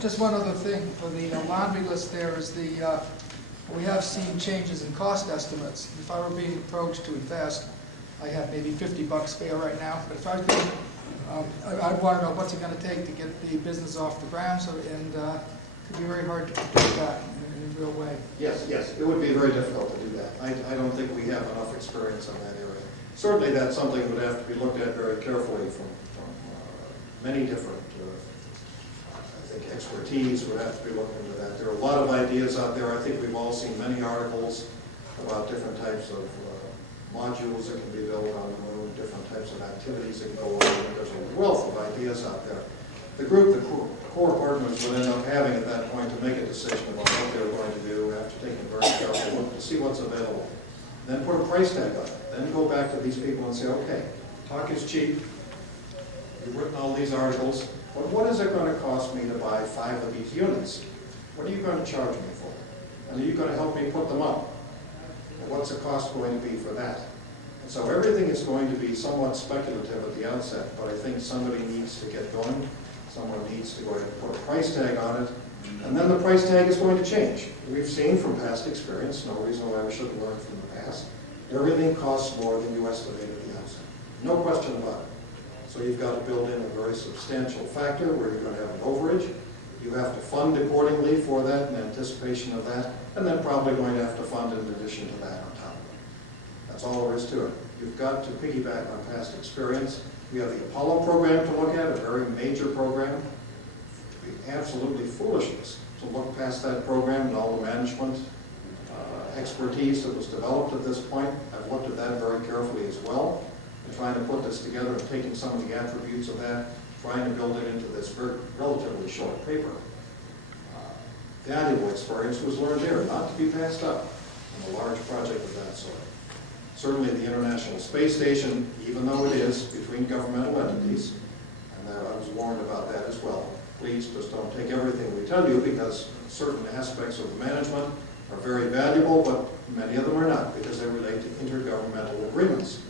Just one other thing for the laundry list there is we have seen changes in cost estimates. If I were being approached to invest, I have maybe $50 spare right now, but if I was being I want to know what's it going to take to get the business off the ground, so, and it could be very hard to predict that in a real way. Yes, it would be very difficult to do that. I don't think we have enough experience in that area. Certainly that's something that would have to be looked at very carefully from many different, I think, expertise would have to be looked into that. There are a lot of ideas out there. I think we've all seen many articles about different types of modules that can be built on the moon, different types of activities that can go on. There's a wealth of ideas out there. The group, the core partners would end up having at that point to make a decision about what they were going to do after taking a very careful look to see what's available. Then put a price tag on it. Then go back to these people and say, okay, talk is cheap. You've written all these articles, but what is it going to cost me to buy 5 of these units? What are you going to charge me for? And are you going to help me put them up? And what's the cost going to be for that? And so everything is going to be somewhat speculative at the outset, but I think somebody needs to get going. Someone needs to go ahead and put a price tag on it, and then the price tag is going to change. We've seen from past experience, no reason why we shouldn't learn from the past, everything costs more than you estimated at the outset. No question about it. So you've got to build in a very substantial factor where you're going to have an overage. You have to fund accordingly for that in anticipation of that, and then probably going to have to fund in addition to that on top of it. That's all there is to it. You've got to piggyback on past experience. We have the Apollo program to look at, a very major program. It would be absolutely foolishness to look past that program and all the management expertise that was developed at this point. I've looked at that very carefully as well, and trying to put this together and taking some of the attributes of that, trying to build it into this very relatively short paper. Valuable experience was learned here, not to be passed up in a large project of that sort. Certainly the International Space Station, even though it is between governmental entities, and I was warned about that as well. Please just don't take everything we tell you, because certain aspects of the management are very valuable, but many of them are not, because they relate to intergovernmental agreements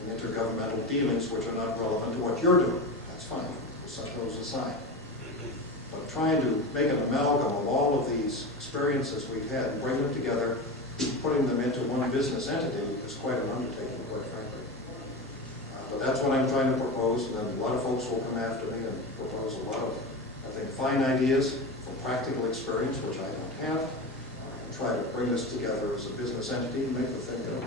and intergovernmental dealings which are not relevant to what you're doing. That's fine. We'll set those aside. But trying to make an amalgam of all of these experiences we've had and bring them together, putting them into one business entity is quite an undertaking, quite frankly. But that's what I'm trying to propose, and then a lot of folks will come after me and propose a lot of, I think, fine ideas from practical experience, which I don't have, and try to bring this together as a business entity and make the thing go.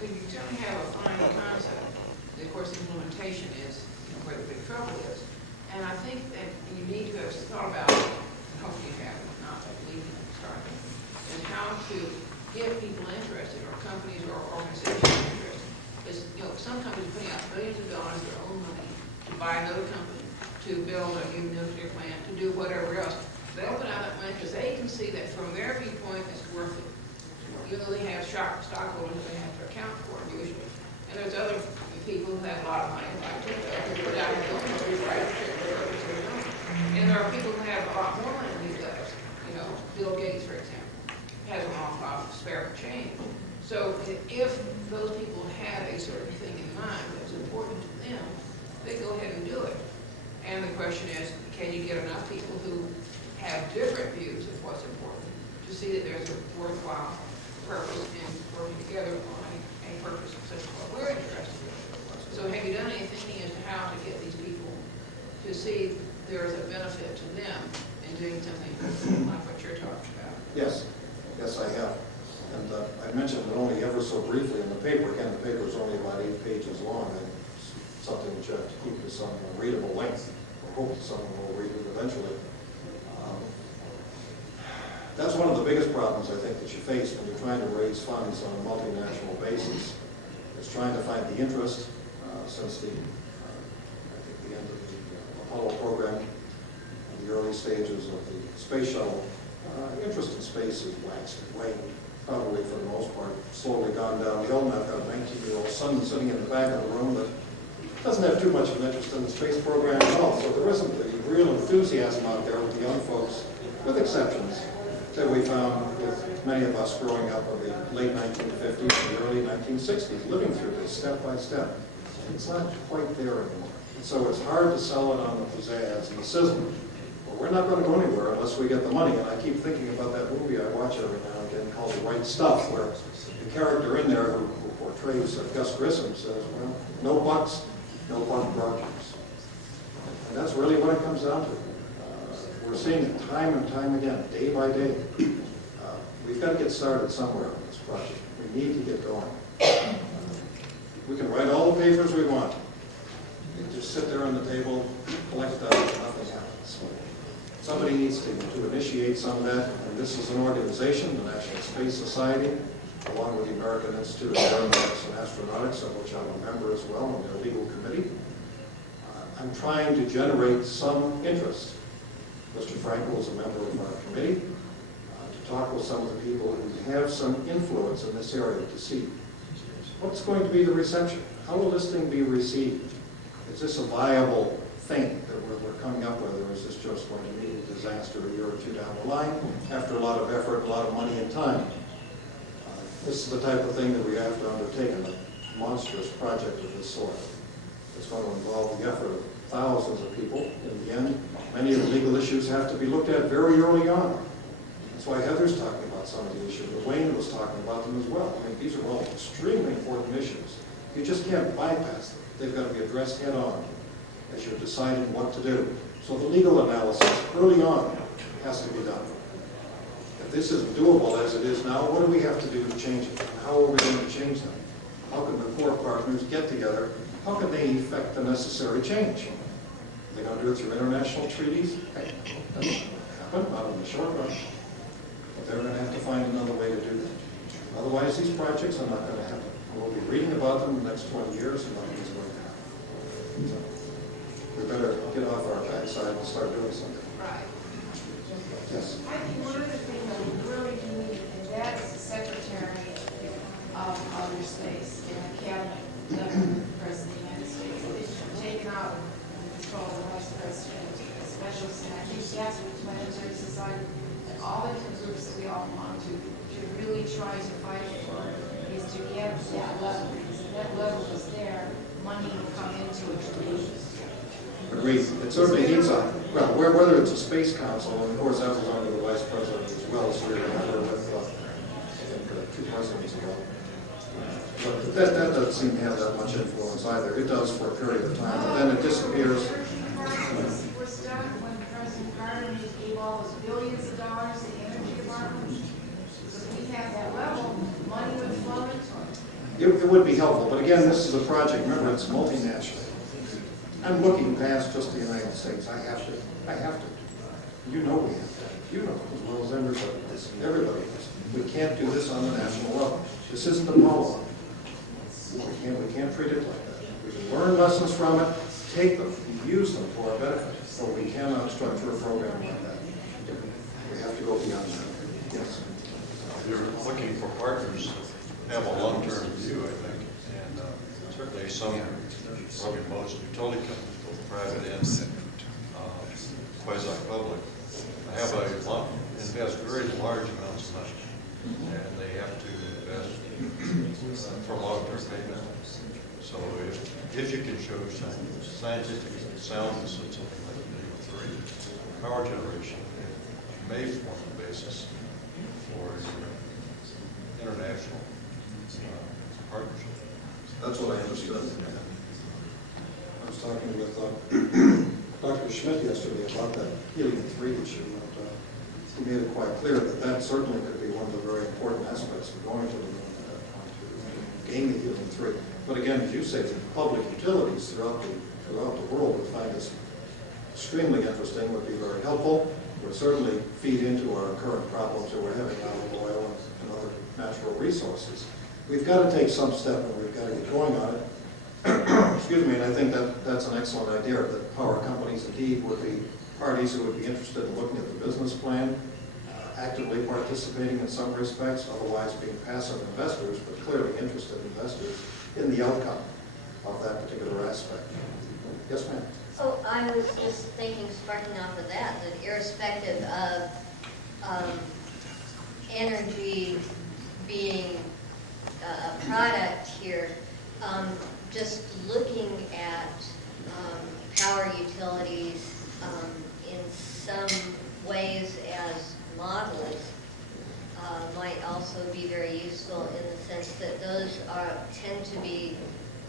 But you certainly have a fine concept. Of course, implementation is where the big trouble is. And I think that you need to have thought about, and hopefully you have, not leaving it starting, is how to get people interested, or companies or organizations interested. Because, some companies are putting out billions of dollars of their own money to buy another company, to build a new nuclear plant, to do whatever else. They'll put out that money because they can see that from their viewpoint it's worth it. Even though they have stockholders they have to account for usually. And there's other people who have a lot of money, like who put out their own money, right? And there are people who have a lot more money than he does. Bill Gates, for example, has an awful lot of spare change. So if those people have a certain thing in mind that's important to them, they go ahead and do it. And the question is, can you get enough people who have different views of what's important to see that there's a worthwhile purpose in working together on a purpose such as what we're interested in? So have you done any thinking as to how to get these people to see there's a benefit to them in doing something like what you're talking about? Yes, I have. And I mentioned it only ever so briefly in the paper. Again, the paper is only about 8 pages long, and it's something which I have to keep to some readable length. I hope that someone will read it eventually. That's one of the biggest problems, I think, that you face when you're trying to raise funds on a multinational basis. Is trying to find the interest since I think the end of the Apollo program, in the early stages of the space shuttle. Interest in space is waxed and waned, probably for the most part, slowly gone downhill. And I've got a 19-year-old son sitting in the back of the room that doesn't have too much of an interest in the space program at all. So there isn't the real enthusiasm out there with the young folks, with exceptions, that we found with many of us growing up in the late 1950s and the early 1960s, living through this step by step. It's not quite there anymore. And so it's hard to sell it on the pizzazz and the sizzle. Well, we're not going to go anywhere unless we get the money. And I keep thinking about that movie I watch every now and again called The Right Stuff, where the character in there who portrays Gus Grissom says, well, no bucks, They'll fund projects. And that's really what it comes down to. We're seeing it time and time again, day by day. We've got to get started somewhere on this project. We need to get going. We can write all the papers we want. You just sit there on the table, collect data, nothing happens. Somebody needs to initiate some of that, and this is an organization, the National Space Society, along with the American Institute of Aeronautics and Astronautics, of which I'm a member as well on their legal committee. I'm trying to generate some interest. Mr. Frankel is a member of our committee, to talk with some of the people who have some influence in this area to see what's going to be the reception. How will this thing be received? Is this a viable thing that we're coming up with, or is this just going to be a disaster a year or two down the line after a lot of effort, a lot of money and time? This is the type of thing that we have to undertake in a monstrous project of this sort. It's going to involve the effort of thousands of people. In the end, many of the legal issues have to be looked at very early on. That's why Heather's talking about some of the issues. Wayne was talking about them as well. I mean, these are all extremely important issues. You just can't bypass them. They've got to be addressed head on as you're deciding what to do. So the legal analysis early on has to be done. If this is doable as it is now, what do we have to do to change it? How are we going to change them? How can the core partners get together? How can they effect the necessary change? Are they going to do it through international treaties? Hey, that doesn't happen, not in the short run. But they're going to have to find another way to do that. Otherwise, these projects are not going to happen. We'll be reading about them in the next 20 years and nothing is going to happen. So we better get off our backside and start doing something. Right. Yes. I think one of the things that we really need, and that is the Secretary of Outer Space and the Cabinet, the President of the United States. They should have taken out control of the Vice President, especially, and I think that's what the Planetary Society and all the different groups that we all belong to should really try to fight for, is to get that level. Because if that level is there, money will come into it. Agreed. It certainly needs a, well, whether it's a space council, and of course that was under the Vice President as well, as we remember with, I think, 2 presidents ago. But that doesn't seem to have that much influence either. It does for a period of time, but then it disappears. We're stuck when President Carter gave all those billions of dollars to the energy department. So if we have that level, money would flow into it. It would be helpful, but again, this is a project, remember, it's multinational. I'm looking past just the United States. I have to. You know we have to. You know as well as everybody does. We can't do this on the national level. This isn't Apollo. We can't treat it like that. We can learn lessons from it, take them, use them for our benefit, but we cannot structure a program like that. We have to go beyond that. Yes. You're looking for partners that have a long-term view, I think, and certainly some, probably most utility companies, both private and quasi-public, have invest very large amounts of money, and they have to invest for long-term payment. So if you can show some scientific soundness in something like Weidaw III, power generation may form the basis for international partnership. That's what I understood. I was talking with Dr. Schmidt yesterday about that helium-3 issue. He made it quite clear that that certainly could be one of the very important aspects of going to the moon to gain the helium-3. But again, as you say, the public utilities throughout the world would find this extremely interesting, would be very helpful, would certainly feed into our current problems that we're having out of oil and other natural resources. We've got to take some step and we've got to get going on it. Excuse me, and I think that's an excellent idea, that power companies indeed would be parties who would be interested in looking at the business plan, actively participating in some respects, otherwise being passive investors, but clearly interested investors in the outcome of that particular aspect. Yes, ma'am? Oh, I was just thinking, sparking off of that irrespective of energy being a product here, just looking at power utilities in some ways as models might also be very useful in the sense that those tend to be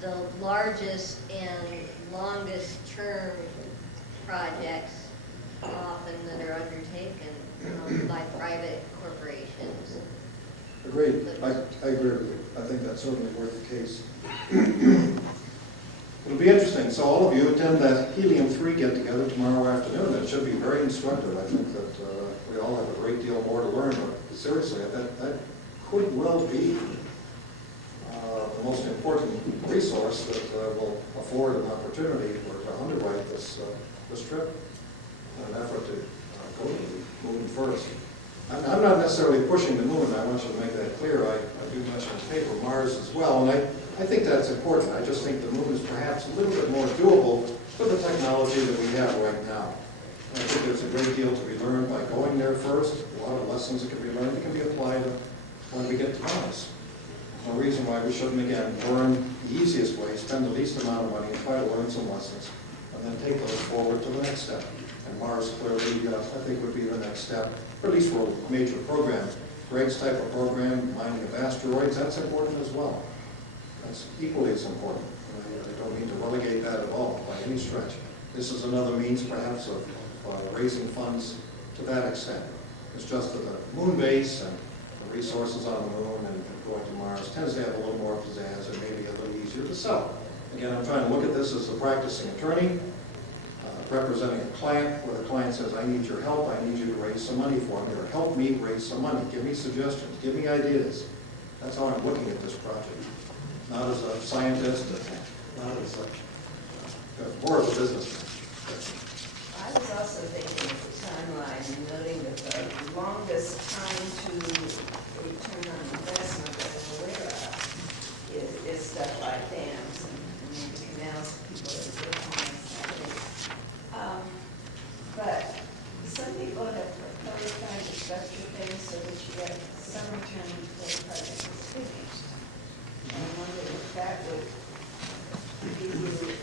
the largest and longest term projects often that are undertaken by private corporations. Agreed. I agree with you. I think that's certainly worth the case. It'll be interesting. So all of you attend that Helium-3 get-together tomorrow afternoon. It should be very instructive. I think that we all have a great deal more to learn. But seriously, that could well be the most important resource that will afford an opportunity to underwrite this trip in an effort to go to the moon first. I'm not necessarily pushing the moon. I want you to make that clear. I do mention in the paper Mars as well, and I think that's important. I just think the moon is perhaps a little bit more doable with the technology that we have right now. And I think there's a great deal to be learned by going there first. A lot of lessons that can be learned that can be applied when we get to Mars. No reason why we shouldn't, again, learn the easiest way, spend the least amount of money, and try to learn some lessons, and then take those forward to the next step. And Mars clearly, I think, would be the next step, or at least for a major program. Greg's type of program, mining of asteroids, that's important as well. That's equally as important. I don't mean to relegate that at all by any stretch. This is another means, perhaps, of raising funds to that extent. It's just that the moon base and the resources on the moon and going to Mars tends to have a little more pizzazz and maybe a little easier to sell. Again, I'm trying to look at this as a practicing attorney representing a client, where the client says, I need your help, I need you to raise some money for me, or help me raise some money, give me suggestions, give me ideas. That's how I'm looking at this project. Not as a scientist, not as more of a businessman. I was also thinking of the timeline and noting that the longest time to return on investment that I'm aware of is stuff like dams and canals people are working on. But some people have proposed trying to structure things so that you get some return before the project is finished. And I'm wondering if that would give you,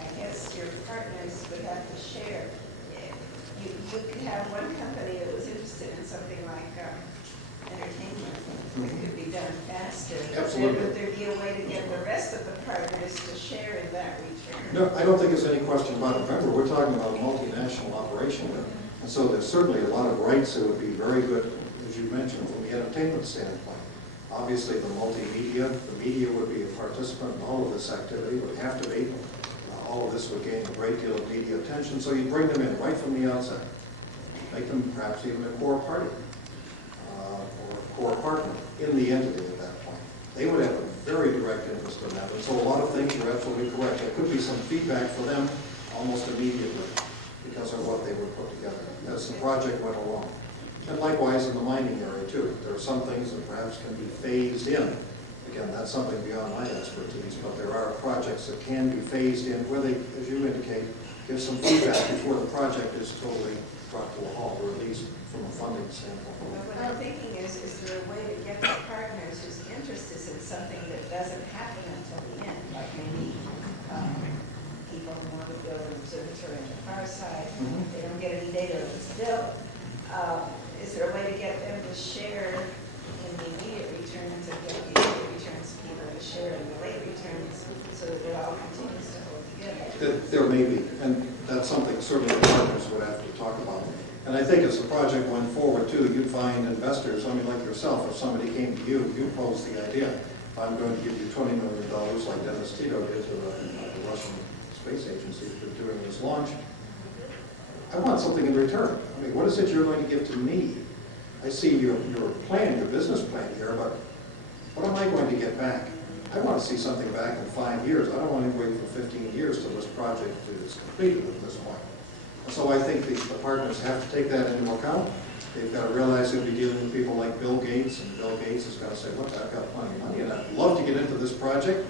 I guess your partners would have to share. You could have one company that was interested in something like entertainment. It could be done faster. Absolutely. Would there be a way to get the rest of the partners to share in that return? No, I don't think there's any question about it. Remember, we're talking about a multinational operation, and so there's certainly a lot of rights that would be very good, as you mentioned, from the entertainment standpoint. Obviously, the multimedia, the media would be a participant in all of this activity, would have to be. All of this would gain a great deal of media attention, so you bring them in right from the outset. Make them perhaps even a core party, or a core partner in the entity at that point. They would have a very direct interest in that. And so a lot of things, you're absolutely correct. There could be some feedback for them almost immediately because of what they would put together as the project went along. And likewise in the mining area too. There are some things that perhaps can be phased in. Again, that's something beyond my expertise, but there are projects that can be phased in where they, as you indicate, give some feedback before the project is totally brought to a halt, or at least from a funding standpoint. But what I'm thinking is there a way to get the partners whose interest is in something that doesn't happen until the end, like maybe people who want to build an observatory on the far side, they don't get any data that it's built. Is there a way to get them to share in the immediate returns and get the immediate returns people to share in the late returns so that it all continues to hold together? There may be, and that's something certainly the partners would have to talk about. And I think as the project went forward too, you'd find investors, I mean like yourself, if somebody came to you, you posed the idea, I'm going to give you $20 million like Dennis Tito did to the Russian Space Agency for doing this launch. I want something in return. I mean, what is it you're going to give to me? I see your plan, your business plan here, but what am I going to get back? I want to see something back in 5 years. I don't want to wait for 15 years till this project is completed at this point. And so I think the partners have to take that into account. They've got to realize they'll be dealing with people like Bill Gates, and Bill Gates is going to say, look, I've got plenty of money, and I'd love to get into this project.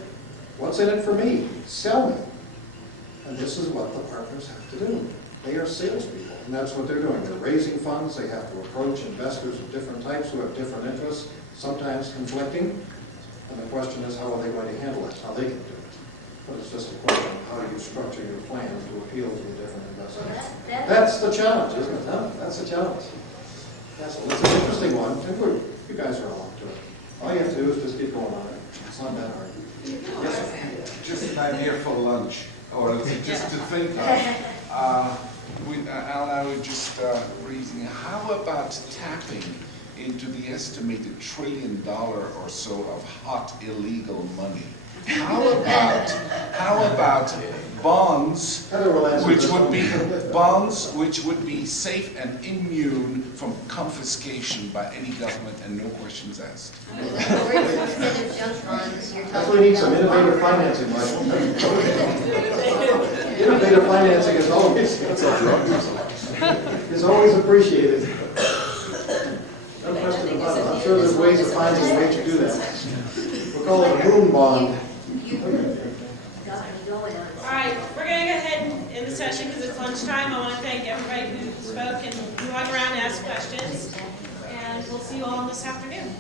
What's in it for me? Sell me. And this is what the partners have to do. They are salespeople, and that's what they're doing. They're raising funds. They have to approach investors of different types who have different interests, sometimes conflicting. And the question is, how are they going to handle it? How they can do it. But it's just a question of how you structure your plan to appeal to the different investors. That's the challenge, isn't it? No, that's the challenge. That's an interesting one. And you guys are all up to it. All you have to do is just keep going on it. It's not that hard. You know, Yes, sir. just an idea for lunch, or just to think of. Al and I were just reasoning, how about tapping into the estimated $1 trillion or so of hot illegal money? How about bonds which would be safe and immune from confiscation by any government and no questions asked? Instead of junk bonds, you're That's talking why we need some about innovative financing, Michael. Innovative financing is always appreciated. No question about it. I'm sure there's ways of finding a way to do that. We'll call it a moon bond. All right, we're going to go ahead and end the session because it's lunchtime. I want to thank everybody who spoke and who hung around and asked questions. And we'll see you all this afternoon.